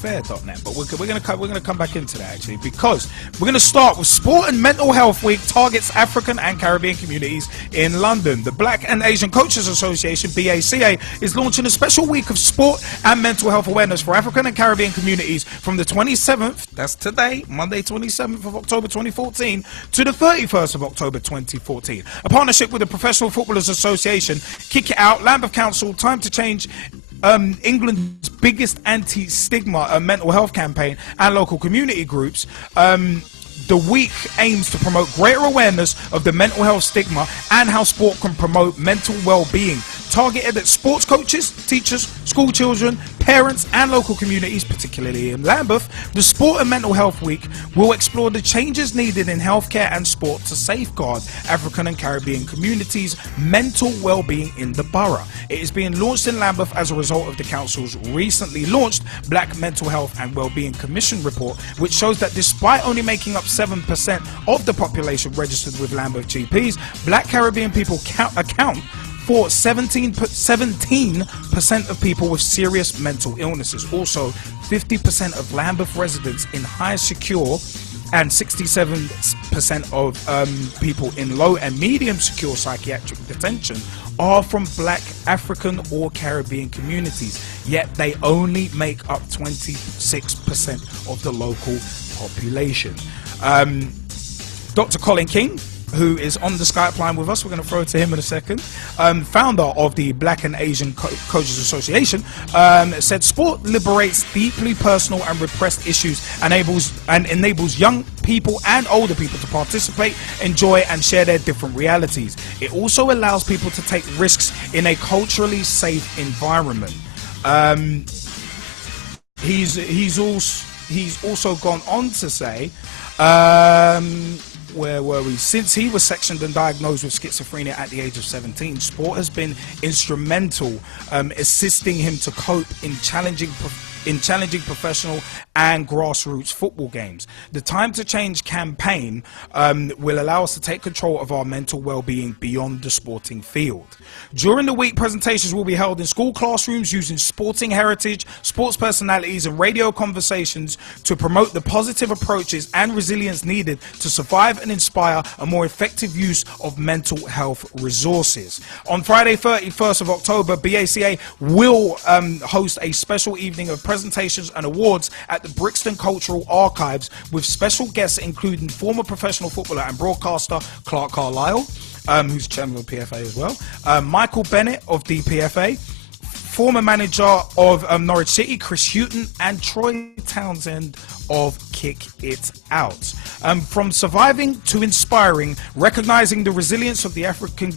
fair.net, but we're gonna come back into that actually, because we're gonna start with Sport and Mental Health Week targets African and Caribbean communities in London. The Black and Asian Coaches Association (BACA) is launching a special week of sport and mental health awareness for African and Caribbean communities from the 27th, that's today, Monday 27th of October 2014, to the 31st of October 2014. A partnership with the Professional Footballers Association, Kick It Out, Lambeth Council, Time to Change, England's biggest anti-stigma mental health campaign, and local community groups. The week aims to promote greater awareness of the mental health stigma and how sport can promote mental well-being, targeted at sports coaches, teachers, school children, parents and local communities, particularly in Lambeth. The Sport and Mental Health Week will explore the changes needed in healthcare and sport to safeguard African and Caribbean communities' mental well-being in the borough. It is being launched in Lambeth as a result of the council's recently launched Black Mental Health and Wellbeing Commission report, which shows that despite only making up 7% of the population registered with Lambeth GPs, Black Caribbean people account for 17% of people with serious mental illnesses. Also, 50% of Lambeth residents in high secure and 67% of people in low and medium secure psychiatric detention are from Black, African or Caribbean communities, yet they only make up 26% of the local population. Dr. Colin King, who is on the Skype line with us, we're going to throw it to him in a second, founder of the Black and Asian Coaches Association, said sport liberates deeply personal and repressed issues and enables young people and older people to participate, enjoy and share their different realities. It also allows people to take risks in a culturally safe environment. He's also gone on to say, where were we? Since he was sectioned and diagnosed with schizophrenia at the age of 17, sport has been instrumental, assisting him to cope in challenging professional and grassroots football games. The Time to Change campaign will allow us to take control of our mental well-being beyond the sporting field. During the week, presentations will be held in school classrooms using sporting heritage, sports personalities and radio conversations to promote the positive approaches and resilience needed to survive and inspire a more effective use of mental health resources. On Friday, 31st of October, BACA will host a special evening of presentations and awards at the Brixton Cultural Archives with special guests including former professional footballer and broadcaster Clark Carlisle, who's chairman of the PFA as well, Michael Bennett of the PFA, former manager of Norwich City, Chris Houghton, and Troy Townsend of Kick It Out. From surviving to inspiring, recognizing the resilience of the African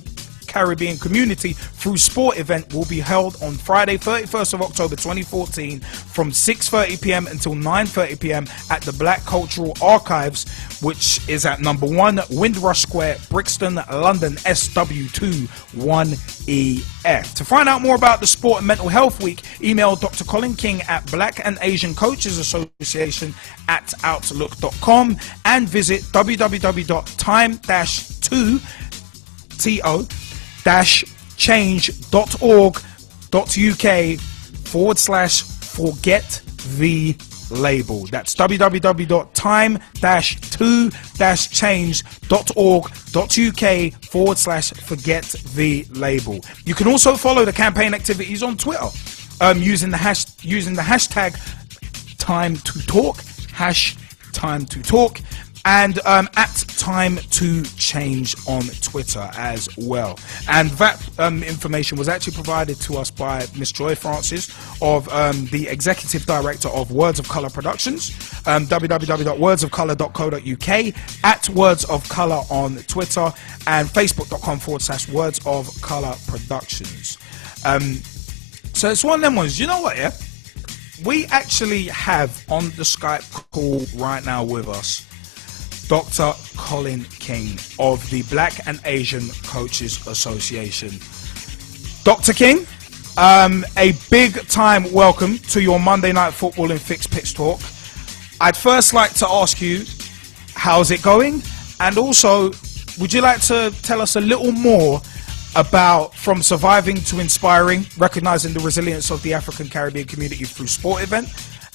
Caribbean community through sport event will be held on Friday 31st of October 2014 from 6:30 p.m. until 9:30 p.m. at the Black Cultural Archives, which is at number 1 Windrush Square, Brixton, London, SW2 1EF. To find out more about the Sport and Mental Health Week, email Dr. Colin King at Black and Asian Coaches Association at outlook.com and visit www.time-change.org.uk/forget the label. That's www.time-change.org.uk/forget the label. You can also follow the campaign activities on Twitter using the hashtag Time to Talk, #Time to Talk, and at Time to Change on Twitter as well. And that information was actually provided to us by Miss Joy Francis, of the Executive Director of Words of Colour Productions, www.wordsofcolour.co.uk, at Words of Colour on Twitter, and facebook.com/Words of Colour Productions. So it's one of them ones. You know what, yeah? We actually have on the Skype call right now with us Dr. Colin King of the Black and Asian Coaches Association. Dr. King, a big time welcome to your Monday Night Football and Fixed Pitch Talk. I'd first like to ask you, how's it going? And also, would you like to tell us a little more about from surviving to inspiring, recognizing the resilience of the African Caribbean community through sport event,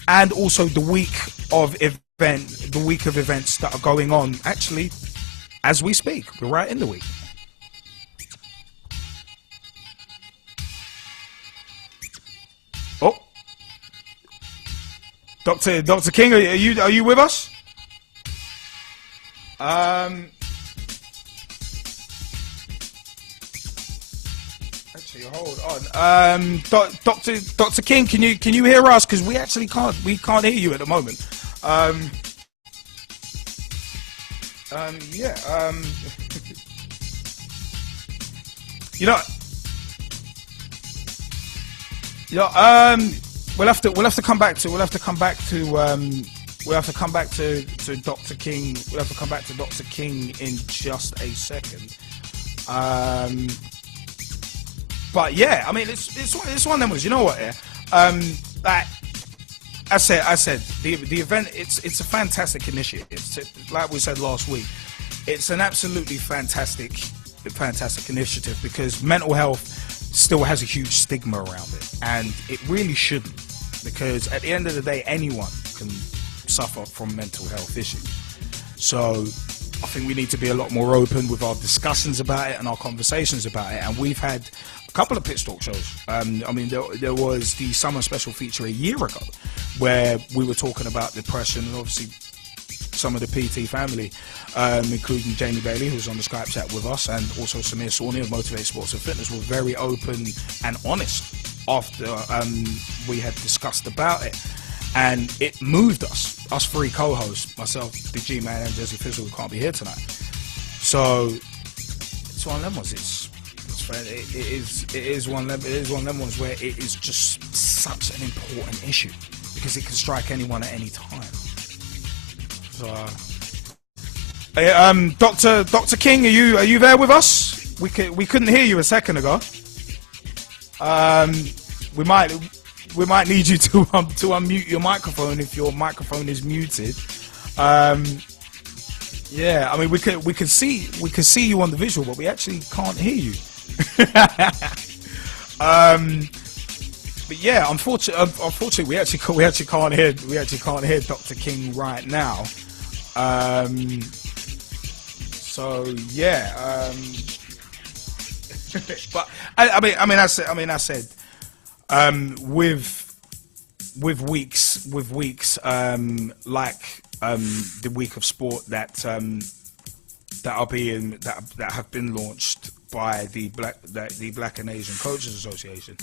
and also the week of events that are going on actually as we speak? We're right in the week. Oh, Dr. King, are you with us? Actually, hold on. Dr. King, can you hear us? Because we actually can't hear you at the moment. We'll have to come back to Dr. King. We'll have to come back to Dr. King in just a second. But yeah, I mean, it's one of them ones. You know what? Yeah, like I said, the event, it's a fantastic initiative. Like we said last week, it's an absolutely fantastic initiative because mental health still has a huge stigma around it, and it really shouldn't, because at the end of the day, anyone can suffer from mental health issues. So I think we need to be a lot more open with our discussions about it and our conversations about it. And we've had a couple of Pitch Talk shows. I mean, there was the summer special feature a year ago where we were talking about depression, and obviously some of the PT family, including Jaymie Bailey, who's on the Skype chat with us, and also Samir Sawney of Motivate Sports and Fitness, were very open and honest after we had discussed about it. And it moved us three co-hosts, myself, the G-Man, and Jesse Fizzle, who can't be here tonight. So it's one of them ones. It is one of them ones where it is just such an important issue because it can strike anyone at any time. So, Dr. King, are you there with us? We couldn't hear you a second ago. We might need you to unmute your microphone if your microphone is muted. Yeah, I mean we could see you on the visual, but we actually can't hear you. But yeah, unfortunately, we actually can't hear Dr. King right now. So yeah, but I said, with weeks like the week of sport that have been launched by the Black and Asian Coaches Association.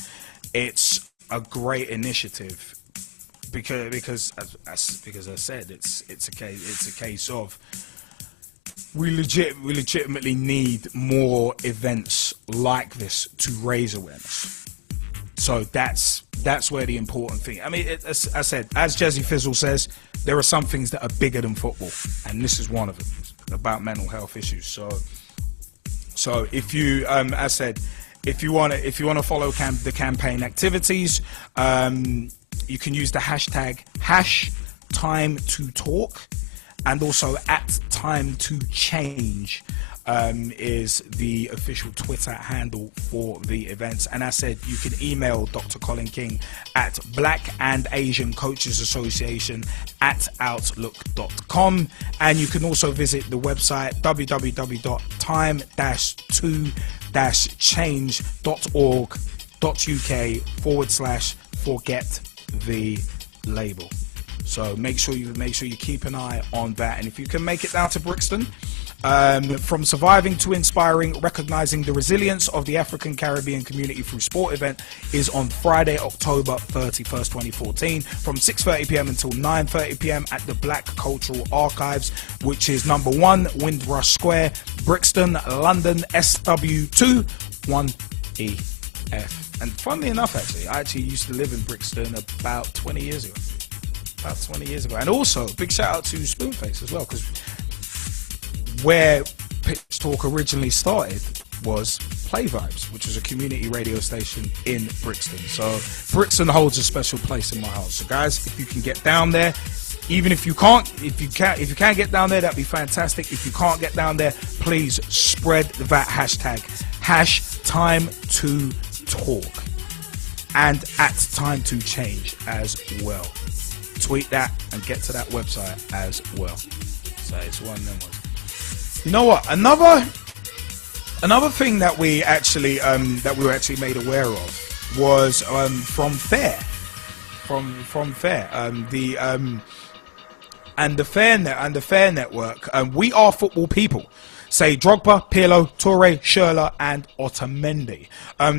It's a great initiative because as I said, it's a case of we legitimately need more events like this to raise awareness. So that's where the important thing. I mean, as I said, as Jesse Fizzle says, there are some things that are bigger than football, and this is one of them. It's about mental health issues. So if you, as I said, if you want to follow the campaign activities, you can use the hashtag #TimeToTalk, and also @TimeToChange. Is the official Twitter handle for the events. And as I said, you can email Dr. Colin King at Black and Asian Coaches Association @outlook.com, and you can also visit the website www.time-2-change.org.uk/forget the label. So make sure you keep an eye on that. And if you can make it down to Brixton, from surviving to inspiring, recognizing the resilience of the African Caribbean community through sport event is on Friday, October 31st, 2014, from 6:30 p.m. until 9:30 p.m. at the Black Cultural Archives, which is number 1 Windrush Square, Brixton, London, SW2 1EF. And funnily enough, I actually used to live in Brixton about 20 years ago. And also, big shout out to Spoonface as well, because where Pitch Talk originally started was Play Vibes, which was a community radio station in Brixton. So Brixton holds a special place in my heart. So guys, if you can get down there, even if you can't get down there, that'd be fantastic. If you can't get down there, please spread that hashtag #TimeToTalk and @TimeToChange as well. Tweet that and get to that website as well. So it's one of them ones. You know what? Another thing that we actually were actually made aware of was from Fair, the Fair Network. We Are Football People. Say Drogba, Pirlo, Toure, Schürrle, and Otamendi.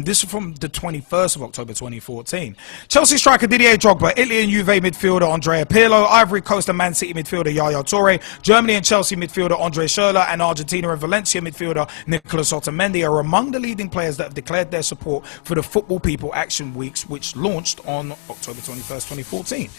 This is from the 21st of October 2014. Chelsea striker Didier Drogba, Italy and Juve midfielder Andrea Pirlo, Ivory Coast and Man City midfielder Yaya Toure, Germany and Chelsea midfielder Andre Schürrle, and Argentina and Valencia midfielder Nicolas Otamendi are among the leading players that have declared their support for the Football People Action Weeks, which launched on October 21st, 2014.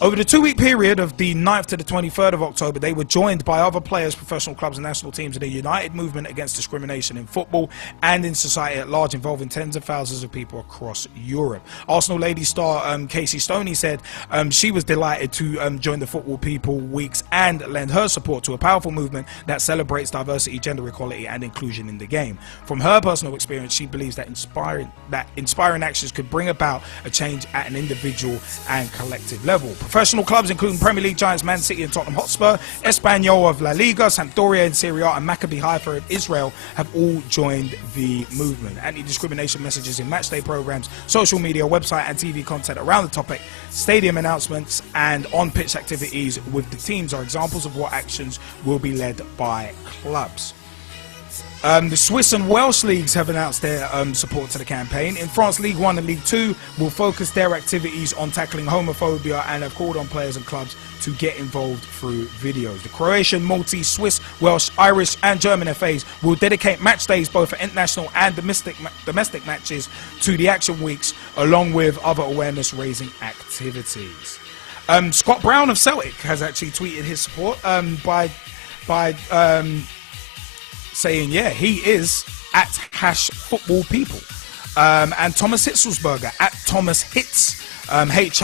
Over the 2-week period of the 9th to the 23rd of October, they were joined by other players, professional clubs and national teams in a united movement against discrimination in football and in society at large, involving tens of thousands of people across Europe. Arsenal lady star Casey Stoney said she was delighted to join the Football People Weeks and lend her support to a powerful movement that celebrates diversity, gender equality and inclusion in the game. From her personal experience, she believes that inspiring actions could bring about a change at an individual and collective level. professional clubs, including Premier League giants Man City and Tottenham Hotspur, Espanyol of La Liga, Sampdoria in Serie A, and Maccabi Haifa of Israel have all joined the movement. Anti-discrimination messages in matchday programs, social media, website and TV content around the topic, stadium announcements and on-pitch activities with the teams are examples of what actions will be led by clubs. The Swiss and Welsh leagues have announced their support to the campaign. In France, League 1 and League 2 will focus their activities on tackling homophobia and have called on players and clubs to get involved through videos. The Croatian, Maltese, Swiss, Welsh, Irish and German FAs will dedicate match days both for international and domestic matches to the action weeks, along with other awareness-raising activities. Scott Brown of Celtic has actually tweeted his support by saying, yeah, he is at #footballpeople. And Thomas Hitzelsberger at Thomas Hitz, Hitz.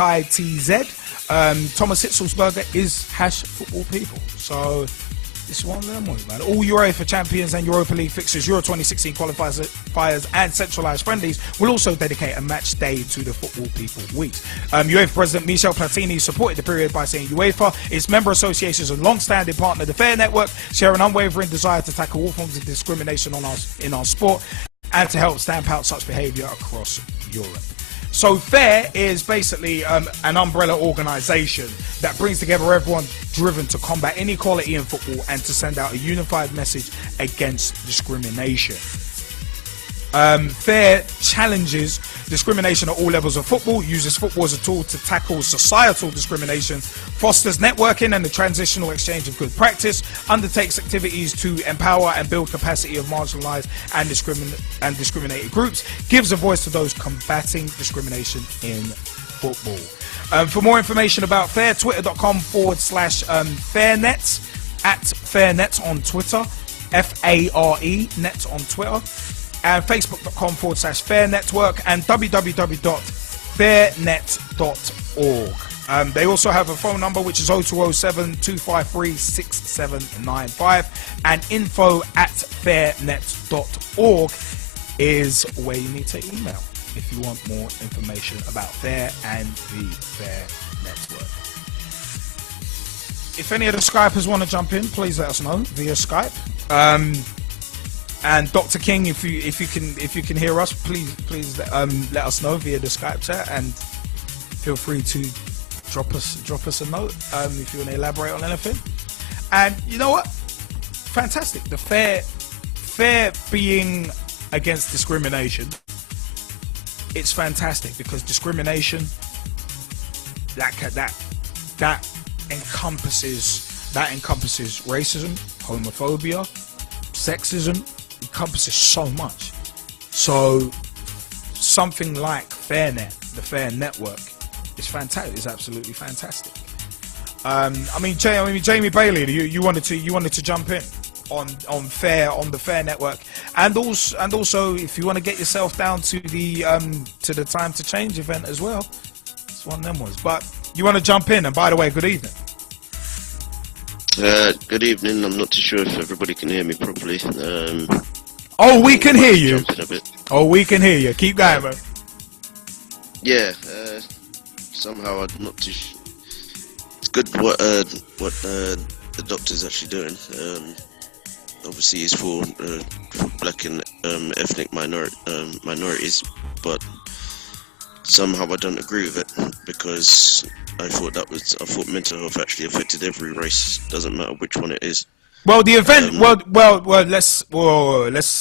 Thomas Hitzelsberger is #footballpeople. So this is one of them ones, man. All UEFA Champions and Europa League fixtures, Euro 2016 qualifiers and centralised friendlies will also dedicate a match day to the Football People Weeks. UEFA President Michel Platini supported the period by saying UEFA, its member associations and long-standing partner, the Fair Network, share an unwavering desire to tackle all forms of discrimination in our sport and to help stamp out such behaviour across Europe. So Fair is basically an umbrella organisation that brings together everyone driven to combat inequality in football and to send out a unified message against discrimination. Fair challenges discrimination at all levels of football, uses football as a tool to tackle societal discrimination, fosters networking and the transitional exchange of good practice, undertakes activities to empower and build capacity of marginalised and discriminated groups, gives a voice to those combating discrimination in football. For more information about Fair, twitter.com/fairnets, at fairnets on Twitter, FARE net on Twitter, and facebook.com/fair network and www.fairnet.org. They also have a phone number which is 0207-253-6795, and info@fairnet.org is where you need to email if you want more information about Fair and the Fair Network. If any of the Skypers want to jump in, please let us know via Skype. And Dr. King, if you can hear us, please let us know via the Skype chat, and feel free to drop us a note if you want to elaborate on anything. And you know what? Fantastic. The Fair being against discrimination. It's fantastic because discrimination that encompasses racism, homophobia, sexism, encompasses so much. So something like FairNet, the Fair Network, is fantastic. It's absolutely fantastic. Jaymie Bailey, you wanted to jump in on the Fair Network, and also if you want to get yourself down to the Time to Change event as well. It's one of them ones. But you want to jump in, and by the way, good evening. Good evening. I'm not too sure if everybody can hear me properly. We can hear you. We can hear you. Keep going, man. Yeah. Somehow I'm not too. It's good what the doctor's actually doing. Obviously, it's for black and ethnic minorities, but somehow I don't agree with it because I thought mental health actually affected every race. Doesn't matter which one it is. Well, the event.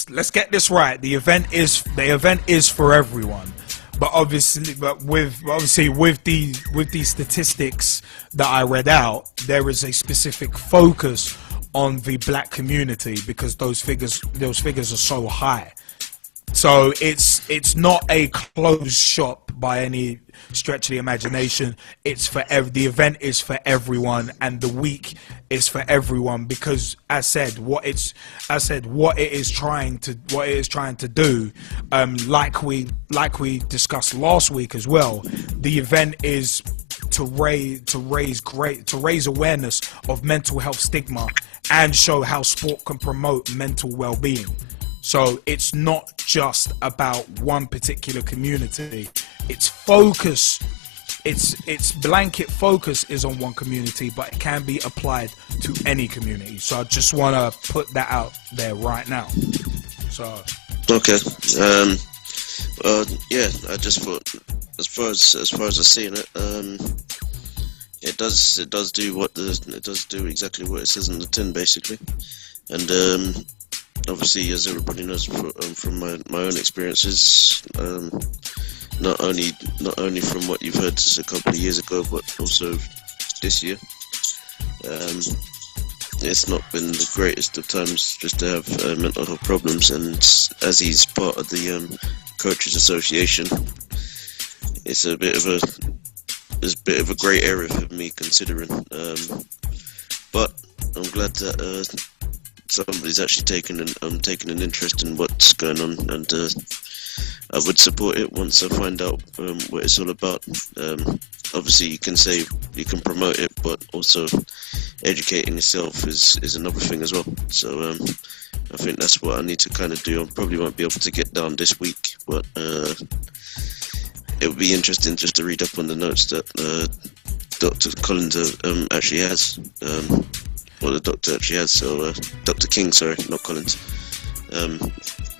Let's get this right. The event is for everyone, but with the statistics that I read out, there is a specific focus on the black community because those figures are so high. So it's not a closed shop by any stretch of the imagination. It's for the event is for everyone, and the week is for everyone because, as said, what it is trying to do, like we discussed last week as well. The event is to raise awareness of mental health stigma and show how sport can promote mental well-being. So it's not just about one particular community. Its focus its blanket focus is on one community, but it can be applied to any community. So I just want to put that out there right now. So okay, yeah, I just thought as far as I've seen it, it does do exactly what it says in the tin, basically, and obviously, as everybody knows from my own experiences, not only from what you've heard a couple of years ago, but also this year, it's not been the greatest of times just to have mental health problems. And as he's part of the Coaches Association, it's a bit of a grey area for me considering. But I'm glad that somebody's actually taken an interest in what's going on, and I would support it once I find out what it's all about. Obviously, you can promote it, but also educating yourself is another thing as well. So I think that's what I need to kind of do. I probably won't be able to get down this week, but it would be interesting just to read up on the notes that Dr. Collins actually has. Well, the doctor actually has. So Dr. King, sorry, not Collins.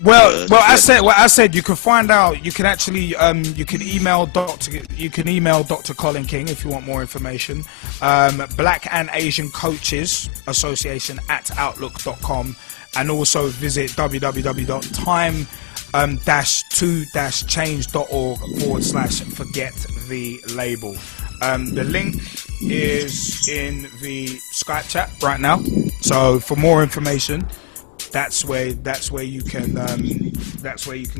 I said you can find out. You can actually you can email Dr. Colin King if you want more information. Black and Asian Coaches Association at outlook.com, and also visit www.time-2-change.org/forget the label. The link is in the Skype chat right now. So for more information, that's where you can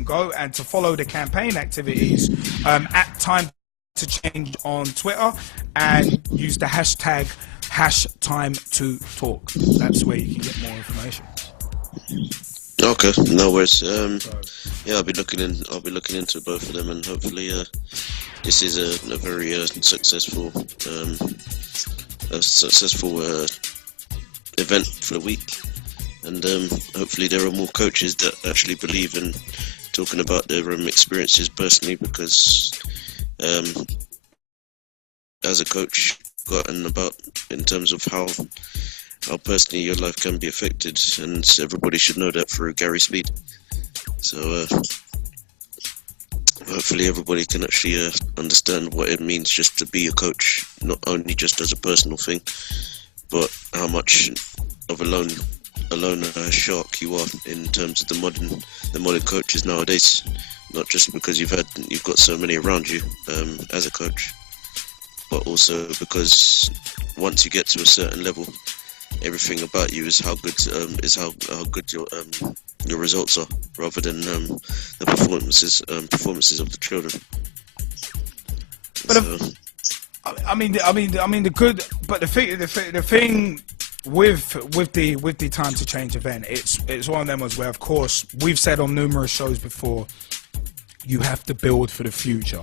go, and to follow the campaign activities at Time to Change on Twitter, and use the hashtag #time2talk. That's where you can get more information. Okay, no worries. Yeah, I'll be looking into both of them, and hopefully this is a very successful event for the week, and hopefully there are more coaches that actually believe in talking about their experiences personally, because as a coach, gotten about in terms of how personally your life can be affected, and everybody should know that through Gary Speed. So hopefully everybody can actually understand what it means just to be a coach, not only just as a personal thing, but how much of a lone shark you are in terms of the modern coaches nowadays. Not just because you've got so many around you as a coach, but also because once you get to a certain level, everything about you is how good your results are, rather than the performances of the children. But the thing with the Time to Change event, it's one of them as where, of course, we've said on numerous shows before, you have to build for the future,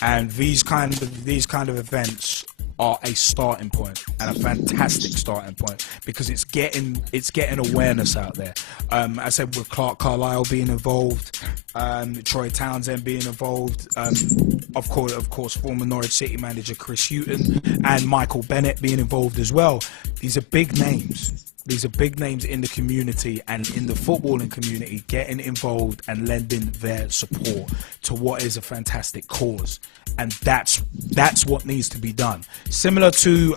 and these kind of events are a starting point, and a fantastic starting point, because it's getting awareness out there. I said, with Clark Carlisle being involved, Troy Townsend being involved, of course former Norwich City manager Chris Hughton and Michael Bennett being involved as well. These are big names. These are big names in the community and in the footballing community, getting involved and lending their support to what is a fantastic cause. And that's what needs to be done. Similar to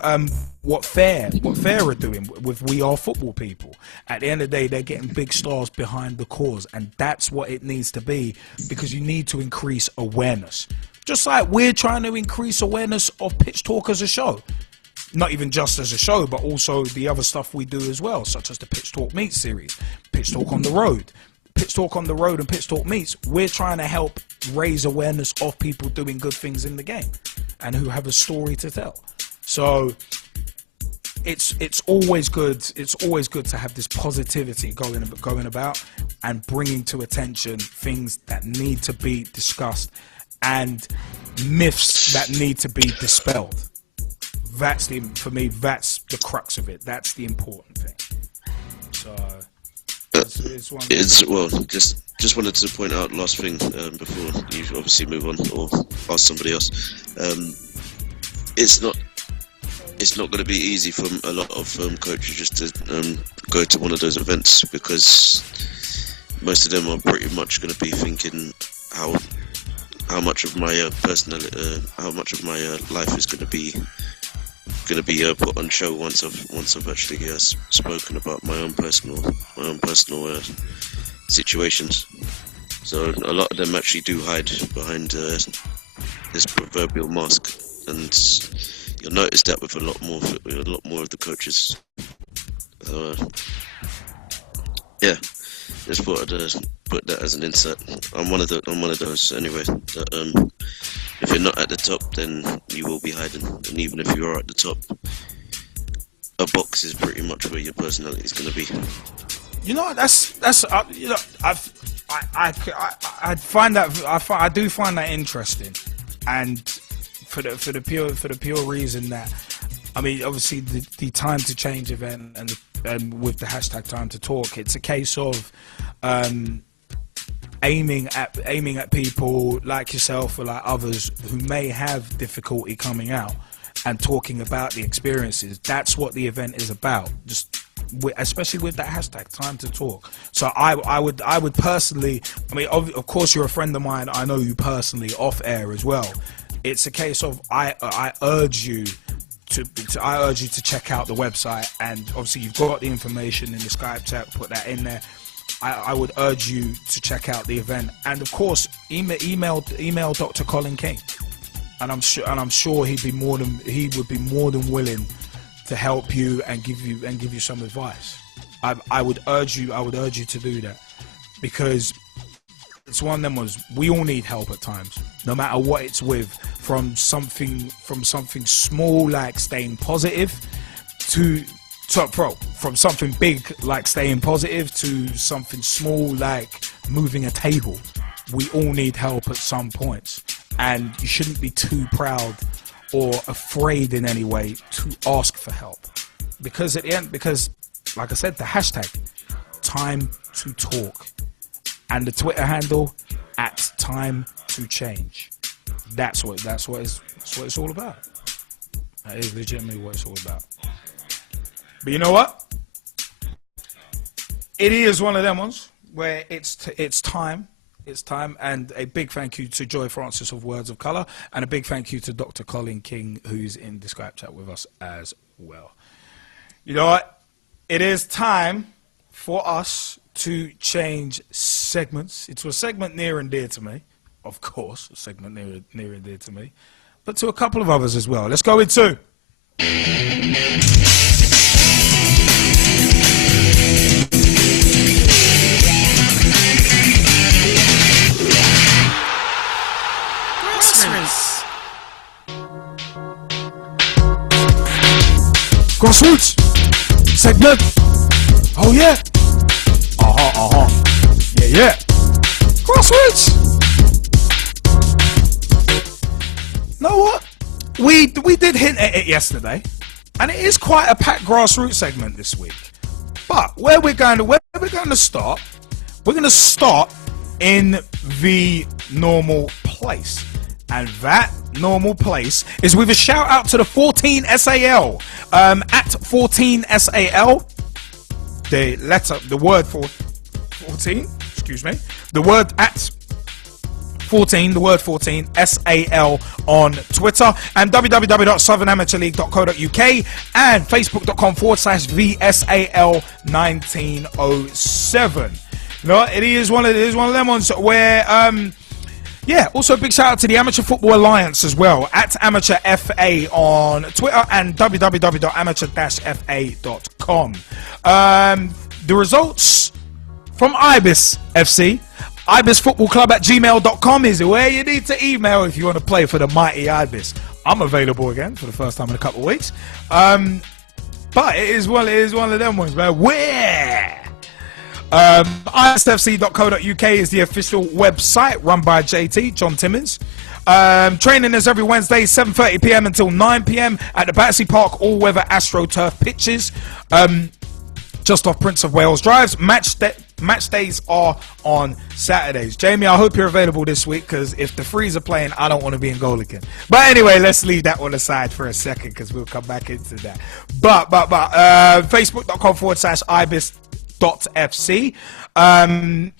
what Fair are doing with We Are Football People. At the end of the day, they're getting big stars behind the cause, and that's what it needs to be, because you need to increase awareness. Just like we're trying to increase awareness of Pitch Talk as a show. Not even just as a show, but also the other stuff we do as well, such as the Pitch Talk Meets series, Pitch Talk on the Road. Pitch Talk on the Road and Pitch Talk Meets, we're trying to help raise awareness of people doing good things in the game and who have a story to tell. So it's always good to have this positivity going about and bringing to attention things that need to be discussed and myths that need to be dispelled. For me, that's the crux of it. That's the important thing. So just wanted to point out last thing before you obviously move on or ask somebody else. it's not going to be easy for a lot of coaches just to go to one of those events, because most of them are pretty much going to be thinking how much of my how much of my life is going to be put on show once I've actually spoken about my own personal situations. So a lot of them actually do hide behind this proverbial mask, and you'll notice that with a lot more of the coaches. Yeah, just thought I'd put that as an insert. I'm one of those anyway. That, if you're not at the top, then you will be hiding, and even if you are at the top, a box is pretty much where your personality is going to be. You know, that's you know, I do find that interesting, and for the pure reason that, I mean, obviously the Time to Change event and with the hashtag Time to Talk, it's a case of aiming at people like yourself or like others who may have difficulty coming out and talking about the experiences. That's what the event is about, just especially with that hashtag Time to Talk. So I would personally, I mean, of course you're a friend of mine, I know you personally off air as well. It's a case of I urge you to check out the website, and obviously you've got the information in the Skype chat, put that in there. I would urge you to check out the event, and of course email Dr. Colin King, and I'm sure he would be more than willing to help you and give you some advice. I would urge you to do that, because it's one of them ones, we all need help at times, no matter what it's with, from something small like staying positive from something big like staying positive to something small like moving a table. We all need help at some points, and you shouldn't be too proud or afraid in any way to ask for help, because at the end, like I said, the hashtag Time to Talk and the Twitter handle at Time to Change. That's what it's all about. That is legitimately what it's all about. But you know what? It is one of them ones where it's time. It's time, and a big thank you to Joy Francis of Words of Colour, and a big thank you to Dr. Colin King, who's in the Skype chat with us as well. You know what? It is time for us to change segments. It's a segment near and dear to me, of course, a segment near and dear to me, but to a couple of others as well. Let's go into Grassroots segment. Oh yeah. Yeah. Grassroots. Know what? We did hint at it yesterday, and it is quite a packed grassroots segment this week. But where we're going to start, we're going to start in the normal place. And that normal place is with a shout out to the 14 SAL. At 14 SAL, the word for 14, excuse me, the word at 14, the word 14 SAL on Twitter, and www.southernamateurleague.co.uk and facebook.com/VSAL1907. You know, it is one of them ones where yeah, also a big shout out to the Amateur Football Alliance as well, at Amateur FA on Twitter and www.amateur-fa.com. The results from Ibis FC, ibisfootballclub@gmail.com is where you need to email if you want to play for the mighty Ibis. I'm available again for the first time in a couple of weeks. But it is one of them ones, man. Where? ISFC.co.uk is the official website run by JT, John Timmins. Training is every Wednesday, 7:30 PM until 9 PM at the Battersea Park all-weather AstroTurf pitches. just off Prince of Wales Drives. Match days are on Saturdays. Jaymie, I hope you're available this week, because if the Frees are playing, I don't want to be in goal again. But anyway, let's leave that one aside for a second, because we'll come back into that. But facebook.com/ibis.fc and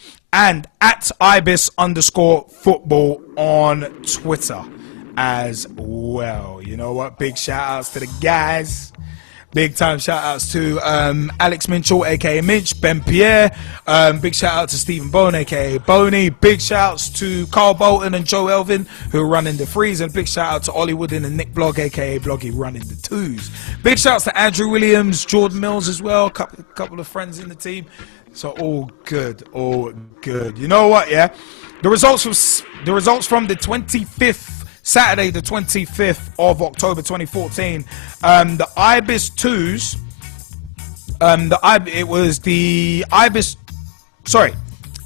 at ibis_football on Twitter as well. You know what? Big shout outs to the guys. Big time shout outs to Alex Minchell, aka Minch, Ben Pierre. Big shout out to Stephen Bone, aka Boney. Big shout outs to Carl Bolton and Joe Elvin, who are running the Frees. And big shout out to Ollie Wooden and Nick Blogg, aka Bloggy, running the Twos. Big shout outs to Andrew Williams, Jordan Mills as well. Couple of friends in the team. So all good, all good. You know what? Yeah, the results from the 25th. Saturday, the 25th of October 2014, the Ibis 2s,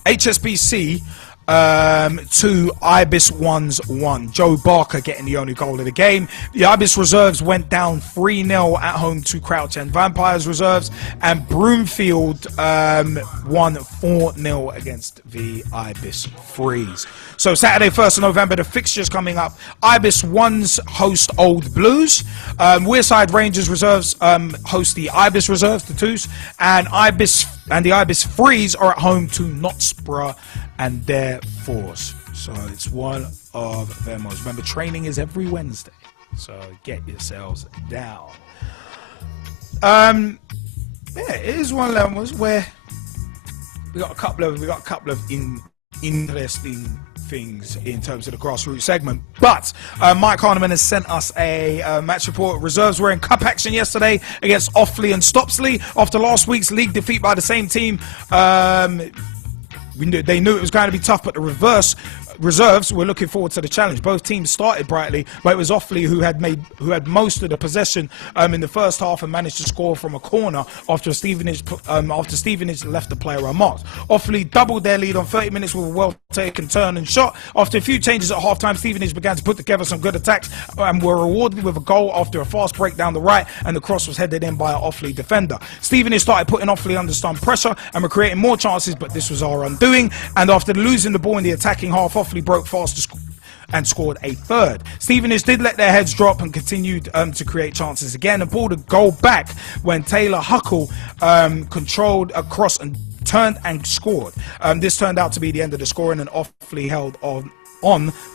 HSBC 2, Ibis 1s 1. Joe Barker getting the only goal of the game. The Ibis reserves went down 3-0 at home to Crouch End Vampires reserves, and Broomfield won 4-0 against the Ibis Frees. So Saturday, 1st of November, the fixtures coming up. Ibis 1s host Old Blues. Wearside Rangers reserves host the Ibis reserves, the 2s, and the Ibis Frees are at home to Knaresborough and their 4s. So it's one of their most. Remember, training is every Wednesday, so get yourselves down. Yeah, it is one of them ones where we got a couple of interesting things in terms of the grassroots segment. But Mike Harniman has sent us a match report. Reserves were in cup action yesterday against Offaly and Stopsley after last week's league defeat by the same team. They knew it was going to be tough, but the reserves were looking forward to the challenge. Both teams started brightly, but it was Offaly who had most of the possession in the first half and managed to score from a corner after Stevenage left the player unmarked. Offaly doubled their lead on 30 minutes with a well-taken turn and shot. After a few changes at half-time, Stevenage began to put together some good attacks and were rewarded with a goal after a fast break down the right, and the cross was headed in by an Offaly defender. Stevenage started putting Offaly under some pressure and were creating more chances, but this was our undoing. And after losing the ball in the attacking half, Offaly broke fast and scored a third. Stevenage did let their heads drop and continued to create chances again and pulled a goal back when Taylor Huckle controlled a cross and turned and scored. This turned out to be the end of the scoring, and Offaly held on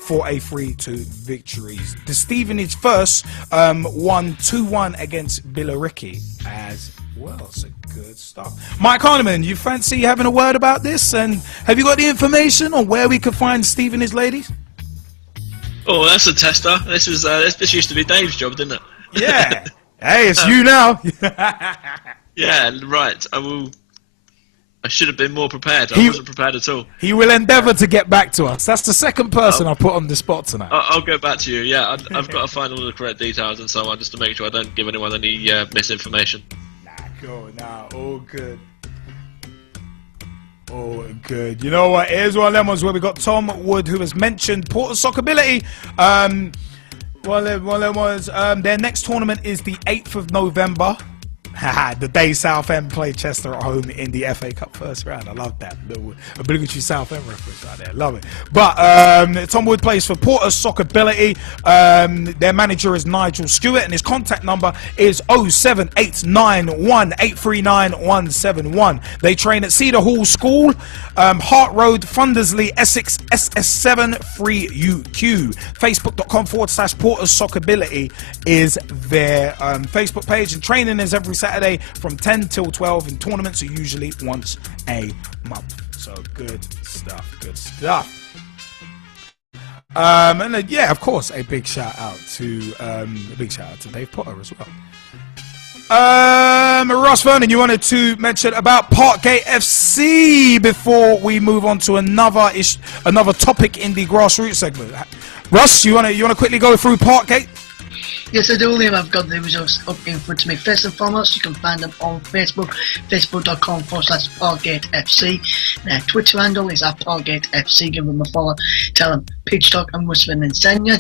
for a 3-2 victory. The Stevenage first won 2-1 against Billericay as well. So good stuff. Mike Harniman, you fancy having a word about this? And have you got the information on where we can find Stevenage ladies? Oh, that's a tester. This used to be Dave's job, didn't it? Yeah. Hey, it's you now. Yeah, right. I should have been more prepared. I wasn't prepared at all. He will endeavour to get back to us. That's the second person I put on the spot tonight. I'll get back to you. Yeah, I've got to find all the correct details and so on, just to make sure I don't give anyone any misinformation. Cool. Nah, all good. All good. You know what? Here's one of them ones where we got Tom Wood, who has mentioned Porters Soccability. One of them was their next tournament is the 8th of November. The day Southend play Chester at home in the FA Cup first round. I love that. The obligatory Southend reference right there. Love it. But Tom Wood plays for Porters Soccability. Their manager is Nigel Stewart, and his contact number is 07891839171. They train at Cedar Hall School, Hart Road, Fundersley, Essex, SS7 3UQ. Facebook.com/Porters Soccability is their Facebook page, and training is every Saturday from 10 till 12, and tournaments are usually once a month. So good stuff, good stuff. And then, yeah, of course, a big shout out to Dave Potter as well. Ross Vernon, you wanted to mention about Parkgate FC before we move on to another topic in the grassroots segment. Ross, you wanna quickly go through Parkgate? Yes, I do, Liam. I've got the results up in front of me. First and foremost, you can find them on Facebook, facebook.com/Parkgate FC. Their Twitter handle is @Parkgate FC. Give them a follow. Tell them Pitch Talk and Whisper and send you.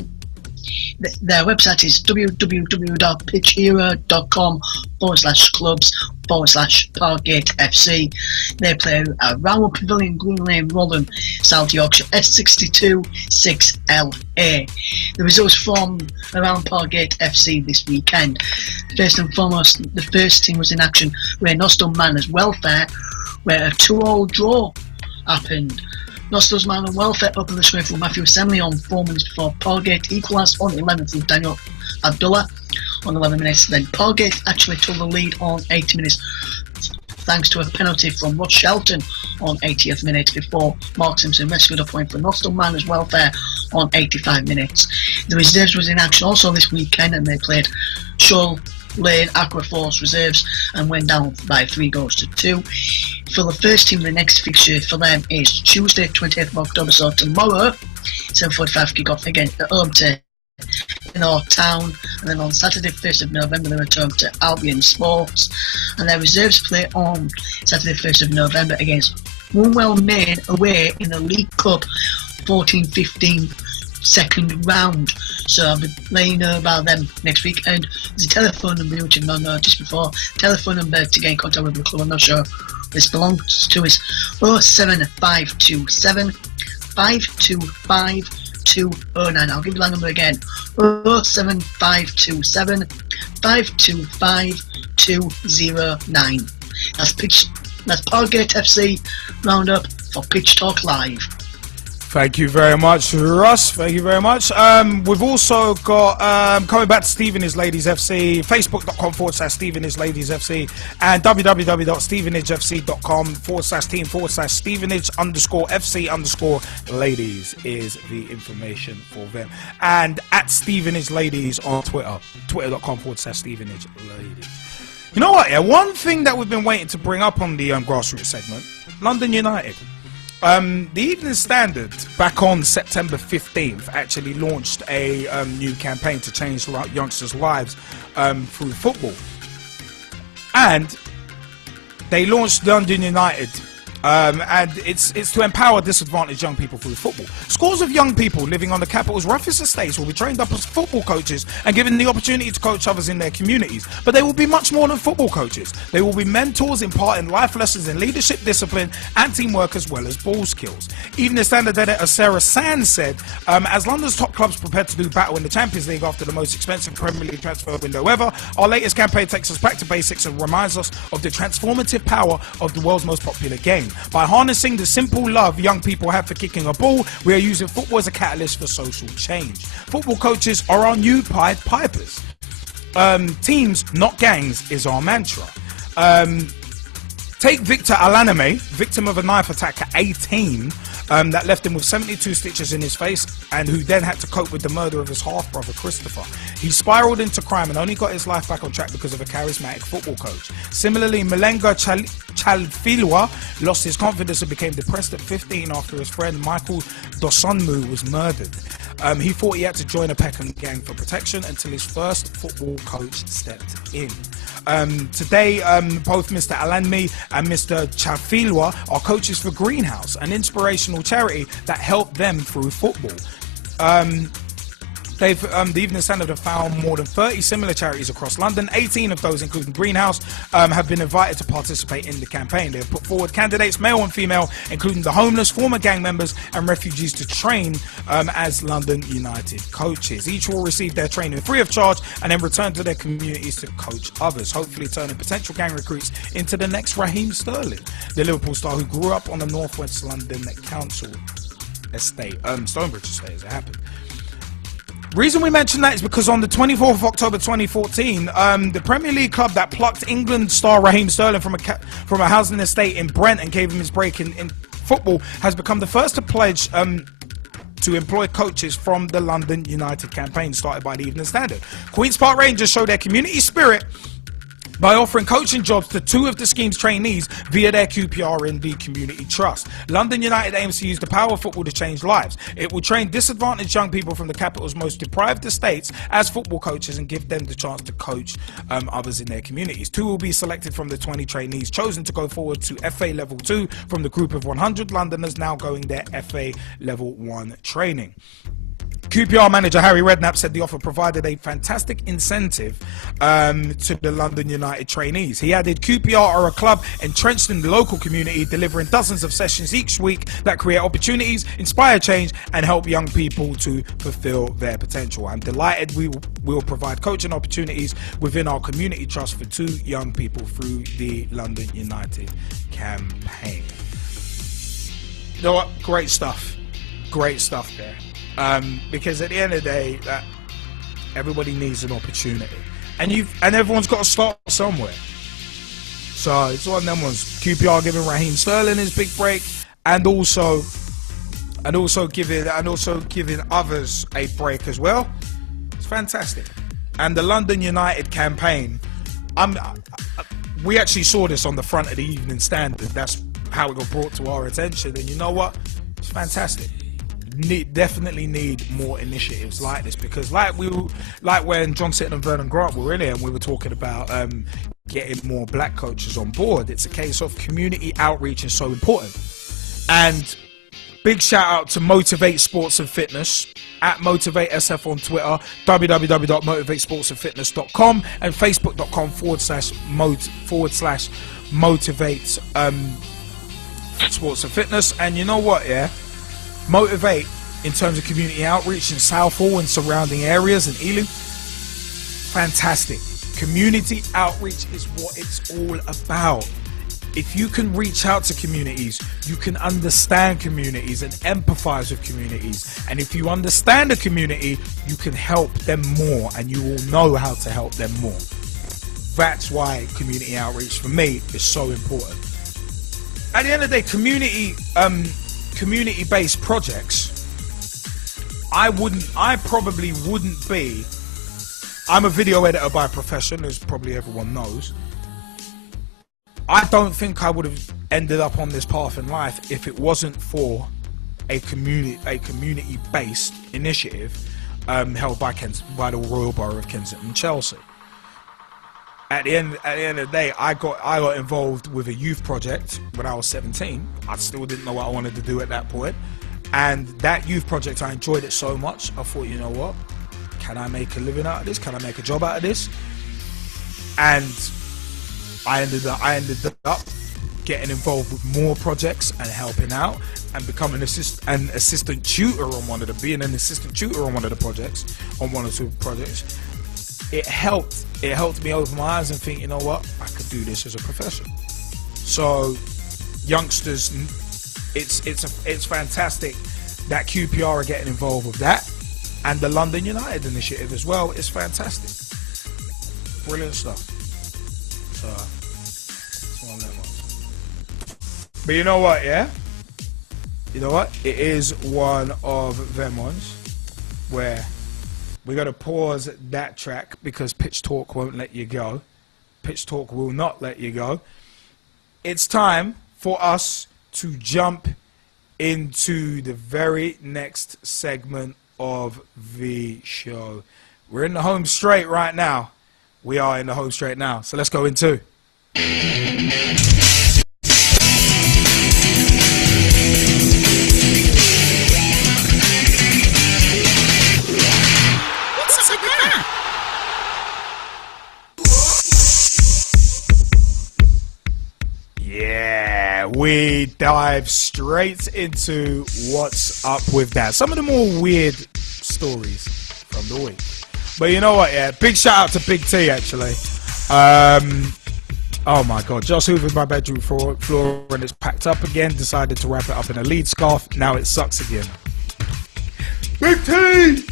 Their website is www.pitchhero.com/clubs/Parkgate FC. They play at Roundwood Pavilion, Green Lane, Rotherham, South Yorkshire, S62 6LA. The results from around Parkgate FC this weekend. First and foremost, the first team was in action where Nostell Manners Welfare, where a 2-2 draw happened. Nostell's Man and Welfare opened the score for Matthew Assembly on 4 minutes before Parkgate equalised on 11th with Daniel Abdullah on 11 minutes. Then Parkgate actually took the lead on 80 minutes thanks to a penalty from Ross Shelton on 80th minute before Mark Simpson rescued a point for Nostell Manners Welfare on 85 minutes. The reserves was in action also this weekend and they played Shoal Lane Aqua Force reserves and went down by 3-2. For the first team, the next fixture for them is Tuesday 20th of October, so tomorrow 7:45 kick-off again at home to in our town, and then on Saturday 1st of November they return to Albion Sports, and their reserves play on Saturday 1st of November against Woolwell Main away in the League Cup 14-15 second round. So I'll be letting you know about them next week. And there's a telephone number which I've not noticed before. Telephone number to get in contact with the club, I'm not sure this belongs to, is 07527 525 209. I'll give you that number again, 07527 525 209. That's Parkgate FC Roundup for Pitch Talk Live. Thank you very much, Russ. Thank you very much. We've also got, coming back to Stevenage Ladies FC, facebook.com/Stevenage Ladies FC and www.stevenagefc.com/Stevenage_FC_ladies is the information for them. And at Stevenage Ladies on Twitter, twitter.com/Stevenage Ladies. You know what, yeah? One thing that we've been waiting to bring up on the grassroots segment, London United. The Evening Standard, back on September 15th, actually launched a new campaign to change youngsters' lives through football. And they launched London United, and it's to empower disadvantaged young people through football. Scores of young people living on the capital's roughest estates will be trained up as football coaches and given the opportunity to coach others in their communities. But they will be much more than football coaches. They will be mentors imparting life lessons in leadership, discipline and teamwork, as well as ball skills. Even the Standard editor Sarah Sands said, as London's top clubs prepare to do battle in the Champions League after the most expensive Premier League transfer window ever, our latest campaign takes us back to basics and reminds us of the transformative power of the world's most popular game. By harnessing the simple love young people have for kicking a ball, we are using football as a catalyst for social change. Football coaches are our new Pied Pipers. Teams, not gangs, is our mantra. Take Victor Alaname, victim of a knife attack at 18, that left him with 72 stitches in his face, and who then had to cope with the murder of his half-brother Christopher. He spiraled into crime and only got his life back on track because of a charismatic football coach. Similarly, Malenga Chalfilwa lost his confidence and became depressed at 15 after his friend Michael Dosunmu was murdered. He thought he had to join a Peckham gang for protection until his first football coach stepped in. Today, both Mr. Alanmi and Mr. Chafilwa are coaches for Greenhouse, an inspirational charity that helped them through football. The Evening Standard have found more than 30 similar charities across London. 18 of those, including Greenhouse, have been invited to participate in the campaign. They have put forward candidates, male and female, including the homeless, former gang members and refugees, to train as London United coaches. Each will receive their training free of charge and then return to their communities to coach others, hopefully turning potential gang recruits into the next Raheem Sterling, the Liverpool star who grew up on the North West London Council estate, Stonebridge estate, as it happened. Reason we mention that is because on the 24th of October 2014, the Premier League club that plucked England star Raheem Sterling from a housing estate in Brent and gave him his break in football has become the first to pledge to employ coaches from the London United campaign started by the Evening Standard. Queen's Park Rangers show their community spirit by offering coaching jobs to 2 of the scheme's trainees via their QPR in the Community Trust. London United aims to use the power of football to change lives. It will train disadvantaged young people from the capital's most deprived estates as football coaches and give them the chance to coach others in their communities. 2 will be selected from the 20 trainees chosen to go forward to FA Level 2 from the group of 100 Londoners now going their FA Level 1 training. QPR manager Harry Redknapp said the offer provided a fantastic incentive to the London United trainees. He added, QPR are a club entrenched in the local community, delivering dozens of sessions each week that create opportunities, inspire change, and help young people to fulfill their potential. I'm delighted we will provide coaching opportunities within our community trust for 2 young people through the London United campaign. You know what? Great stuff. Great stuff there. Because at the end of the day, everybody needs an opportunity, and everyone's got to start somewhere. So it's one of them ones. QPR giving Raheem Sterling his big break, and also giving others a break as well. It's fantastic. And the London United campaign, we actually saw this on the front of the Evening Standard. That's how it got brought to our attention, and you know what? It's fantastic. Definitely need more initiatives like this, because like when John Sitton and Vernon Grant were in here and we were talking about getting more black coaches on board. It's a case of community outreach is so important. And big shout out to Motivate Sports and Fitness at Motivate SF on Twitter, www.motivatesportsandfitness.com, and facebook.com/motivate sports and fitness. And you know what, yeah? Motivate in terms of community outreach in Southall and surrounding areas and Ealing, fantastic. Community outreach is what it's all about. If you can reach out to communities, you can understand communities and empathize with communities. And if you understand a community, you can help them more, and you will know how to help them more. That's why community outreach for me is so important. At the end of the day, community-based projects, I probably wouldn't be. I'm a video editor by profession, as probably everyone knows. I don't think I would have ended up on this path in life if it wasn't for a community-based initiative held by the Royal Borough of Kensington and Chelsea. At the end of the day, I got involved with a youth project when I was 17. I still didn't know what I wanted to do at that point. And that youth project, I enjoyed it so much, I thought, you know what? Can I make a living out of this? Can I make a job out of this? And I ended up getting involved with more projects and helping out and becoming an assistant tutor on one of the projects, on one or two projects. It helped me open my eyes and think, you know what, I could do this as a profession. So youngsters, it's fantastic that QPR are getting involved with that, and the London United initiative as well is fantastic. Brilliant stuff. So it's one of them ones. But you know what, yeah? You know what? It is one of them ones where we got to pause that track because Pitch Talk won't let you go. Pitch Talk will not let you go. It's time for us to jump into the very next segment of the show. We're in the home straight right now. We are in the home straight now. So let's go into. Yeah, we dive straight into what's up with that. Some of the more weird stories from the week. But you know what, yeah, big shout out to Big T, actually. Oh my God, just hoovered my bedroom floor and it's packed up again. Decided to wrap it up in a Leeds scarf. Now it sucks again. Big T!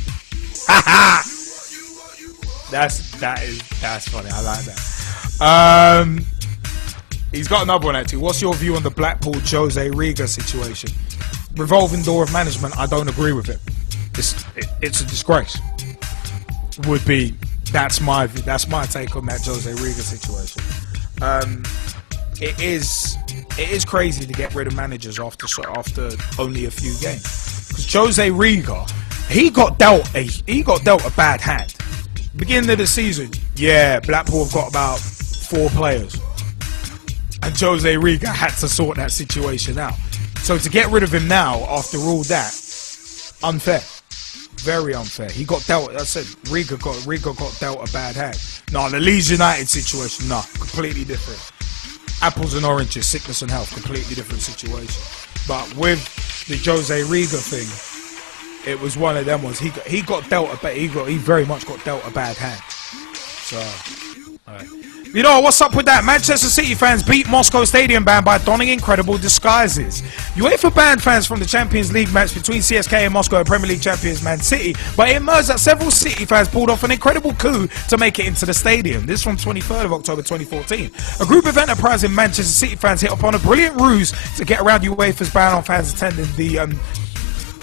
That's funny. I like that. He's got another one actually. What's your view on the Blackpool Jose Riga situation? Revolving door of management. I don't agree with it. It's a disgrace. Would be. That's my view. That's my take on that Jose Riga situation. It is crazy to get rid of managers after only a few games. Because Jose Riga, he got dealt a bad hand. Beginning of the season, yeah, Blackpool have got about 4 players. And Jose Riga had to sort that situation out. So to get rid of him now, after all that, unfair. Very unfair. He got dealt. I said Riga got dealt a bad hand. No, the Leeds United situation, no, completely different. Apples and oranges, sickness and health, completely different situation. But with the Jose Riga thing, it was one of them ones. He got dealt he very much got dealt a bad hand. So, all right. You know, what's up with that? Manchester City fans beat Moscow Stadium ban by donning incredible disguises. UEFA banned fans from the Champions League match between CSK and Moscow and Premier League champions Man City, but it emerged that several City fans pulled off an incredible coup to make it into the stadium. This from 23rd of October 2014. A group of enterprising Manchester City fans hit upon a brilliant ruse to get around UEFA's ban on fans attending the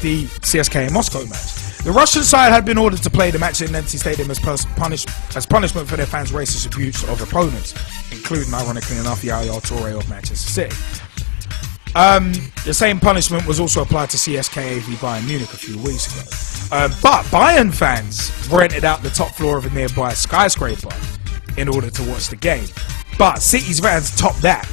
CSK and Moscow match. The Russian side had been ordered to play the match in an empty stadium as punishment for their fans' racist abuse of opponents, including, ironically enough, Yaya Toure of Manchester City. The same punishment was also applied to CSKA v Bayern Munich a few weeks ago. But Bayern fans rented out the top floor of a nearby skyscraper in order to watch the game. But City's fans topped that,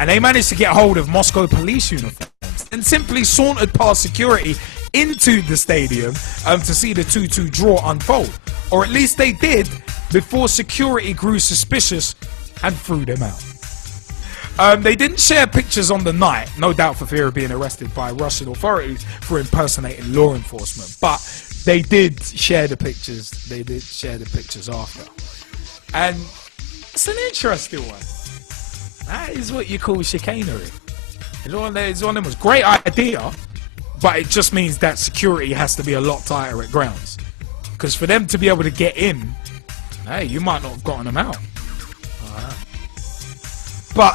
and they managed to get hold of Moscow police uniforms and simply sauntered past security into the stadium to see the 2-2 draw unfold. Or at least they did before security grew suspicious and threw them out. They didn't share pictures on the night, no doubt for fear of being arrested by Russian authorities for impersonating law enforcement, but they did share the pictures. They did share the pictures after. And it's an interesting one. That is what you call chicanery. It's one of them was great idea, but it just means that security has to be a lot tighter at grounds. Because for them to be able to get in, hey, you might not have gotten them out. But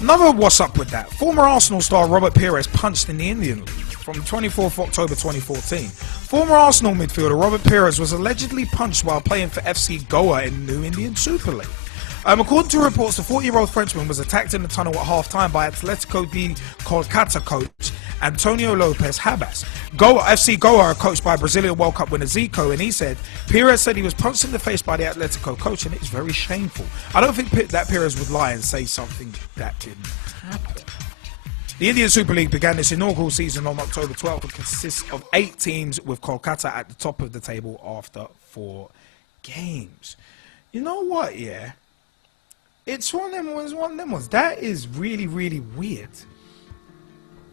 another what's up with that. Former Arsenal star Robert Pires punched in the Indian League from 24th of October 2014. Former Arsenal midfielder Robert Pires was allegedly punched while playing for FC Goa in the new Indian Super League. According to reports, the 40-year-old Frenchman was attacked in the tunnel at half-time by Atletico de Kolkata coach Antonio Lopez Habas. FC Goa are coached by Brazilian World Cup winner Zico, and he said, Pires said he was punched in the face by the Atletico coach, and it's very shameful. I don't think that Pires would lie and say something that didn't happen. The Indian Super League began its inaugural season on October 12th and consists of 8 teams, with Kolkata at the top of the table after 4 games. You know what, yeah? It's one of them ones. That is really, really weird.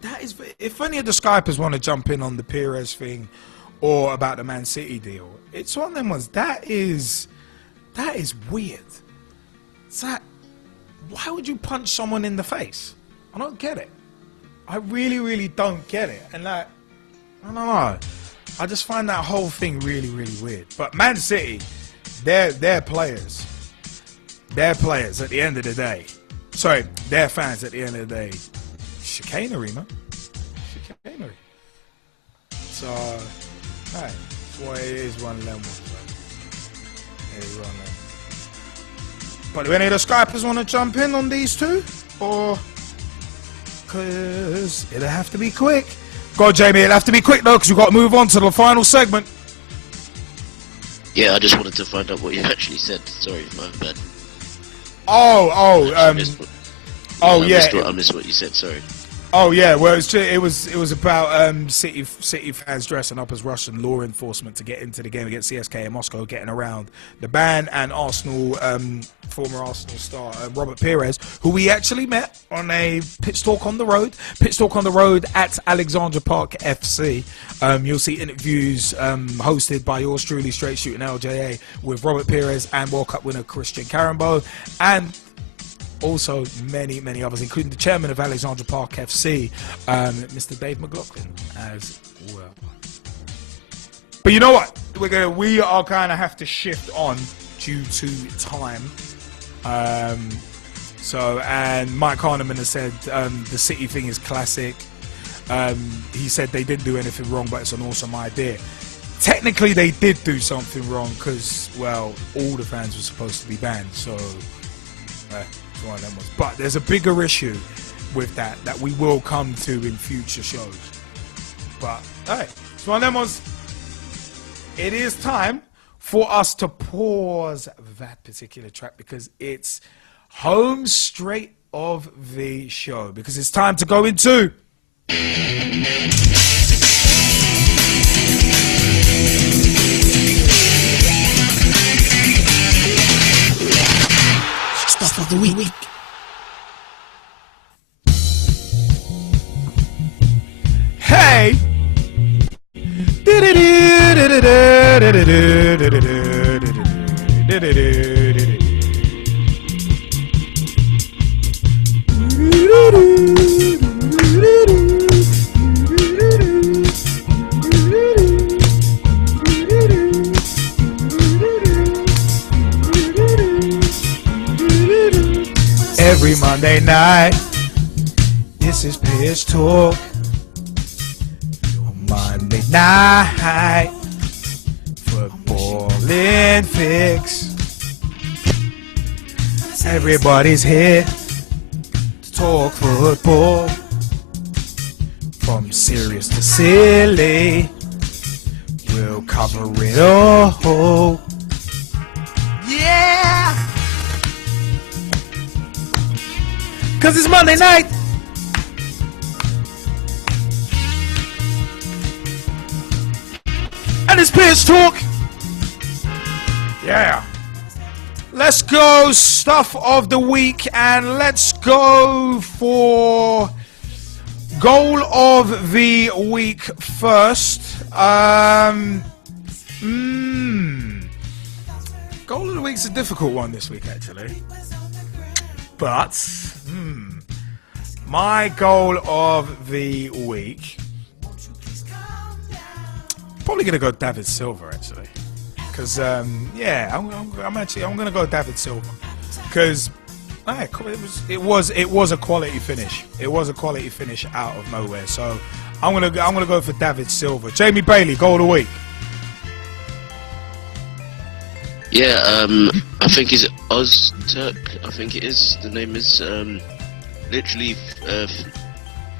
That is, if any of the Skypers want to jump in on the Pires thing or about the Man City deal, it's one of them ones. That is weird. It's that, why would you punch someone in the face? I don't get it. I really, really don't get it. And like, I don't know. I just find that whole thing really, really weird. But Man City, they're players. They're players at the end of the day. Sorry, they're fans at the end of the day. Chicanery, man. Chicanery. So, hey, that's why it is one of them ones, man. It is one of them. But do any of the Skypers want to jump in on these two? Or, because it'll have to be quick. Go on, Jamie, it'll have to be quick though, because we've got to move on to the final segment. Yeah, I just wanted to find out what you actually said. Sorry, my bad. I missed what you said. Sorry. Oh yeah, well it was about City fans dressing up as Russian law enforcement to get into the game against CSK in Moscow, getting around the ban, and Arsenal former Arsenal star Robert Pires, who we actually met on a pitch talk on the road at Alexandra Park FC. You'll see interviews hosted by yours truly, Straight Shooting LJA, with Robert Pires and World Cup winner Christian Carambo, and also many, many others, including the chairman of Alexandra Park FC, Mr. Dave McLaughlin, as well. But you know what? We are kind of have to shift on due to time. And Mike Harniman has said the City thing is classic. He said they didn't do anything wrong, but it's an awesome idea. Technically, they did do something wrong because, well, all the fans were supposed to be banned. So, one of them was. But there's a bigger issue with that we will come to in future shows. But hey, it's one of them was. It is time for us to pause that particular track because it's home straight of the show, because it's time to go into of the week. Hey! Every Monday night, this is Pitch Talk. Monday night, footballing fix. Everybody's here to talk football, from serious to silly. We'll cover it all. Yeah! 'Cause it's Monday night. And it's Pitch Talk. Yeah. Let's go stuff of the week, and let's go for goal of the week first. Goal of the week's a difficult one this week, actually. But my goal of the week, probably gonna go David Silva, actually, because yeah, I'm gonna go David Silva, because it was a quality finish. It was a quality finish out of nowhere. So I'm gonna go for David Silva. Jaymie Bailey, goal of the week. Yeah, I think he's Ozturk. I think it is. The name is literally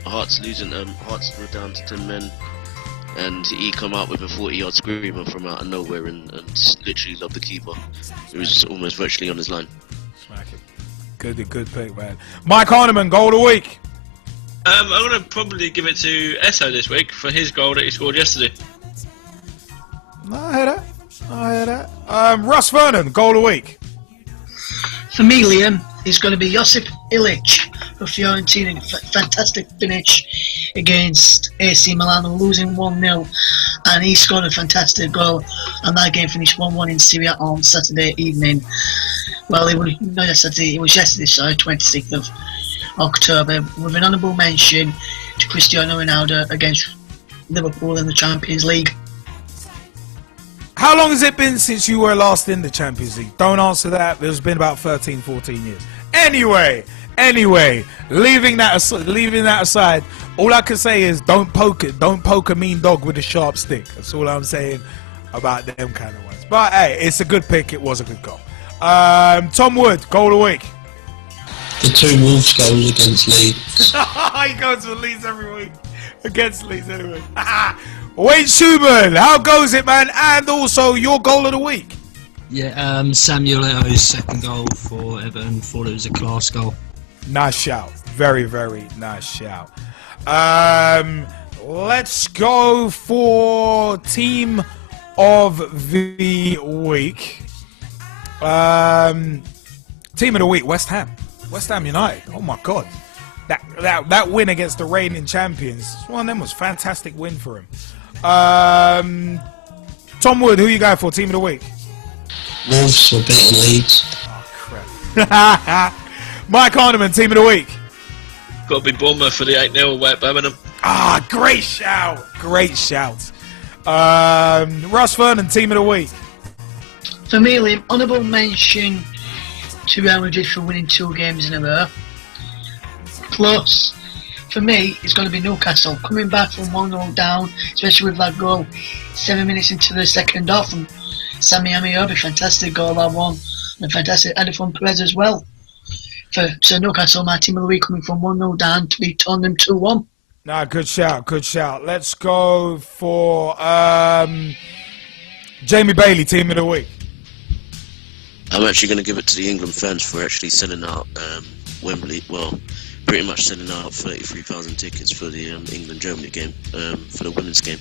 Hearts were down to 10 men. And he come out with a 40-yard screamer from out of nowhere and literally loved the keeper. He was almost virtually on his line. Smack it. Good pick, man. Mike Harniman, goal of the week. I'm going to probably give it to Esso this week for his goal that he scored yesterday. I hear that. Russ Vernon, goal of the week. For me, Liam, it's going to be Josip Ilić for Fiorentina. Fantastic finish against AC Milan, losing 1-0, and he scored a fantastic goal, and that game finished 1-1 in Syria on Saturday evening. Well, it was not yesterday, it was yesterday, sorry, 26th of October, with an honourable mention to Cristiano Ronaldo against Liverpool in the Champions League. How long has it been since you were last in the Champions League? Don't answer that. It's been about 13, 14 years. Anyway, leaving that aside, all I can say is don't poke a mean dog with a sharp stick. That's all I'm saying about them kind of ones. But hey, it's a good pick. It was a good goal. Tom Wood, goal of the week. The 2 Wolves goals against Leeds. He goes for Leeds every week. Against Leeds anyway. Wayne Schumann, how goes it, man? And also your goal of the week. Yeah, Samuel Eto'o's second goal for Everton. Thought it was a class goal. Nice shout. Very, very nice shout. Let's go for team of the week. Team of the week, West Ham. West Ham United. Oh my God. That win against the reigning champions. One of them was a fantastic win for him. Tom Wood, who you going for? Team of the week. Wolves were beating Leeds. Oh crap. Mike Harniman, team of the week. Got to be Bournemouth for the 8-0 away at Birmingham. Ah, great shout. Russ Vernon, team of the week. For me, Liam, honourable mention to Real Madrid for winning 2 games in a row. Plus, for me, it's going to be Newcastle coming back from 1-0 down, especially with that goal 7 minutes into the second half from Sami Amiobi. Fantastic goal, that one, and a fantastic header from Perez as well. So Newcastle, my team of the week, coming from 1-0 down to be turned them 2-1. Nah, good shout. Let's go for Jaymie Bailey, team of the week. I'm actually going to give it to the England fans for actually selling out Wembley. Well, pretty much selling out 33,000 tickets for the England-Germany game, for the women's game.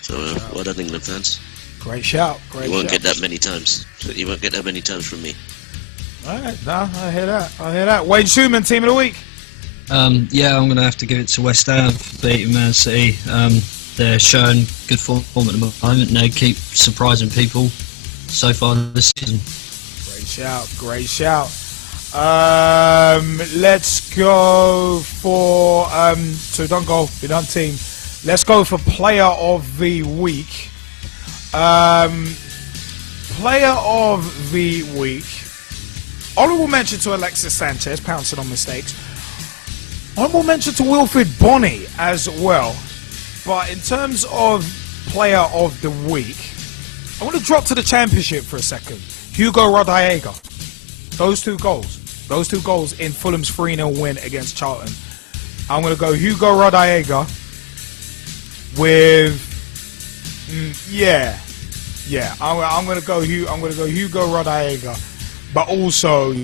So, well done, England fans. Great shout. You won't get that many times. You won't get that many times from me. All right, no, I hear that. Wayne Schumann, team of the week. Yeah, I'm going to have to give it to West Ham for beating Man City. They're showing good form at the moment, and they keep surprising people so far this season. Great shout. Let's go for so don't go. We done team. Let's go for player of the week. Player of the week. Honourable mention to Alexis Sanchez, pouncing on mistakes. Honourable mention to Wilfried Bony as well. But in terms of player of the week, I want to drop to the Championship for a second. Hugo Rodallega. Those two goals in Fulham's 3-0 win against Charlton. I'm going to go Hugo Rodallega with I'm going to go Hugo Rodallega, but also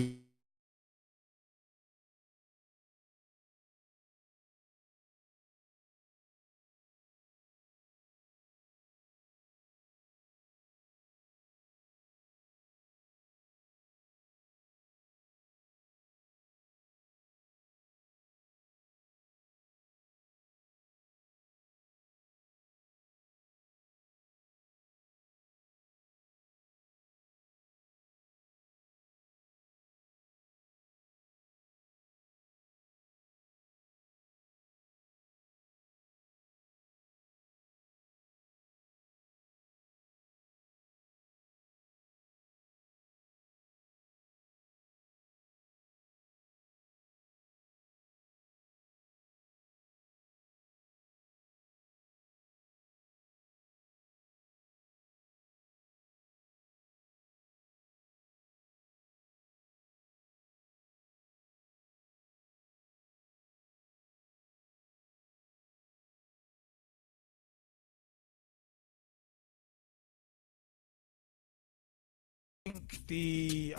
I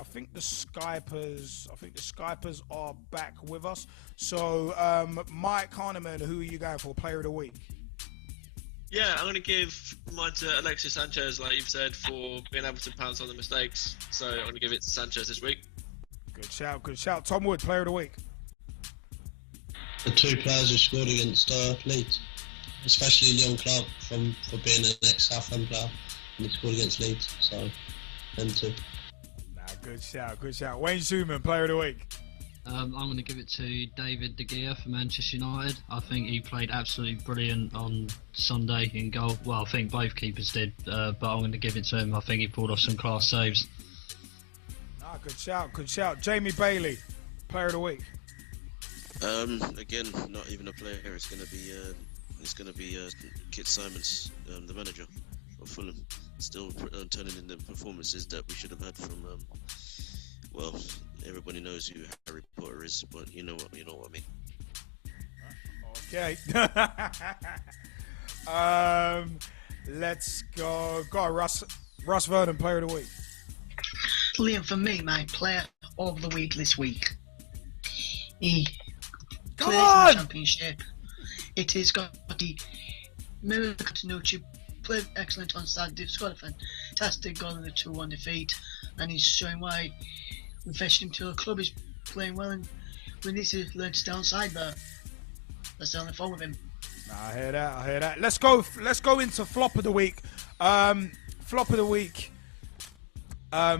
think the Skypers are back with us. So Mike Harniman, who are you going for player of the week? Yeah, I'm going to give mine to Alexis Sanchez, like you've said, for being able to pounce on the mistakes. So I'm going to give it to Sanchez this week. Good shout. Tom Wood, player of the week. The two players who scored against Leeds, especially Leon Clark for being an ex-Southend player, and he scored against Leeds. So them two. Good shout. Wayne Schumann, player of the week. I'm going to give it to David De Gea for Manchester United. I think he played absolutely brilliant on Sunday in goal. Well, I think both keepers did, but I'm going to give it to him. I think he pulled off some class saves. Good shout. Jaymie Bailey, player of the week. Again, not even a player. It's going to be Kit Simons, the manager of Fulham. Still turning in the performances that we should have had from. Well, everybody knows who Harry Potter is, but you know what I mean. Okay. Let's go. Russ Vernon, player of the week. Liam, for me, my player of the week this week. He plays in the Championship. It has got the miracle continuity. Played excellent on Saturday. Scored a fantastic goal in the 2-1 defeat, and he's showing why we fetched him to a club. He's playing well, and we need to learn to stay on side, but let's stay on the phone with him. I hear that. Let's go into flop of the week. Flop of the week. Oh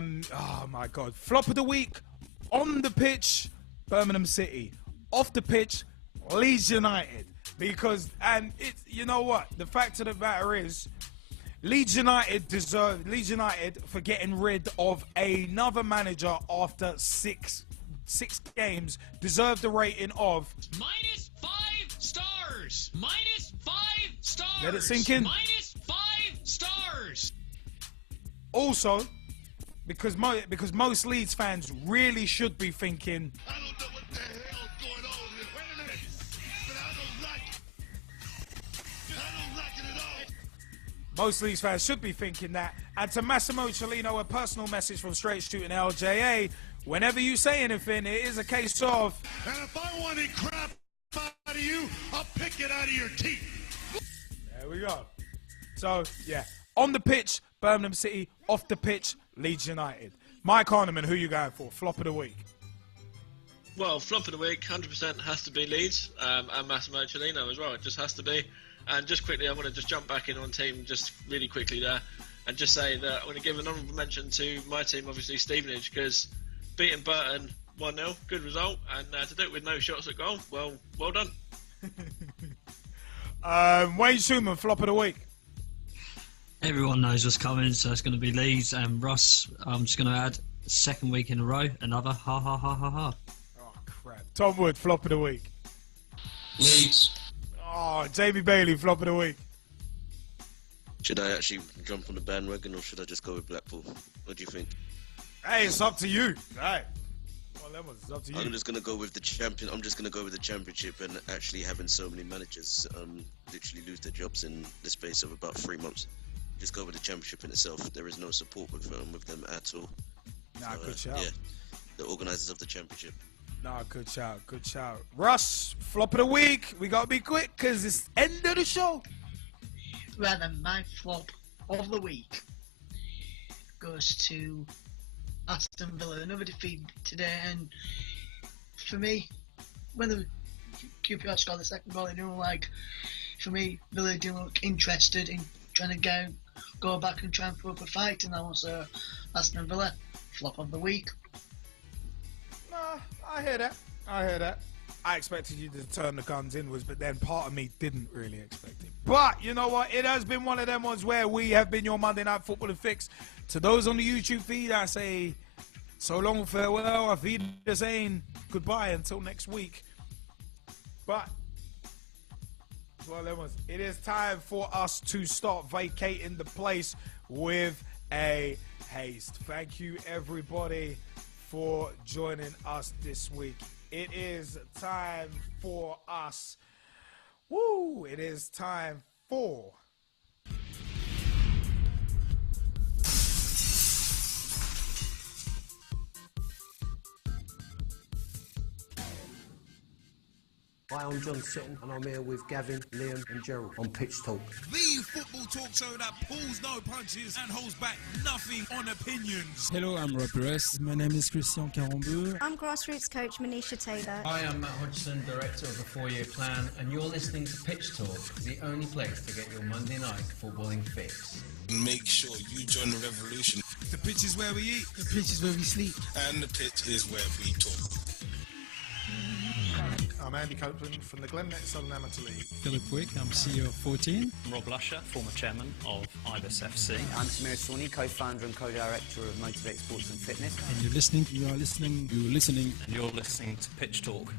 my God. Flop of the week. On the pitch, Birmingham City. Off the pitch, Leeds United. Because, and it's, you know what? The fact of the matter is, Leeds United for getting rid of another manager after six games deserved a rating of -5 stars. -5 stars. Let it sink in. -5 stars. Also, because most Leeds fans really should be thinking, I don't know what the hell's going on here. Wait a minute. But I don't like it. I don't like it at all. most Leeds fans should be thinking that. And to Massimo Cellino, a personal message from Straight Shooting LJA. Whenever you say anything, it is a case of. And if I want any crap out of you, I'll pick it out of your teeth. There we go. So, yeah. On the pitch, Birmingham City. Off the pitch, Leeds United. Mike Harniman, who you going for? Flop of the week. Well, flop of the week, 100% has to be Leeds, and Massimo Cellino as well. It just has to be. And just quickly, I want to just jump back in on team just really quickly there, and just say that I want to give an honourable mention to my team, obviously Stevenage, because beating Burton 1-0, good result, and to do it with no shots at goal, well done. Wayne Schumann, flop of the week. Everyone knows what's coming, so it's going to be Leeds. And Russ, I'm just going to add, second week in a row, another ha ha ha ha ha. Oh, crap. Tom Wood, flop of the week. Leeds. Oh, Jaymie Bailey, flop of the week. Should I actually jump on the bandwagon, or should I just go with Blackpool? What do you think? Hey, it's up to you. Hey. Well, that was up to you. I'm just gonna go with the champion. I'm just gonna go with the championship, and actually having so many managers literally lose their jobs in the space of about 3 months. Just go with the championship in itself. There is no support with them at all. Nah, good shout. Yeah, the organisers of the championship. Nah, good shout, good shout. Russ, flop of the week. We gotta be quick because it's end of the show. Well, then my flop of the week goes to Aston Villa. Another defeat today, and for me, when the QPR scored the second goal, it didn't like, for me, Villa didn't look interested in trying to go back and try and put up a fight, and that was Aston Villa flop of the week. Nah, I hear that. I expected you to turn the guns inwards, but then part of me didn't really expect it. But you know what? It has been one of them ones where we have been your Monday Night Football Fix. To those on the YouTube feed, I say so long, farewell. Auf Wiedersehen, goodbye until next week. But well, it is time for us to start vacating the place with a haste. Thank you, everybody, for joining us this week. It is time for us. Woo! It is time for. Hi, I'm John Sitton, and I'm here with Gavin, Liam and Gerald on Pitch Talk. The football talk show that pulls no punches and holds back nothing on opinions. Hello, I'm Rob Perez. My name is Christian Carambeu. I'm grassroots coach Manisha Taylor. Hi, I'm Matt Hodgson, director of the 4-year plan, and you're listening to Pitch Talk, the only place to get your Monday night footballing fix. Make sure you join the revolution. The pitch is where we eat. The pitch is where we sleep. And the pitch is where we talk. I'm Andy Copeland from the Glennet Southern Amateur League. Philip Wick, I'm CEO of 14. Rob Lusher, former chairman of Ibis FC. I'm Samir Sawney, co-founder and co-director of Motivate Sports and Fitness. And you're listening And you're listening to Pitch Talk.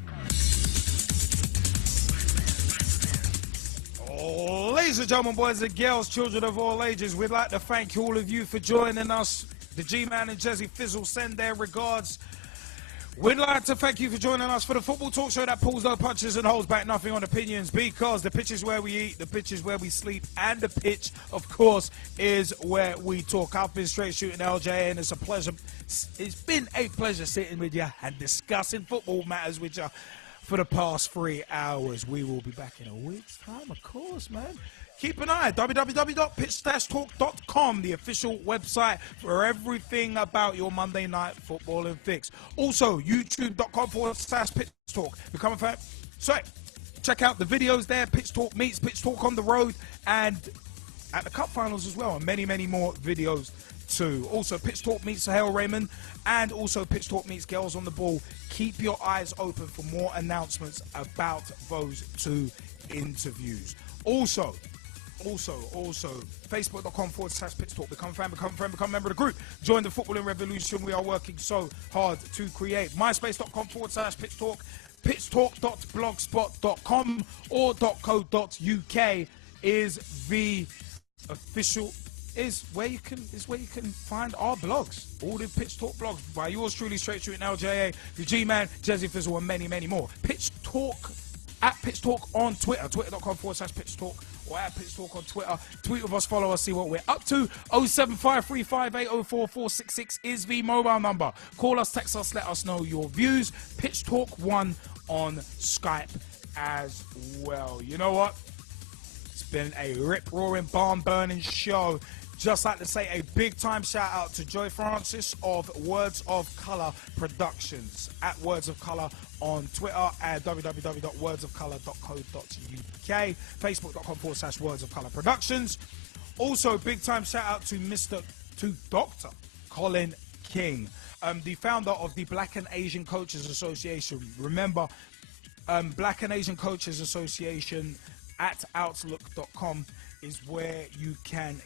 Oh, ladies and gentlemen, boys and girls, children of all ages, we'd like to thank all of you for joining us. The G-Man and Jezzy Fizzle send their regards. We'd like to thank you for joining us for the football talk show that pulls no punches and holds back nothing on opinions, because the pitch is where we eat, the pitch is where we sleep, and the pitch, of course, is where we talk. I've been straight shooting LJ, and it's been a pleasure sitting with you and discussing football matters with you for the past 3 hours. We will be back in a week's time, of course, man. Keep an eye, www.pitch-talk.com, the official website for everything about your Monday night footballing fix. Also, youtube.com/pitch-talk. Become a fan. So, check out the videos there. Pitch Talk meets Pitch Talk on the road, and at the cup finals as well, and many, many more videos too. Also, Pitch Talk meets Sahel Raymond, and also Pitch Talk meets Girls on the Ball. Keep your eyes open for more announcements about those two interviews. Also, Facebook.com/Pitch Talk. Become a fan, become a friend, become a member of the group. Join the footballing revolution we are working so hard to create. MySpace.com/Pitch Talk. PitchTalk.blogspot.com or .co.uk is the official, is where you can find our blogs. All the Pitch Talk blogs by yours truly, Straight Shooting LJA, the G-Man, Jezzy Fizzle, and many, many more. Pitch Talk at Pitch Talk on Twitter, twitter.com/Pitch Talk, or at Pitch Talk on Twitter. Tweet with us, follow us, see what we're up to. 07535804466 is the mobile number. Call us, text us, let us know your views. Pitch Talk 1 on Skype as well. You know what? It's been a rip-roaring, barn-burning show. just like to say a big time shout out to Joy Francis of Words of Colour Productions, at Words of Colour on Twitter and www.wordsofcolour.co.uk, facebook.com/Words of Colour Productions. Also, big time shout out to Dr. Colin King, the founder of the Black and Asian Coaches Association. Remember, Black and Asian Coaches Association at outlook.com is where you can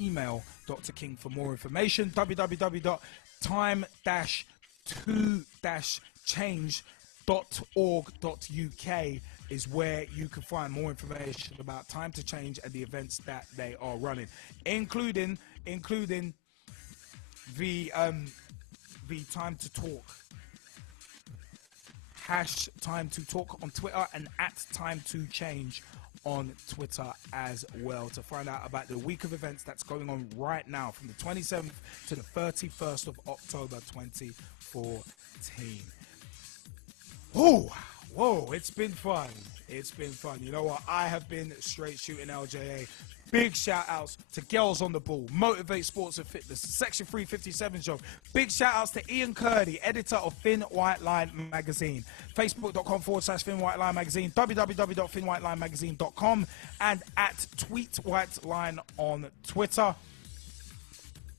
email Dr. King for more information. www.time-2-change.org.uk is where you can find more information about Time to Change and the events that they are running, including the Time to Talk, #Time2Talk on Twitter, and at Time2Change on Twitter as well, to find out about the week of events that's going on right now from the 27th to the 31st of October 2014. Oh, whoa, it's been fun. It's been fun. You know what? I have been straight shooting LJA. Big shout outs to Girls on the Ball, Motivate Sports and Fitness, Section 357 Show. Big shout outs to Ian Curdy, editor of Thin White Line Magazine. Facebook.com/Thin White Line Magazine, www.thinwhitelinemagazine.com, and at Tweet White Line on Twitter.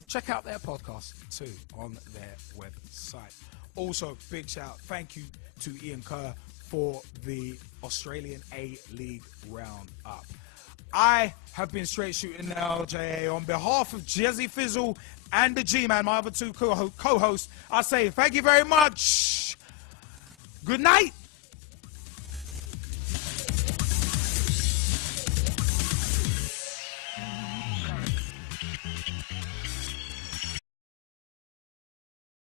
Check out their podcast too on their website. Also, big shout, thank you to Ian Kerr for the Australian A-League roundup. I have been straight shooting LJA. On behalf of Jezzy Fizzle and the G-Man, my other two co-hosts, I say thank you very much. Good night.